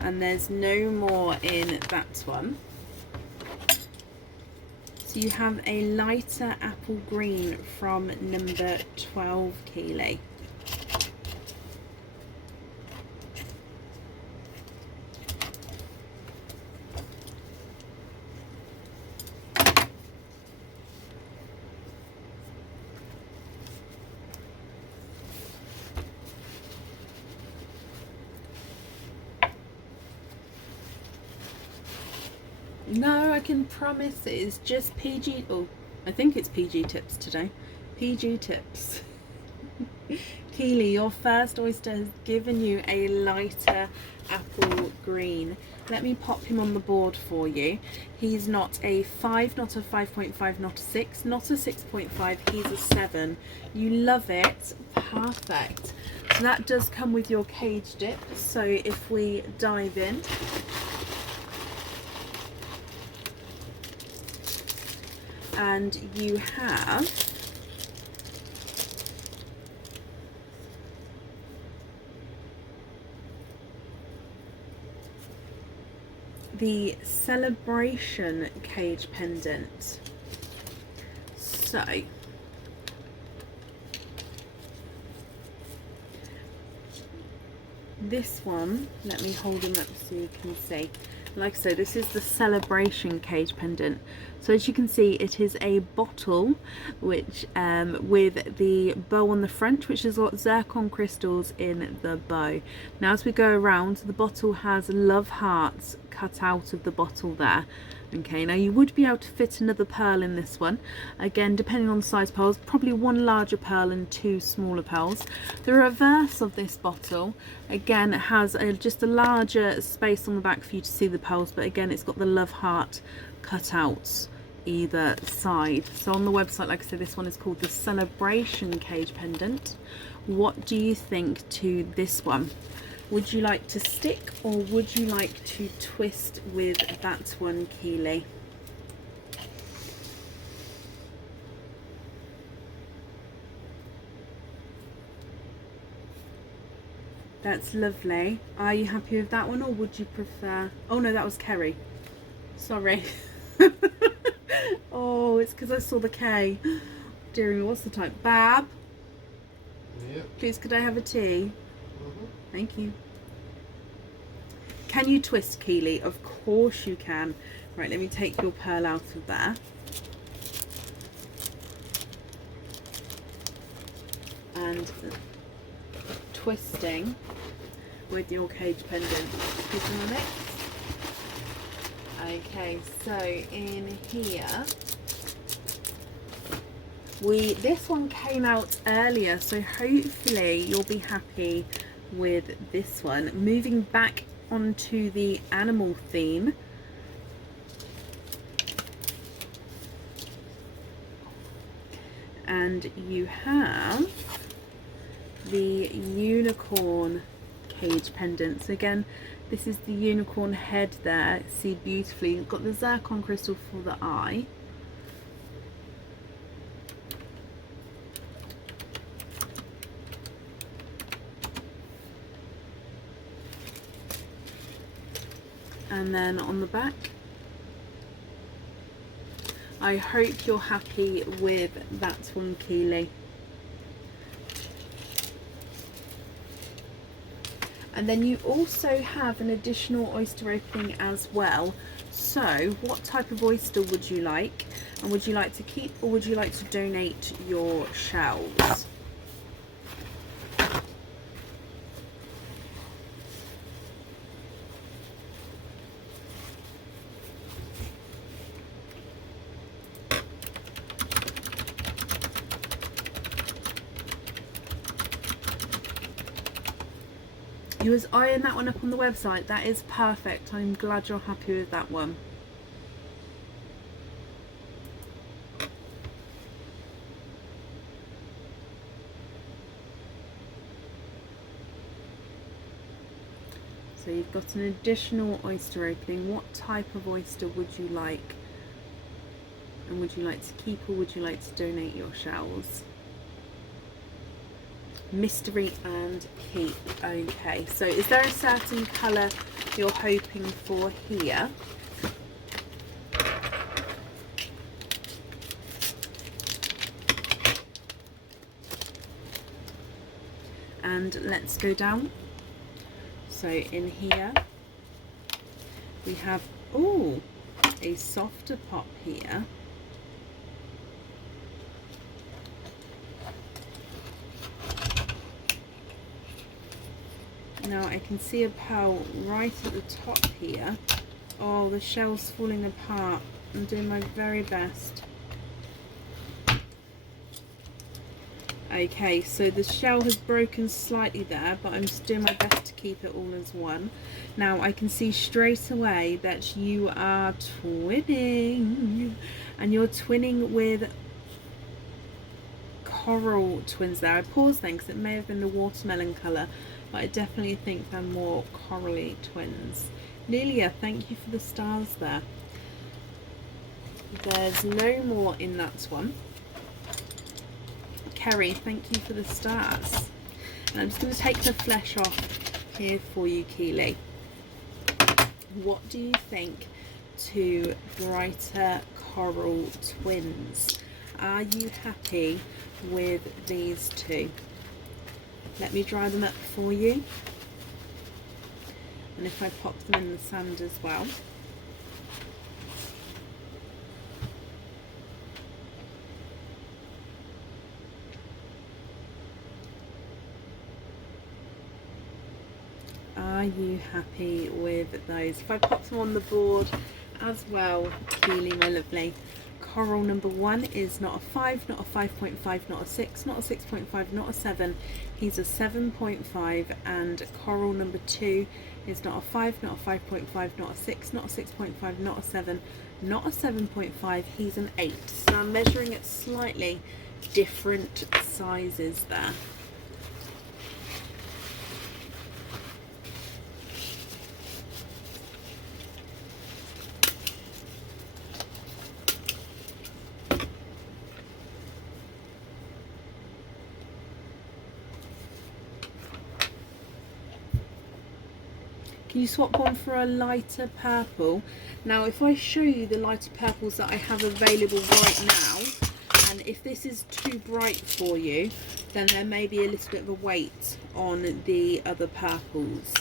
and there's no more in that one. So you have a lighter apple green from number 12 Keely. No, I can promise it is just PG. Oh, I think it's PG tips today. PG tips. Keely, your first oyster has given you a lighter apple green. Let me pop him on the board for you. He's not a 5, not a 5.5, not a 6, not a 6.5. He's a 7. You love it. Perfect. So that does come with your cage dip. So if we dive in. And you have the Celebration cage pendant. So this one, let me hold them up so you can see. Like I said, this is the Celebration cage pendant. So as you can see, it is a bottle which with the bow on the front, which has got zircon crystals in the bow. Now as we go around, the bottle has love hearts cut out of the bottle there. Okay, now you would be able to fit another pearl in this one. Again, depending on the size pearls, probably one larger pearl and two smaller pearls. The reverse of this bottle, again, has just a larger space on the back for you to see the pearls, but again, it's got the love heart cutouts either side. So on the website, like I said, this one is called the Celebration cage pendant. What do you think to this one? Would you like to stick or would you like to twist with that one, Keely? That's lovely. Are you happy with that one or would you prefer... Oh no, that was Kerry. Sorry. Oh, it's because I saw the K. Dear me, what's the time? Bab? Yep. Please, could I have a tea? Mm-hmm. Thank you. Can you twist, Keely? Of course you can. Right, let me take your pearl out of there. And twisting with your cage pendant. Putting on it. Okay, so in here, this one came out earlier, so hopefully you'll be happy with this one. Moving back onto the animal theme, and you have the unicorn cage pendant. So again, this is the unicorn head there. See beautifully, you've got the zircon crystal for the eye. And then on the back, I hope you're happy with that one, Keely. And then you also have an additional oyster opening as well. So what type of oyster would you like? And would you like to keep or would you like to donate your shells? You was eyeing that one up on the website. That is perfect. I'm glad you're happy with that one. So you've got an additional oyster opening. What type of oyster would you like? And would you like to keep or would you like to donate your shells? Mystery and keep. Okay, so is there a certain colour you're hoping for here? And let's go down. So in here we have a softer pop here. Now I can see a pearl right at the top here. Oh, the shell's falling apart. I'm doing my very best. Okay, so the shell has broken slightly there, but I'm just doing my best to keep it all as one. Now I can see straight away that you are twinning, and you're twinning with coral twins there. I paused then because it may have been the watermelon colour, but I definitely think they're more corally twins. Nelia, thank you for the stars there. There's no more in that one. Kerry, thank you for the stars. And I'm just going to take the flesh off here for you, Keely. What do you think to Brighter Coral Twins? Are you happy with these two? Let me dry them up for you. And if I pop them in the sand as well. Are you happy with those? If I pop them on the board as well, Keely, my lovely. Coral number 1 is not a 5, not a 5.5, not a 6, not a 6.5, not a 7. He's a 7.5. And coral number 2 is not a 5, not a 5.5, not a 6, not a 6.5, not a 7, not a 7.5. He's an 8. So I'm measuring at slightly different sizes there. Can you swap one for a lighter purple? Now, if I show you the lighter purples that I have available right now, and if this is too bright for you, then there may be a little bit of a weight on the other purples,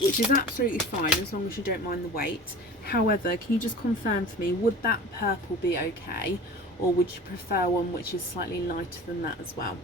which is absolutely fine as long as you don't mind the weight. However, can you just confirm for me, would that purple be okay, or would you prefer one which is slightly lighter than that as well?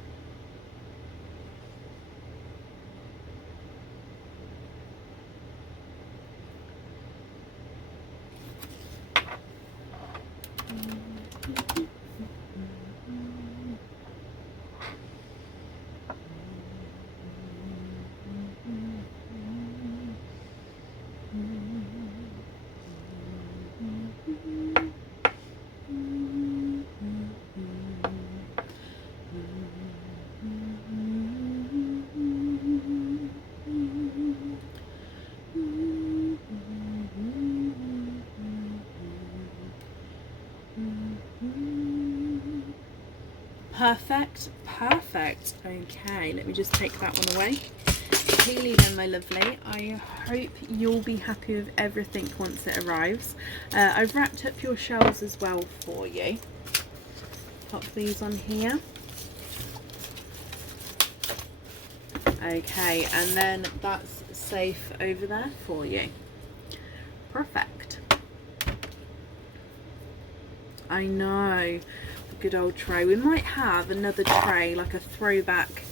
Perfect, perfect. Okay, let me just take that one away. Keely then, my lovely, I hope you'll be happy with everything once it arrives. I've wrapped up your shells as well for you. Pop these on here. Okay, and then that's safe over there for you. Perfect. I know. Good old tray. We might have another tray, like a throwback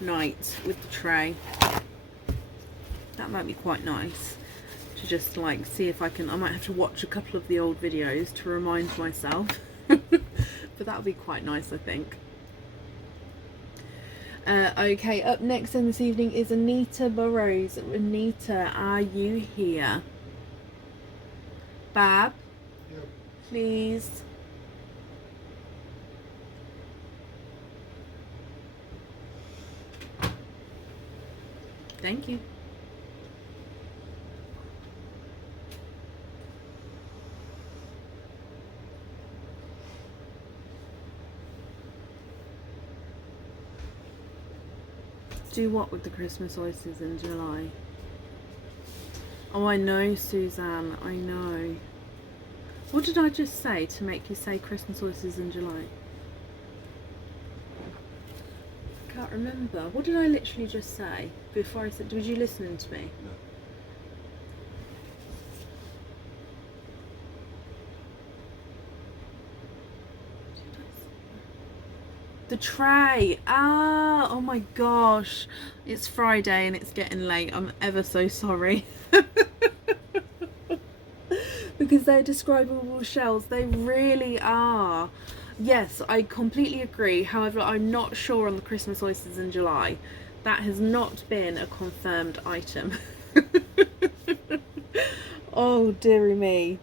night with the tray. That might be quite nice to just like see if I can. I might have to watch a couple of the old videos to remind myself, but that would be quite nice, I think. Okay, up next in this evening is Anita Burrows. Anita, are you here? Bab, Yep. please. Thank you. Do what with the Christmas oysters in July? Oh, I know, Suzanne, I know. What did I just say to make you say Christmas oysters in July? I can't remember. What did I literally just say before I said, was you listening to me? No. The tray. Ah, oh my gosh. It's Friday and it's getting late. I'm ever so sorry. Because they're describable shells. They really are. Yes, I completely agree. However, I'm not sure on the Christmas oysters in July. That has not been a confirmed item. Oh, dearie me.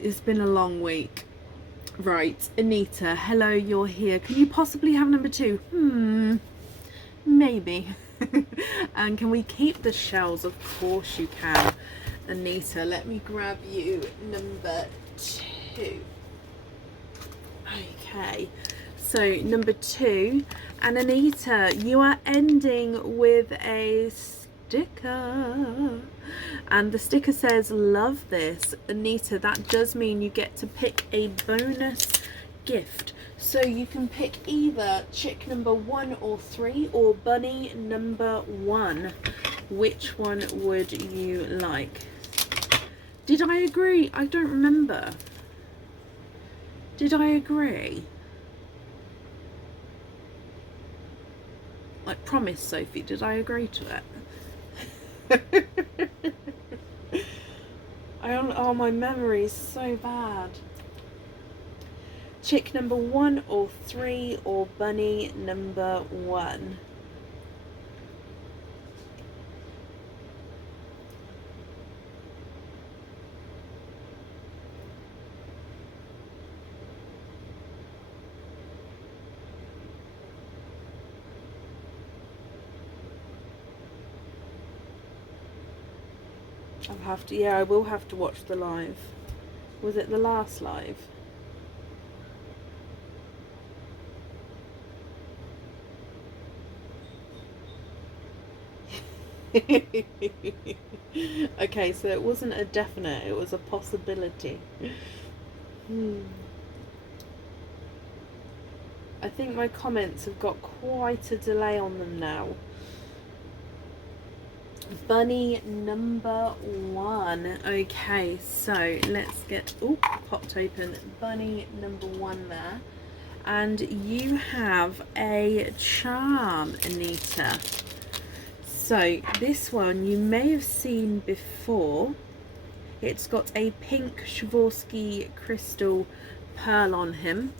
It's been a long week. Right, Anita, hello, you're here. Can you possibly have number 2? Maybe. And can we keep the shells? Of course you can. Anita, let me grab you number 2. Okay, so number 2, and Anita, you are ending with a sticker. And the sticker says, love this. Anita, that does mean you get to pick a bonus gift. So you can pick either chick number 1 or 3 or bunny number 1. Which one would you like? Did I agree? I don't remember. Did I agree? Like, promise, Sophie, did I agree to it? Oh, my memory is so bad. Chick number 1 or 3 or bunny number 1? I will have to watch the live. Was it the last live? Okay, so it wasn't a definite, it was a possibility. I think my comments have got quite a delay on them now. Bunny number 1. Okay, so let's get popped open bunny number 1 there. And you have a charm, Anita. So this one you may have seen before. It's got a pink Swarovski crystal pearl on him,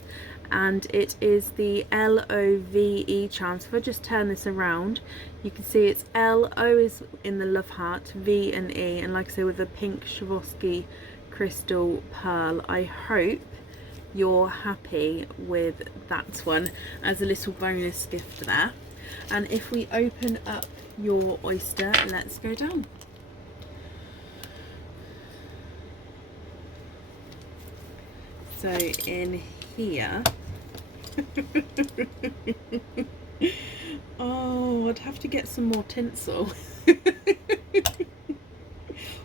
and it is the LOVE charm. So if I just turn this around, you can see it's L, O is in the love heart, V and E, and like I say, with a pink Swarovski crystal pearl. I hope you're happy with that one as a little bonus gift there. And if we open up your oyster, let's go down. So in here, oh, I'd have to get some more tinsel.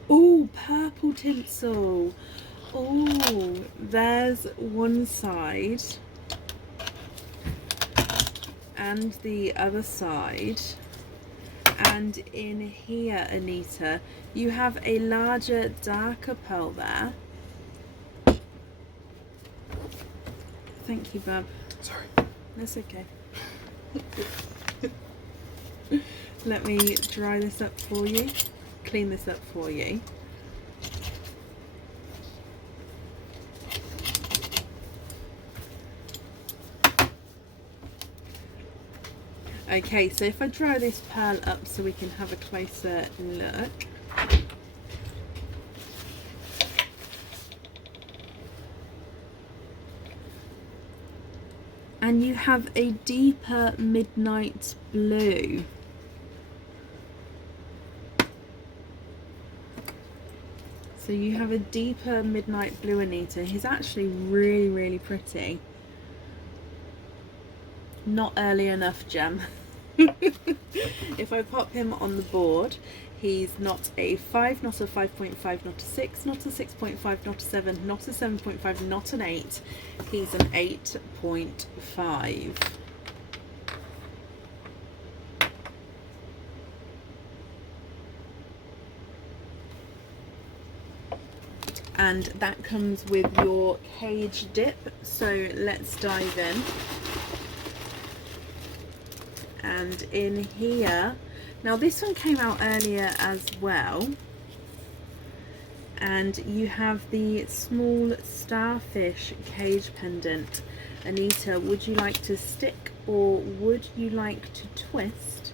Oh, purple tinsel. Oh, there's one side and the other side. And in here, Anita, you have a larger, darker pearl there. Thank you, Bub. Sorry. That's okay. Let me dry this up for you, clean this up for you. Okay, so if I dry this pearl up so we can have a closer look. And you have a deeper midnight blue. So you have a deeper midnight blue, Anita. He's actually really, really pretty. Not early enough, Gem. If I pop him on the board, he's not a 5, not a 5.5, not a 6, not a 6.5, not a 7, not a 7.5, not an 8. He's an 8.5. And that comes with your cage dip. So let's dive in. And in here, now this one came out earlier as well, and you have the small starfish cage pendant. Anita, would you like to stick or would you like to twist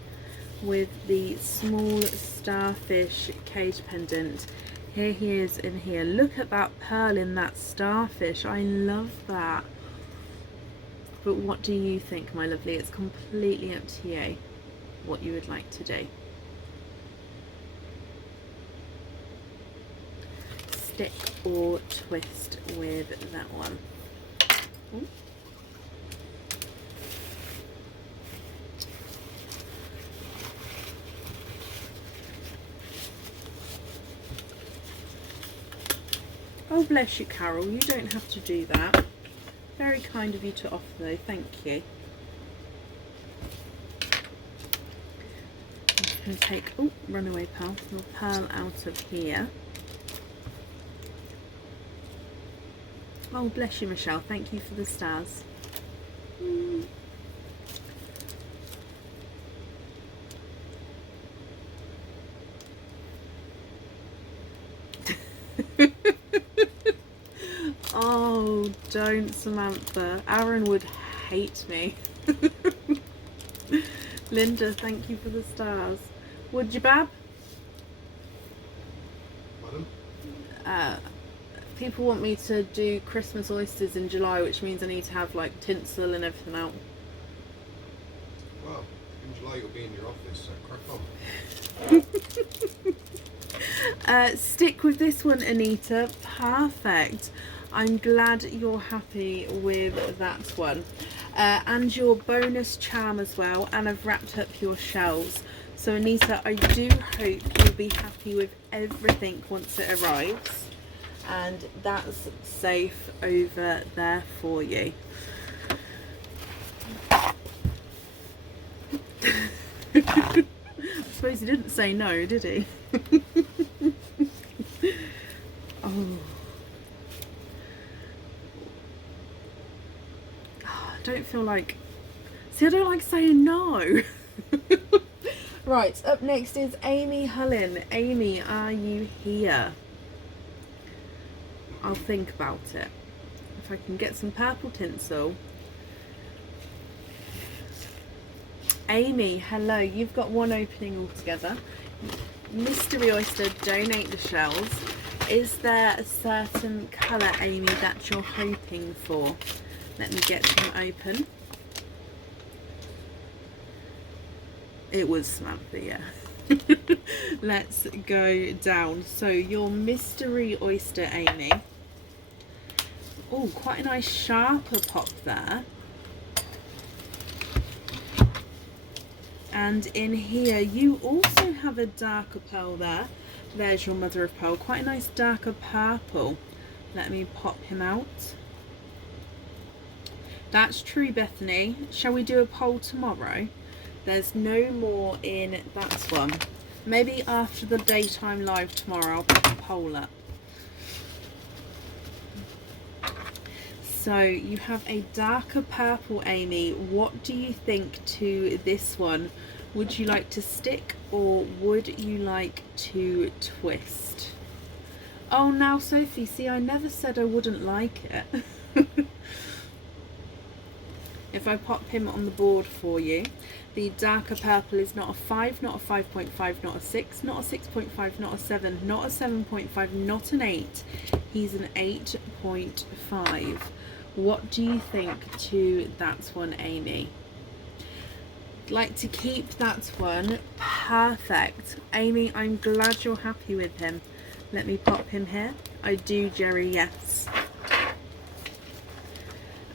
with the small starfish cage pendant? Here he is in here. Look at that pearl in that starfish. I love that. But what do you think, my lovely? It's completely up to you what you would like to do. Stick or twist with that one. Ooh. Oh, bless you, Carol. You don't have to do that. Very kind of you to offer, though. Thank you. I'm just going to take, oh, runaway pearl, some pearl out of here. Oh, bless you, Michelle. Thank you for the stars. Oh, don't, Samantha. Aaron would hate me. Linda, thank you for the stars. Would you, Bab? Madam? People want me to do Christmas oysters in July, which means I need to have like tinsel and everything out. Well, in July you'll be in your office, so crack on. Stick with this one, Anita. Perfect. I'm glad you're happy with that one. And your bonus charm as well. And I've wrapped up your shells. So Anita, I do hope you'll be happy with everything once it arrives. And that's safe over there for you. I suppose he didn't say no, did he? Oh. I don't feel like... See, I don't like saying no. Right, up next is Amy Hullen. Amy, are you here? I'll think about it. If I can get some purple tinsel. Amy, hello. You've got one opening altogether. Mystery Oyster, donate the shells. Is there a certain colour, Amy, that you're hoping for? Let me get them open. It was Samantha, yeah. Let's go down. So your Mystery Oyster, Amy. Oh, quite a nice sharper pop there. And in here you also have a darker pearl there. There's your mother of pearl. Quite a nice darker purple. Let me pop him out. That's true, Bethany. Shall we do a poll tomorrow? There's no more in that one. Maybe after the daytime live tomorrow I'll put a poll up. So you have a darker purple, Amy. What do you think to this one? Would you like to stick or would you like to twist? Oh, now Sophie, see, I never said I wouldn't like it. If I pop him on the board for you, the darker purple is not a 5, not a 5.5, not a 6, not a 6.5, not a 7, not a 7.5, not an 8. He's an 8.5. What do you think to that one, Amy? Like to keep that one. Perfect. Amy, I'm glad you're happy with him. Let me pop him here. I do, Jerry, yes.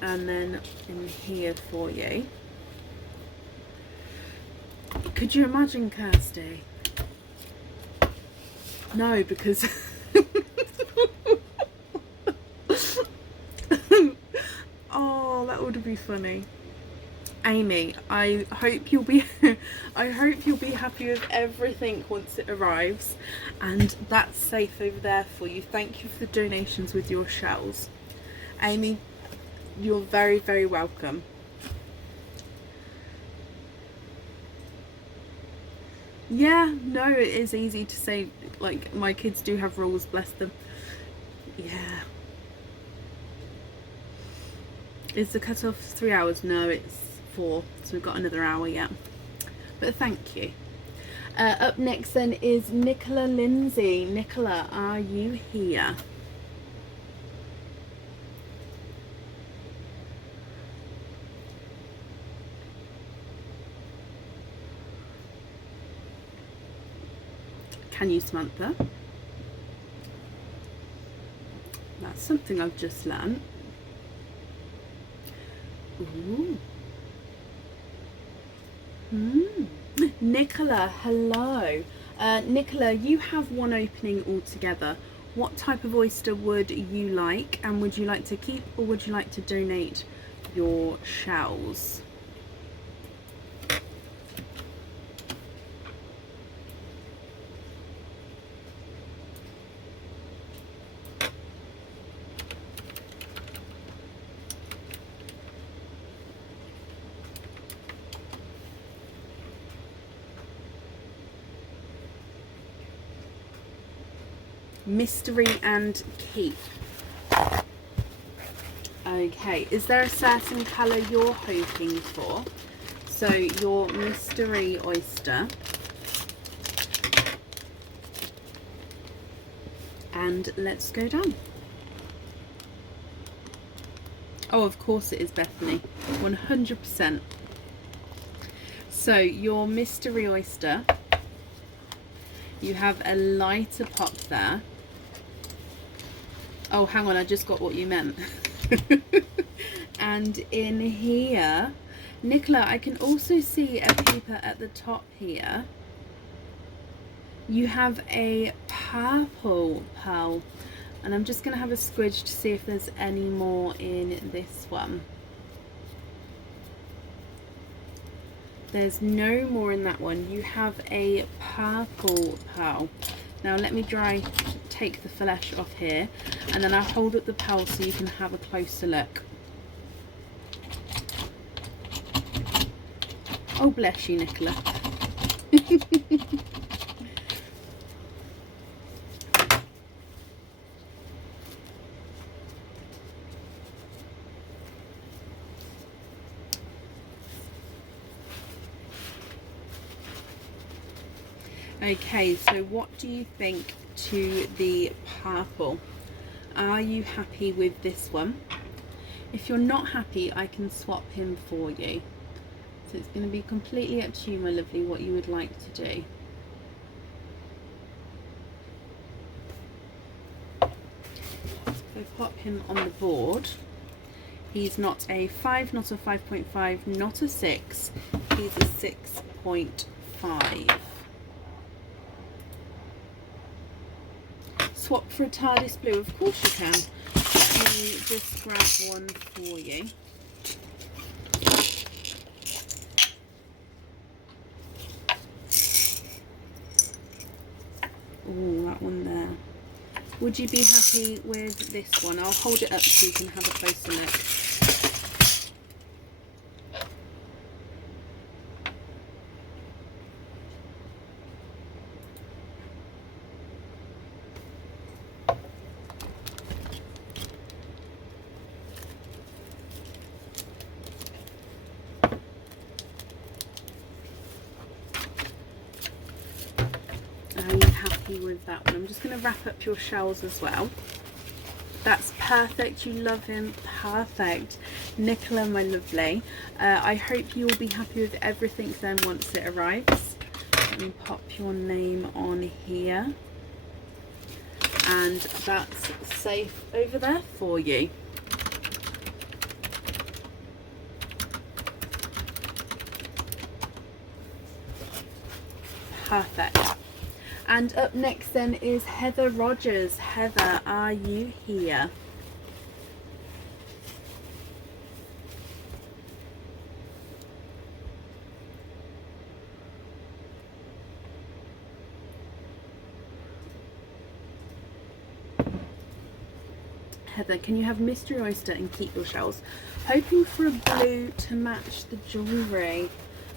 And then in here for you. Could you imagine, Kirsty? No, because oh, that would be funny. Amy, I hope you'll be I hope you'll be happy with everything once it arrives, and that's safe over there for you. Thank you for the donations with your shells. Amy, you're very, very welcome. Yeah, no, it is easy to say, like, my kids do have rules, bless them. Yeah. Is the cut-off 3 hours? No, it's 4, so we've got another hour yet. But thank you. Up next then is Nicola Lindsay. Nicola, are you here? Can you, Samantha? That's something I've just learned. Ooh. Nicola, hello. Nicola, you have one opening altogether. What type of oyster would you like, and would you like to keep or would you like to donate your shells? Mystery and keep. Okay, is there a certain colour you're hoping for? So your mystery oyster, and let's go down. Oh, of course it is Bethany, 100%. So your mystery oyster, you have a lighter pop there. Oh, hang on, I just got what you meant. And in here, Nicola, I can also see a paper at the top here. You have a purple pearl, and I'm just going to have a squidge to see if there's any more in this one. There's no more in that one. You have a purple pearl. Now let me take the flesh off here, and then I'll hold up the pearl so you can have a closer look. Oh, bless you, Nicola. Okay, so what do you think to the purple? Are you happy with this one? If you're not happy, I can swap him for you. So it's going to be completely up to you, my lovely, what you would like to do. So pop him on the board. He's not a 5, not a 5.5, not a 6. He's a 6.5. Swap for a TARDIS blue, of course you can. Let me just grab one for you. Oh, that one there. Would you be happy with this one? I'll hold it up so you can have a closer look. Are you happy with that one? I'm just going to wrap up your shells as well. That's perfect. You love him. Perfect. Nicola, my lovely. I hope you will be happy with everything then once it arrives. Let me pop your name on here. And that's safe over there for you. Perfect. And up next then is Heather Rogers. Heather, are you here? Heather, can you have mystery oyster and keep your shells? Hoping for a blue to match the jewellery.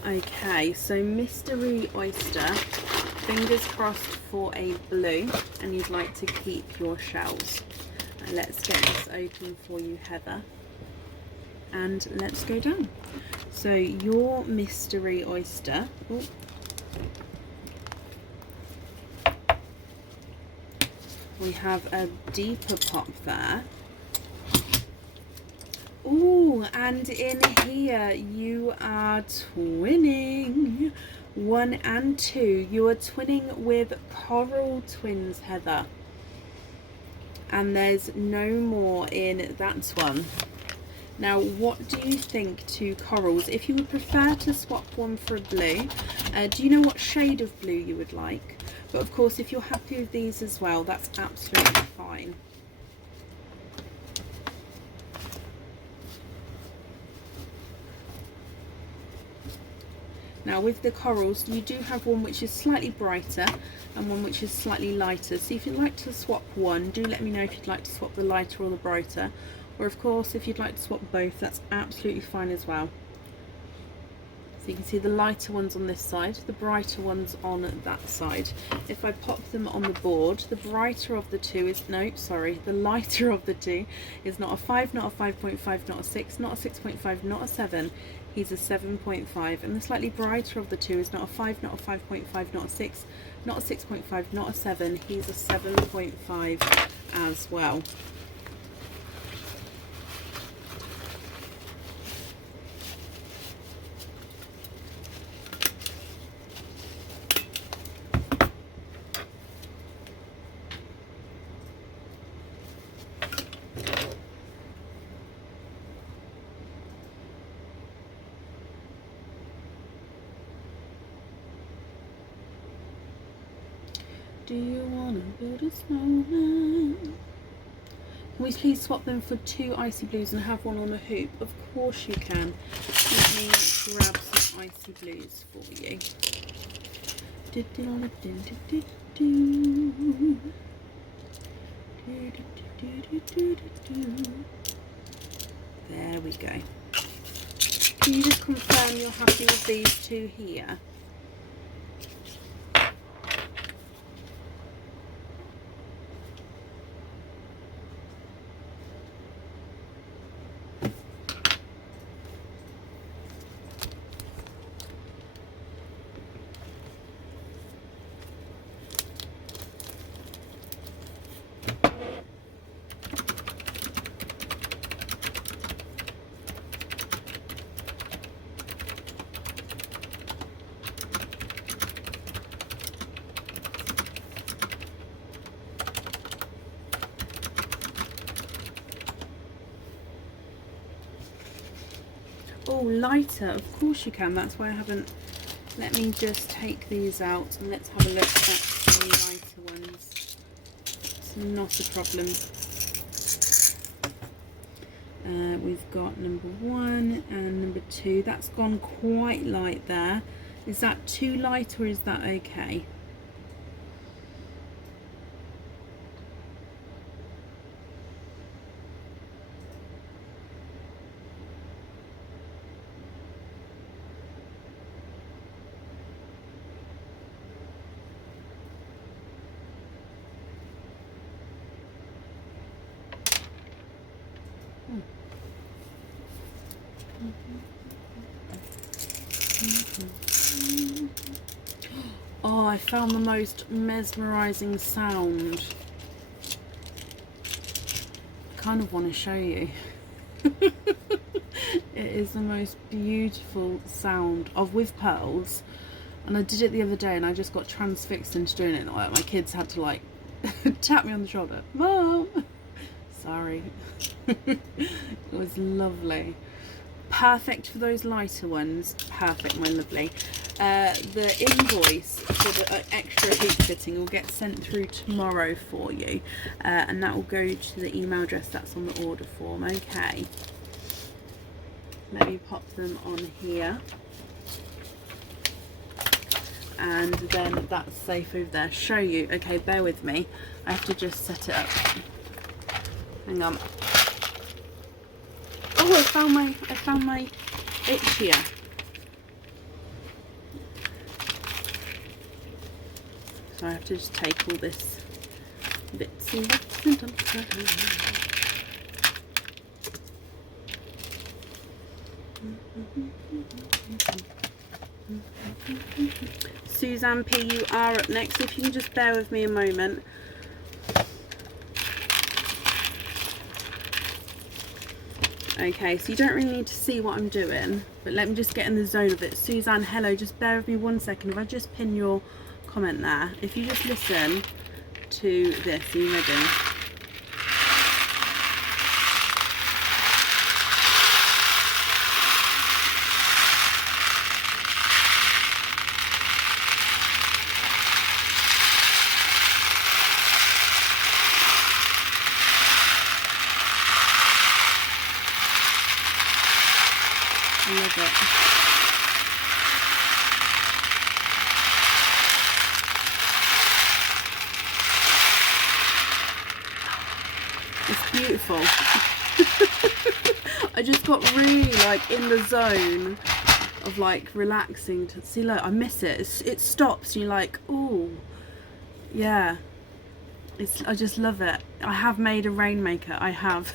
Okay, so mystery oyster, fingers crossed for a blue, and you'd like to keep your shells. Let's get this open for you, Heather, and let's go down. So your mystery oyster, oh, we have a deeper pop there. Oh, and in here you are twinning 1 and 2. You are twinning with coral twins, Heather. And there's no more in that one. Now, what do you think to corals? If you would prefer to swap one for a blue, do you know what shade of blue you would like? But of course, if you're happy with these as well, that's absolutely fine. Now with the corals, you do have one which is slightly brighter and one which is slightly lighter. So if you'd like to swap one, do let me know if you'd like to swap the lighter or the brighter. Or of course, if you'd like to swap both, that's absolutely fine as well. So you can see the lighter ones on this side, the brighter ones on that side. If I pop them on the board, the brighter of the two is, no, sorry, the lighter of the two is not a 5, not a 5.5, not a 6, not a 6.5, not a 7. He's a 7.5. And the slightly brighter of the two is not a 5, not a 5.5, not a 6, not a 6.5, not a 7. He's a 7.5 as well. Do you wanna build a snowman? Can we please swap them for 2 icy blues and have one on a hoop? Of course you can. Let me grab some icy blues for you. There we go. Can you just confirm you're happy with these 2 here? Oh, lighter, of course you can. That's why I haven't. Let me just take these out and let's have a look at some lighter ones. It's not a problem. We've got number 1 and number 2. That's gone quite light there. Is that too light or is that okay? Oh, I found the most mesmerizing sound. I kind of want to show you. It is the most beautiful sound of with pearls, and I did it the other day and I just got transfixed into doing it. Like my kids had to like tap me on the shoulder, Mom. Sorry. It was lovely. Perfect for those lighter ones. Perfect, my lovely. The invoice for the extra hoop fitting will get sent through tomorrow for you, and that will go to the email address that's on the order form. Okay, let me pop them on here, and then that's safe over there. Show you. Okay, bear with me, I have to just set it up. Hang on. Oh, I found my itch here. So I have to just take all this bits and bits and Suzanne P, you are up next. If you can just bear with me a moment. Okay, so you don't really need to see what I'm doing, but let me just get in the zone of it. Suzanne, hello, just bear with me 1 second. If I just pin your comment there, if you just listen to this, are you ready? love it. It's beautiful. I just got really like in the zone of like relaxing. To see, look, I miss it. It stops and you're like, oh yeah, I just love it. I have made a rainmaker. I have.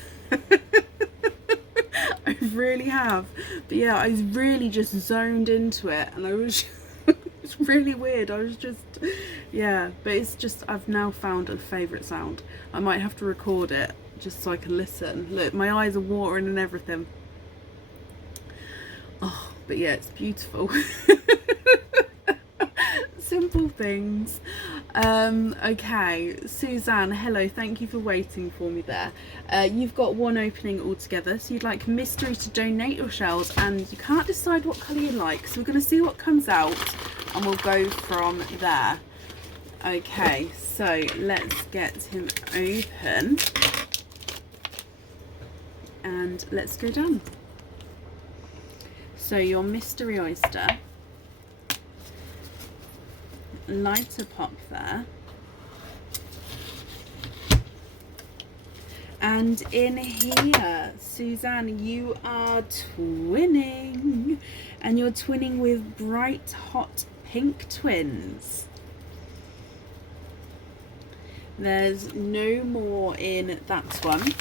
I really have. But yeah, I really just zoned into it, and I was it's really weird. I was just, yeah, but it's just, I've now found a favourite sound. I might have to record it just so I can listen. Look, my eyes are watering and everything. Oh, but yeah, it's beautiful. Simple things. Okay, Suzanne, hello, thank you for waiting for me there. You've got one opening altogether, so you'd like Mystery to donate your shells, and you can't decide what colour you like, so we're going to see what comes out and we'll go from there. Okay, so let's get him open and let's go down. So your mystery oyster, lighter pop there, and in here, Suzanne, you are twinning, and you're twinning with Bright Hot Pink Twins. There's no more in that one.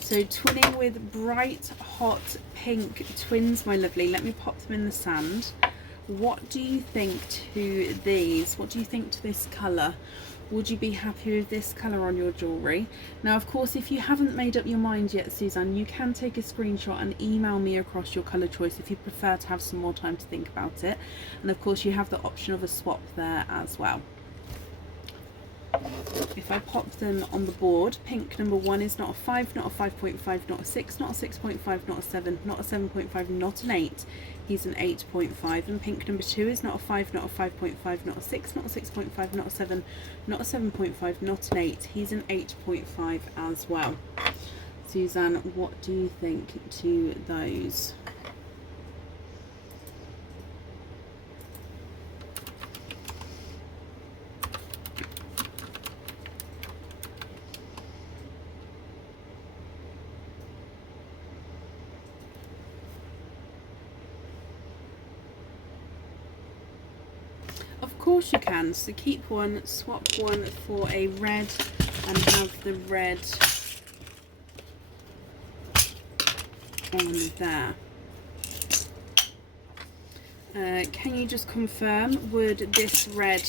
So twinning with Bright Hot Pink Twins, my lovely. Let me pop them in the sand. What do you think to these? What do you think to this colour? Would you be happy with this colour on your jewellery? Now, of course, if you haven't made up your mind yet, Suzanne, you can take a screenshot and email me across your colour choice if you prefer to have some more time to think about it. And of course, you have the option of a swap there as well. If I pop them on the board, pink number 1 is not a 5, not a 5.5, not a 6, not a 6.5, not a 7, not a 7.5, not an 8. He's an 8.5. And pink number 2 is not a 5, not a 5.5, not a 6, not a 6.5, not a 7, not a 7.5, not an 8. He's an 8.5 as well. Suzanne, what do you think to those? Of course you can, so keep one, swap one for a red, and have the red on there. Can you just confirm, would this red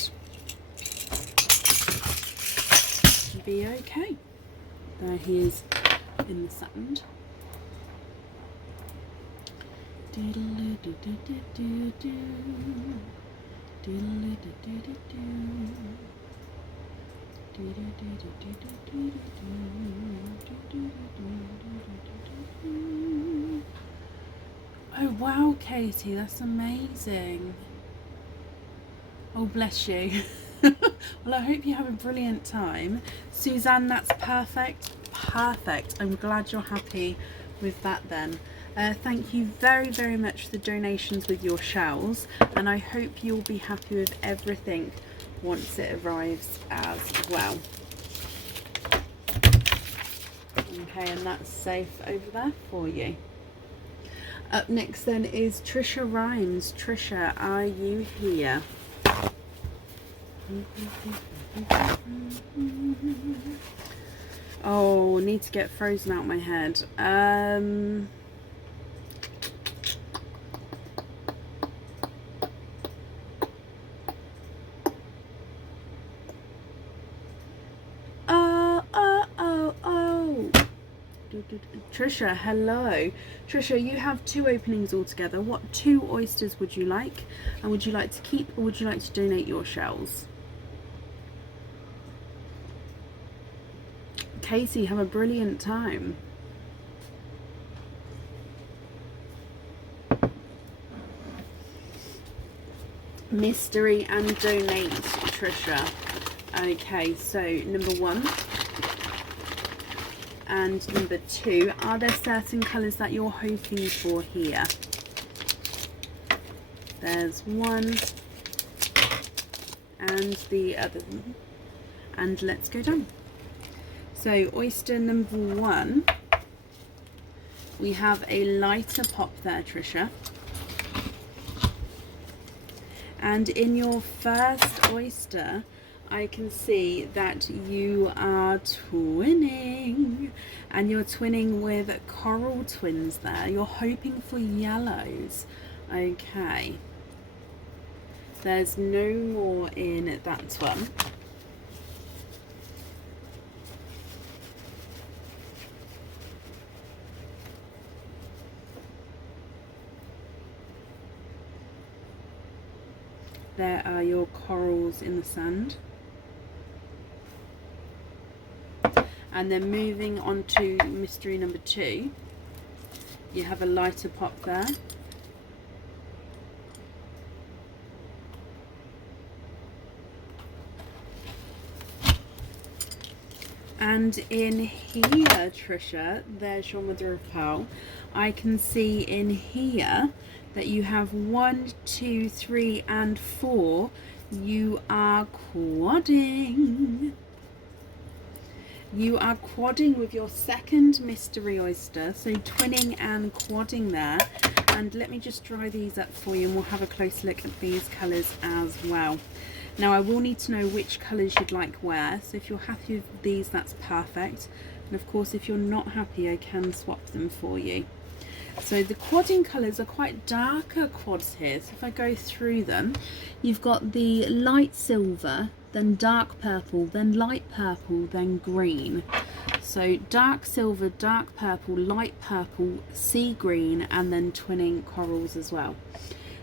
be okay? There he is in the sand. Oh wow, Katie, that's amazing. Oh bless you. Well, I hope you have a brilliant time. Suzanne, that's perfect. Perfect. I'm glad you're happy with that then. Thank you very, very much for the donations with your shells, and I hope you'll be happy with everything once it arrives as well. Okay, and that's safe over there for you. Up next then is Trisha Rhymes. Trisha, are you here? Oh, need to get Frozen out my head. Trisha, hello. Trisha, you have 2 openings altogether. What 2 oysters would you like? And would you like to keep, or would you like to donate your shells? Casey, have a brilliant time. Mystery and donate, Trisha. Okay, so number 1. and number 2. Are there certain colours that you're hoping for here? There's 1 and the other one. And let's go down. So oyster number 1, we have a lighter pop there, Trisha. And in your first oyster, I can see that you are twinning, and you're twinning with coral twins there. You're hoping for yellows. Okay. There's no more in that one. There are your corals in the sand. And then moving on to mystery number 2, you have a lighter pop there. And in here, Trisha, there's your mother of pearl. I can see in here that you have 1, 2, 3, and 4. You are quadding. You are quadding with your second mystery oyster, so twinning and quadding there. And let me just dry these up for you, and we'll have a close look at these colours as well. Now I will need to know which colours you'd like where, so if you're happy with these, that's perfect. And of course, if you're not happy, I can swap them for you. So the quadding colours are quite darker quads here. So if I go through them, you've got the light silver, then dark purple, then light purple, then green. So dark silver, dark purple, light purple, sea green, and then twinning corals as well.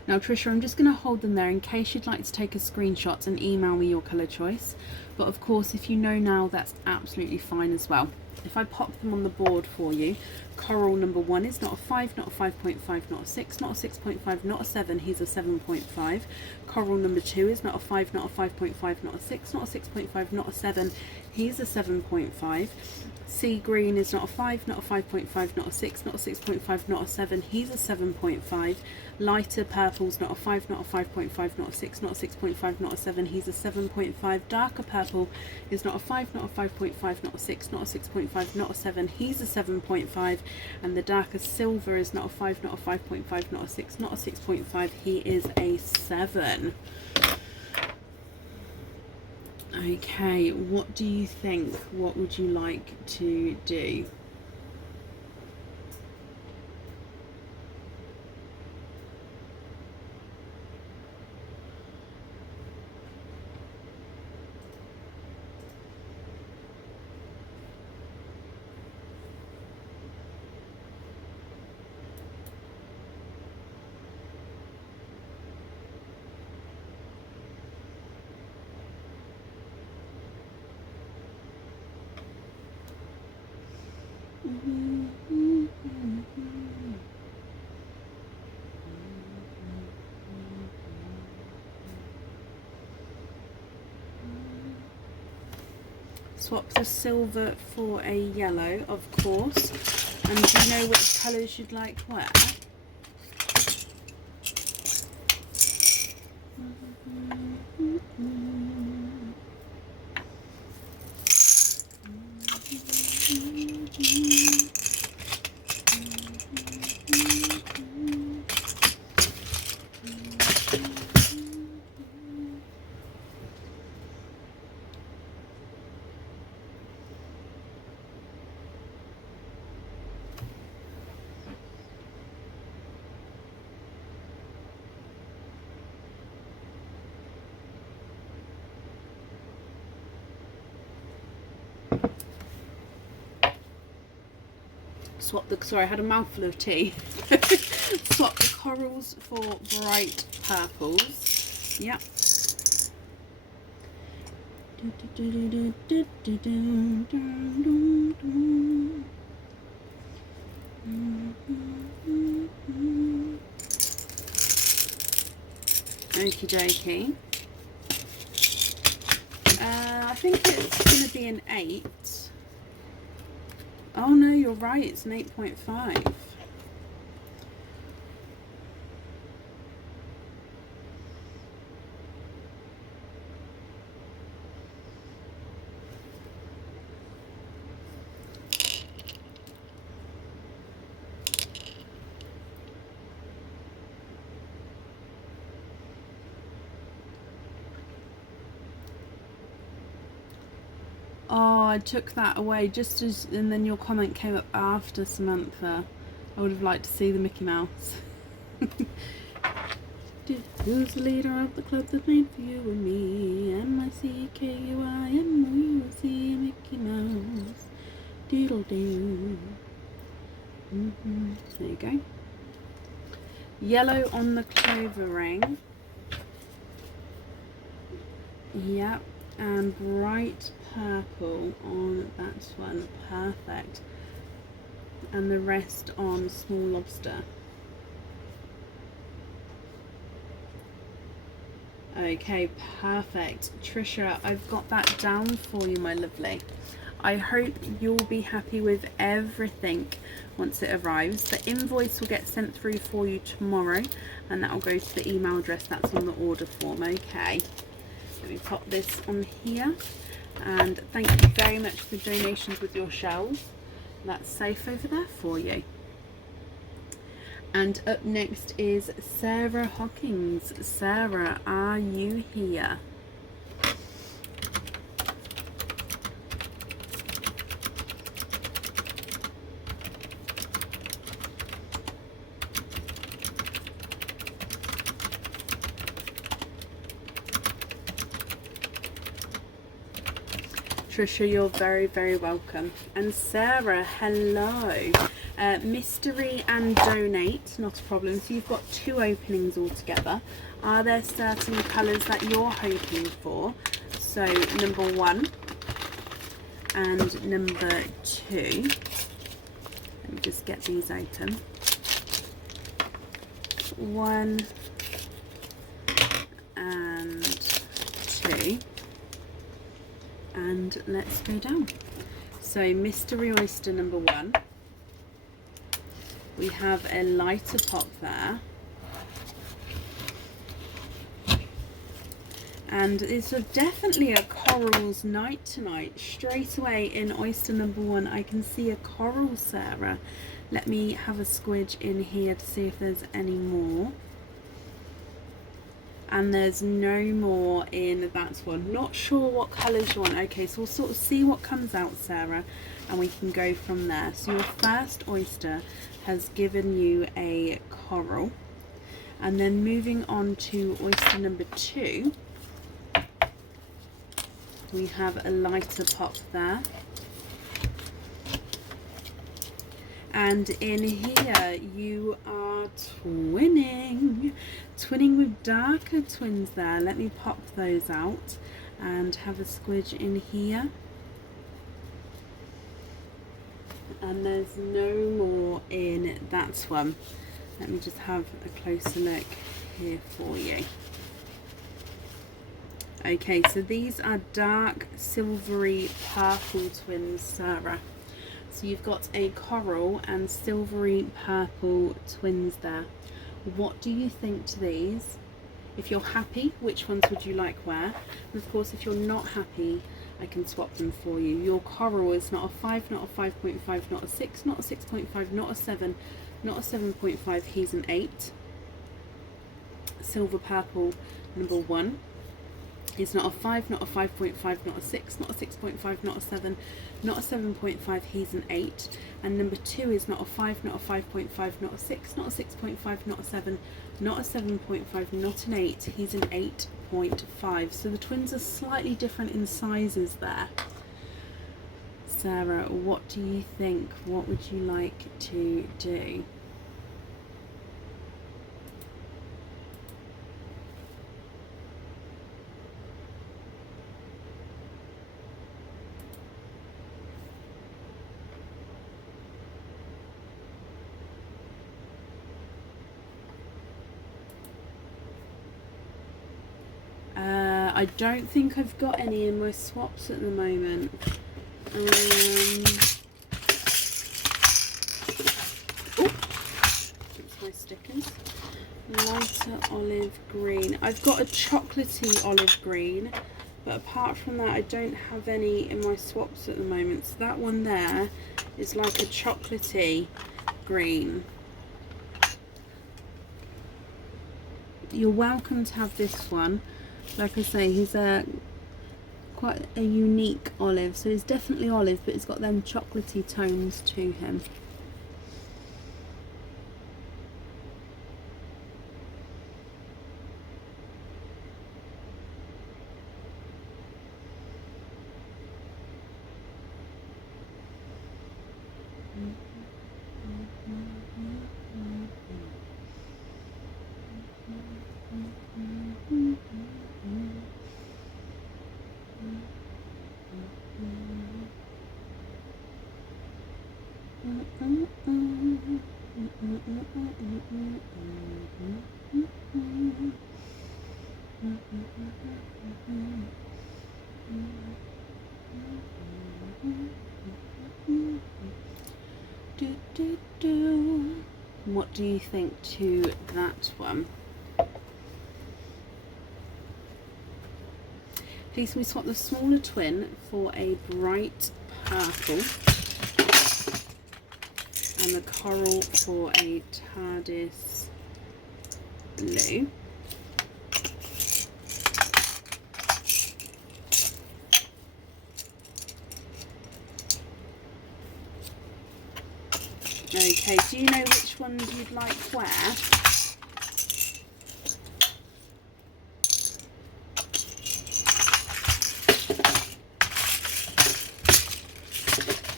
Now Trisha, I'm just going to hold them there in case you'd like to take a screenshot and email me your colour choice. But of course, if you know now, that's absolutely fine as well. If I pop them on the board for you, coral number 1 is not a 5, not a 5.5, not a 6, not a 6.5, not a 7, he's a 7.5. Coral number 2 is not a 5, not a 5.5, not a 6, not a 6.5, not a 7, he's a 7.5. Sea green is not a 5, not a 5.5, not a 6, not a 6.5, not a 7, he's a 7.5. Lighter purple's not a 5, not a 5.5, not a 6, not a 6.5, not a 7, he's a 7.5. Darker purple is not a 5, not a 5.5, not a 6, not a 6.5, not a 7, he's a 7.5. And the darker silver is not a 5, not a 5.5, not a 6, not a 6.5, he is a 7. Okay, what do you think? What would you like to do? Swap the silver for a yellow, of course. And do you know which colours you'd like where? Swap the, sorry, I had a mouthful of tea. Swap the corals for bright purples. Yep. Okie dokie. I think it's going to be an 8. Oh no, you're right, it's an 8.5. Oh, I took that away just as, and then your comment came up after, Samantha. I would have liked to see the Mickey Mouse. Who's the leader of the club that's made for you and me? M-I-C-K-U-I-M-O-U-C, Mickey Mouse. Doodle doo. There you go. Yellow on the clover ring. Yep. And bright purple on that one. Perfect. And the rest on small lobster. Okay, perfect. Trisha, I've got that down for you, my lovely. I hope you'll be happy with everything once it arrives. The invoice will get sent through for you tomorrow, and that will go to the email address that's on the order form. Okay, let me pop this on here, and thank you very much for the donations with your shells. That's safe over there for you. And up next is Sarah Hawkins. Sarah, are you here? Trisha, you're very, very welcome. And Sarah, hello. Mystery and donate, not a problem. So you've got 2 openings altogether. Are there certain colours that you're hoping for? So number 1 and number 2. Let me just get these open. 1 and 2. And let's go down. So mystery oyster number 1. We have a lighter pop there. And it's definitely a corals night tonight. Straight away in oyster number 1, I can see a coral, Sarah. Let me have a squidge in here to see if there's any more. And there's no more in that one. Not sure what colours you want. Okay, so we'll sort of see what comes out, Sarah, and we can go from there. So your first oyster has given you a coral, and then moving on to oyster number 2, we have a lighter pop there. And in here you are twinning with darker twins there. Let me pop those out and have a squidge in here. And there's no more in that one. Let me just have a closer look here for you. Okay, so these are dark silvery purple twins, Sarah. So you've got a coral and silvery purple twins there. What do you think to these? If you're happy, which ones would you like where? And of course, if you're not happy, I can swap them for you. Your coral is not a 5, not a 5.5, not a 6, not a 6.5, not a 7, not a 7.5. He's an 8. Silver purple number 1. It's not a 5, not a 5.5, not a 6, not a 6.5, not a 7, not a 7.5, he's an 8. And number 2 is not a 5, not a 5.5, not a 6, not a 6.5, not a 7, not a 7.5, not an 8, he's an 8.5. So the twins are slightly different in sizes there. Sarah, what do you think? What would you like to do? I don't think I've got any in my swaps at the moment. lighter olive green. I've got a chocolatey olive green, but apart from that I don't have any in my swaps at the moment. So that one there is like a chocolatey green. You're welcome to have this one. Like I say, he's quite a unique olive, so it's definitely olive, but it's got them chocolatey tones to him. What do you think to that one? Please can we swap the smaller twin for a bright purple and the coral for a TARDIS blue. Okay, do you know which ones you'd like where?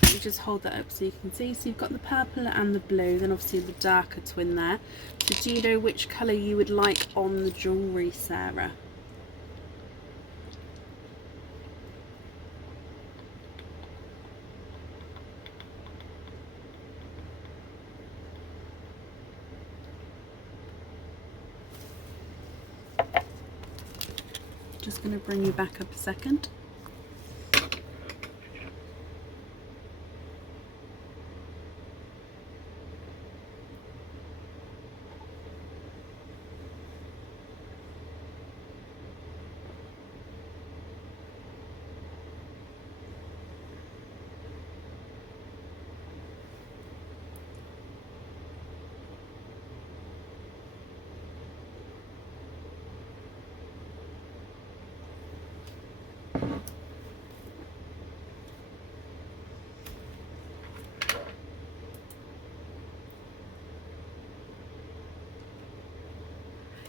Let me just hold that up so you can see. So you've got the purple and the blue, then obviously the darker twin there. So do you know which colour you would like on the jewellery, Sarah? Just going to bring you back up a second.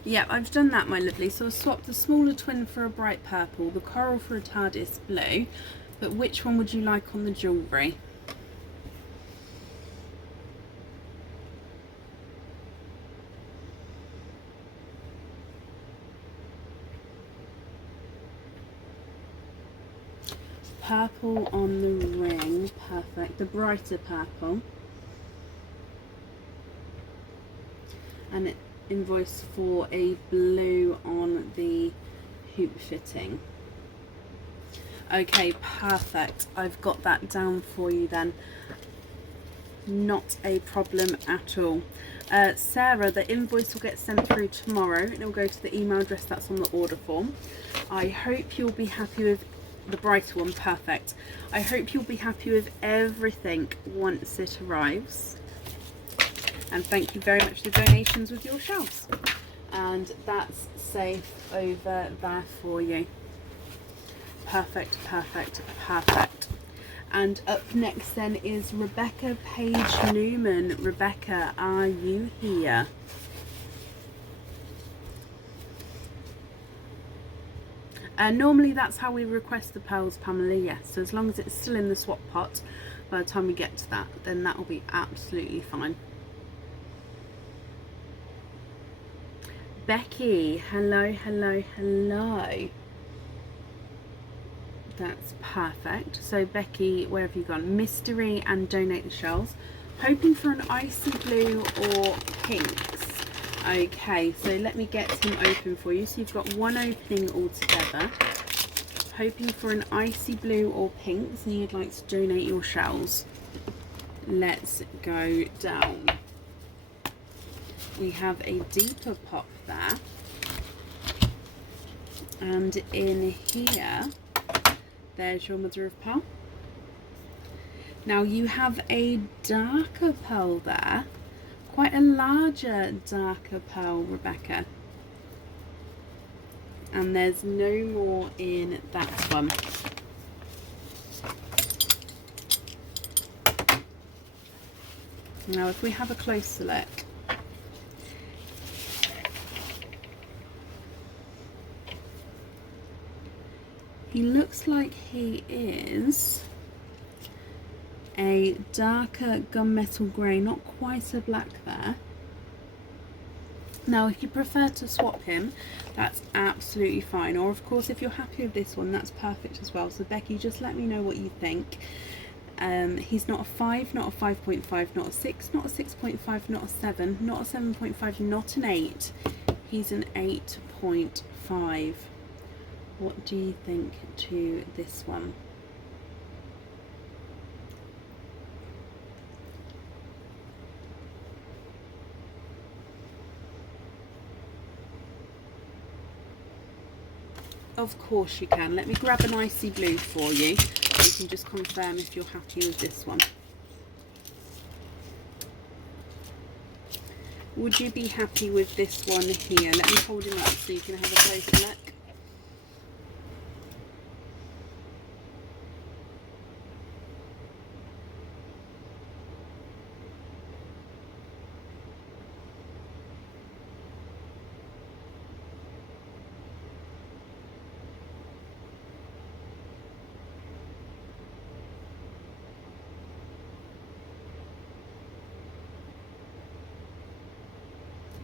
Yeah, I've done that, my lovely. So I'll swap the smaller twin for a bright purple, the coral for a TARDIS blue. But which one would you like on the jewellery? Purple on the ring, perfect. The brighter purple. And it invoice for a blue on the hoop fitting. Okay, perfect. I've got that down for you then. Not a problem at all. Sarah, the invoice will get sent through tomorrow. It will go to the email address that's on the order form. I hope you'll be happy with the brighter one, perfect. I hope you'll be happy with everything once it arrives. And thank you very much for the donations with your shelves. And that's safe over there for you. Perfect, perfect, perfect. And up next then is Rebecca Page Newman. Rebecca, are you here? Normally that's how we request the pearls, Pamela, yes. So as long as it's still in the swap pot by the time we get to that, then that will be absolutely fine. Becky, hello, hello, hello. That's perfect. So Becky, where have you gone? Mystery and donate the shells. Hoping for an icy blue or pinks. Okay, so let me get him open for you. So you've got one opening altogether. Hoping for an icy blue or pinks, and you'd like to donate your shells. Let's go down. We have a deeper pop there. And in here, there's your mother of pearl. Now you have a darker pearl there, quite a larger darker pearl, Rebecca. And there's no more in that one. Now if we have a closer look, he looks like he is a darker gunmetal grey, not quite a black there. Now if you prefer to swap him, that's absolutely fine, or of course if you're happy with this one, that's perfect as well. So Becky, just let me know what you think. He's not a 5, not a 5.5, not a 6, not a 6.5, not a 7, not a 7.5, not an 8. He's an 8.5. What do you think to this one? Of course you can. Let me grab an icy blue for you. You can just confirm if you're happy with this one. Would you be happy with this one here? Let me hold him up so you can have a closer look.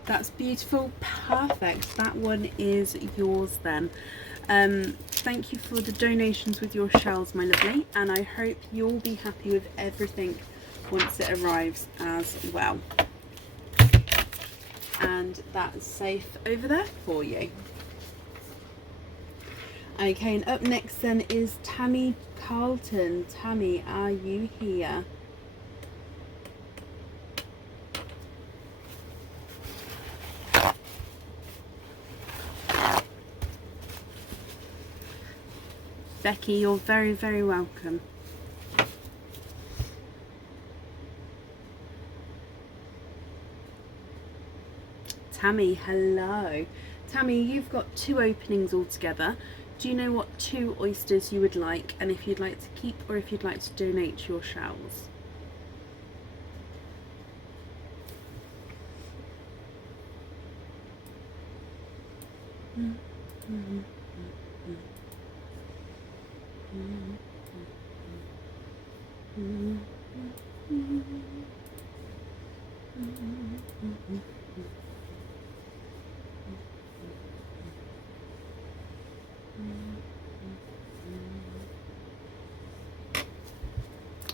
That's beautiful, perfect. That one is yours then. Thank you for the donations with your shells, my lovely, and I hope you'll be happy with everything once it arrives as well. And that's safe over there for you. Okay, and up next then is Tammy Carlton. Tammy, are you here? Becky, you're very, very welcome. Tammy, hello. Tammy, you've got 2 openings altogether. Do you know what 2 oysters you would like, and if you'd like to keep or if you'd like to donate your shells?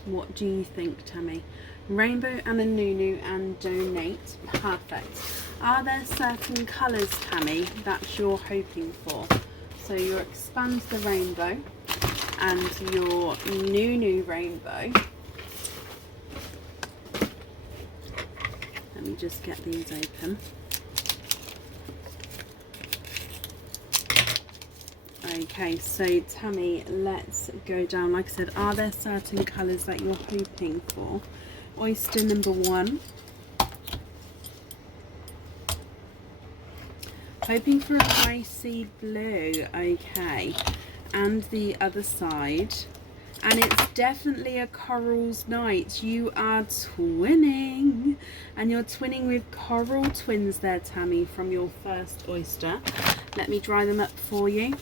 What do you think, Tammy? Rainbow and a Nunu and donate. Perfect. Are there certain colours, Tammy, that you're hoping for? So your expand the rainbow and your Nunu rainbow. Let me just get these open. Okay, so Tammy, let's go down. Like I said, are there certain colours that you're hoping for? Oyster number 1. Hoping for an icy blue. Okay, and the other side. And it's definitely a Corals Night. You are twinning. And you're twinning with Coral Twins there, Tammy, from your first oyster. Let me dry them up for you.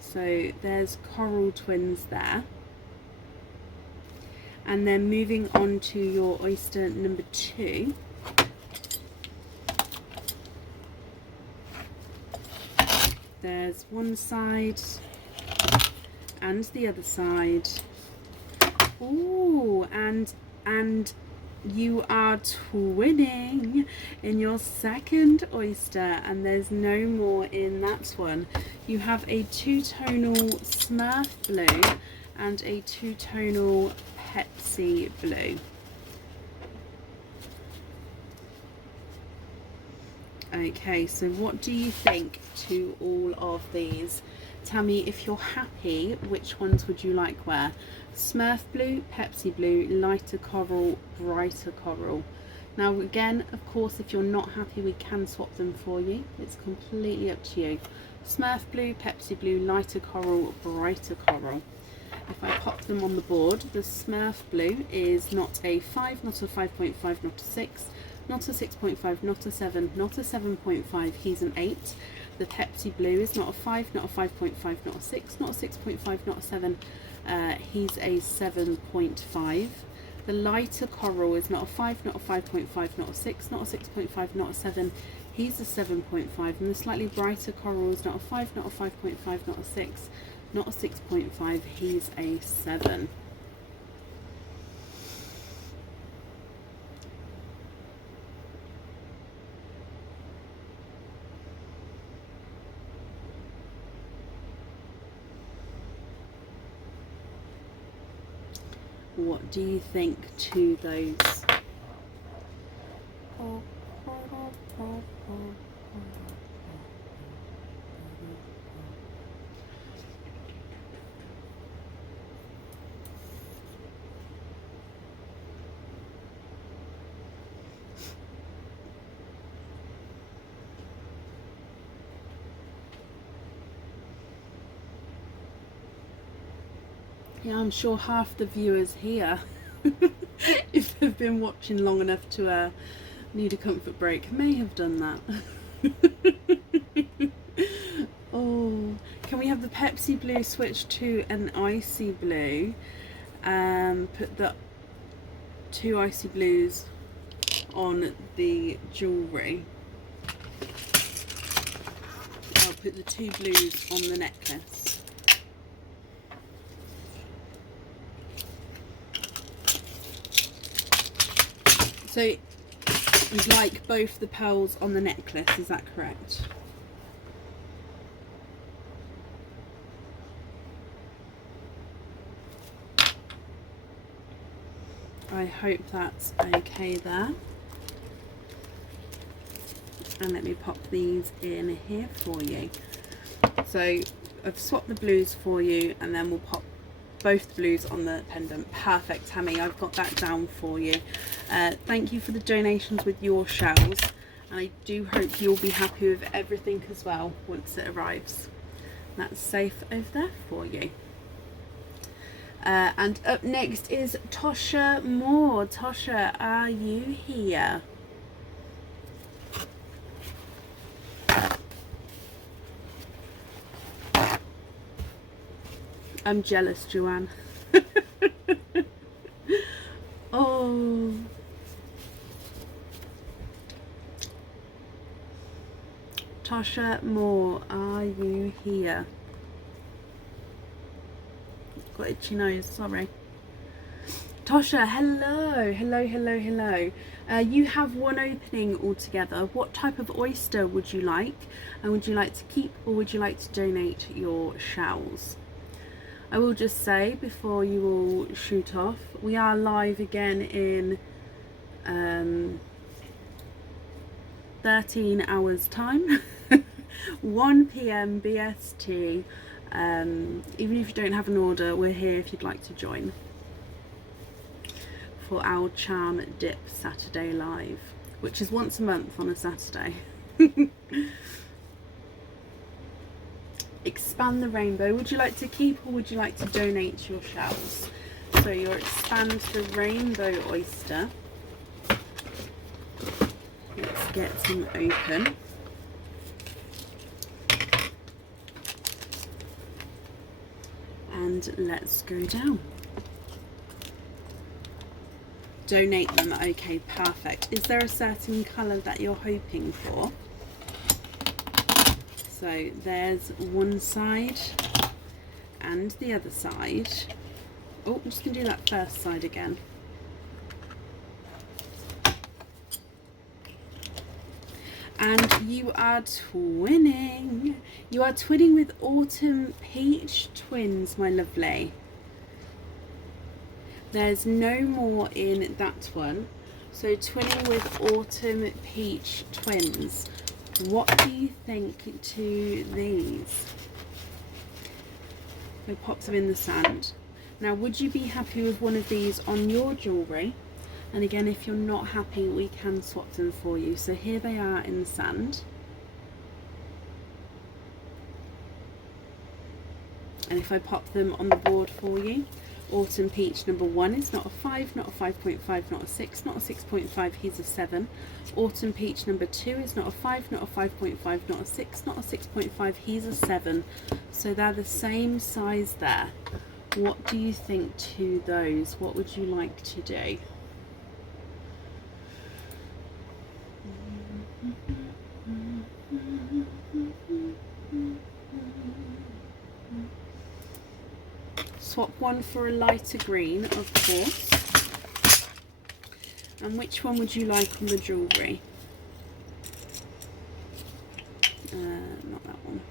So there's Coral Twins there. And then moving on to your oyster number 2. There's one side and the other side. Ooh, and you are twinning in your second oyster, and there's no more in that one. You have a 2-tonal Smurf blue and a two-tonal Pepsi Blue. Okay, so what do you think to all of these? Tell me if you're happy, which ones would you like where? Smurf Blue, Pepsi Blue, lighter coral, brighter coral. Now again, of course, if you're not happy, we can swap them for you. It's completely up to you. Smurf Blue, Pepsi Blue, lighter coral, brighter coral. If I pop them on the board, the Smurf Blue is not a 5, not a 5.5, not a 6, not a 6.5, not a 7, not a 7.5, he's an 8. The Pepsi Blue is not a 5, not a 5.5, not a 6, not a 6.5, not a 7, he's a 7.5. The lighter coral is not a 5, not a 5.5, not a 6, not a 6.5, not a 7, he's a 7.5. And the slightly brighter coral is not a 5, not a 5.5, not a 6, not a 6.5, he's a 7. What do you think to those? Yeah, I'm sure half the viewers here, if they've been watching long enough to need a comfort break, may have done that. Oh, can we have the Pepsi Blue switch to an icy blue? Put the 2 icy blues on the jewellery. I'll put the 2 blues on the necklace. So you'd like both the pearls on the necklace, is that correct? I hope that's okay there. And let me pop these in here for you. So I've swapped the blues for you, and then we'll pop both the blues on the pendant. Perfect, Tammy, I've got that down for you. Thank you for the donations with your shells, and I do hope you'll be happy with everything as well once it arrives. That's safe over there for you. And up next is Tosha Moore. Tosha, are you here? I'm jealous, Joanne. Oh. Tosha Moore, are you here? Got itchy nose, sorry. Tosha, hello, hello, hello, hello. You have one opening altogether. What type of oyster would you like? And would you like to keep, or would you like to donate your shells? I will just say before you all shoot off, we are live again in 13 hours time, 1 PM BST. Even if you don't have an order, we're here if you'd like to join for our Charm Dip Saturday Live, which is once a month on a Saturday. Expand the rainbow. Would you like to keep, or would you like to donate your shells? So your expand the rainbow oyster. Let's get him open. And let's go down. Donate them. Okay, perfect. Is there a certain colour that you're hoping for? So there's one side and the other side. Oh, I'm just going to do that first side again. And you are twinning. You are twinning with Autumn Peach Twins, my lovely. There's no more in that one. So twinning with Autumn Peach Twins. What do you think to these? So pop them in the sand. Now, would you be happy with one of these on your jewellery? And again, if you're not happy, we can swap them for you. So here they are in the sand. And if I pop them on the board for you, Autumn Peach number 1 is not a 5, not a 5.5, not a 6, not a 6.5, he's a 7. Autumn Peach number 2 is not a 5, not a 5.5, not a 6, not a 6.5, he's a 7. So they're the same size there. What do you think to those? What would you like to do? Swap one for a lighter green, of course. And which one would you like on the jewellery? Not that one.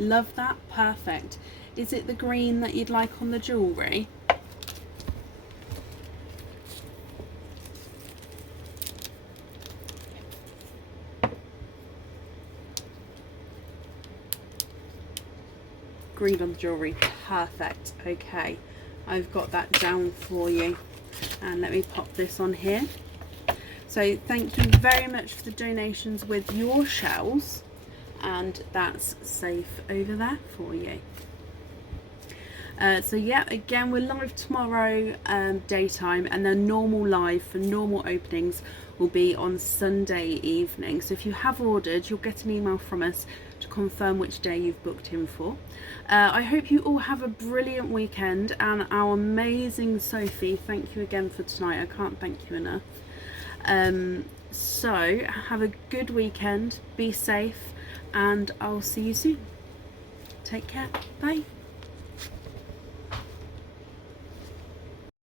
Love that, perfect. Is it the green that you'd like on the jewellery? Green on the jewellery, perfect. Okay, I've got that down for you. And let me pop this on here. So thank you very much for the donations with your shells. And that's safe over there for you. So yeah, again, we're live tomorrow daytime, and then normal live for normal openings will be on Sunday evening. So if you have ordered, you'll get an email from us to confirm which day you've booked in for. I hope you all have a brilliant weekend, and our amazing Sophie, thank you again for tonight. I can't thank you enough. So have a good weekend, be safe, and I'll see you soon. Take care. Bye.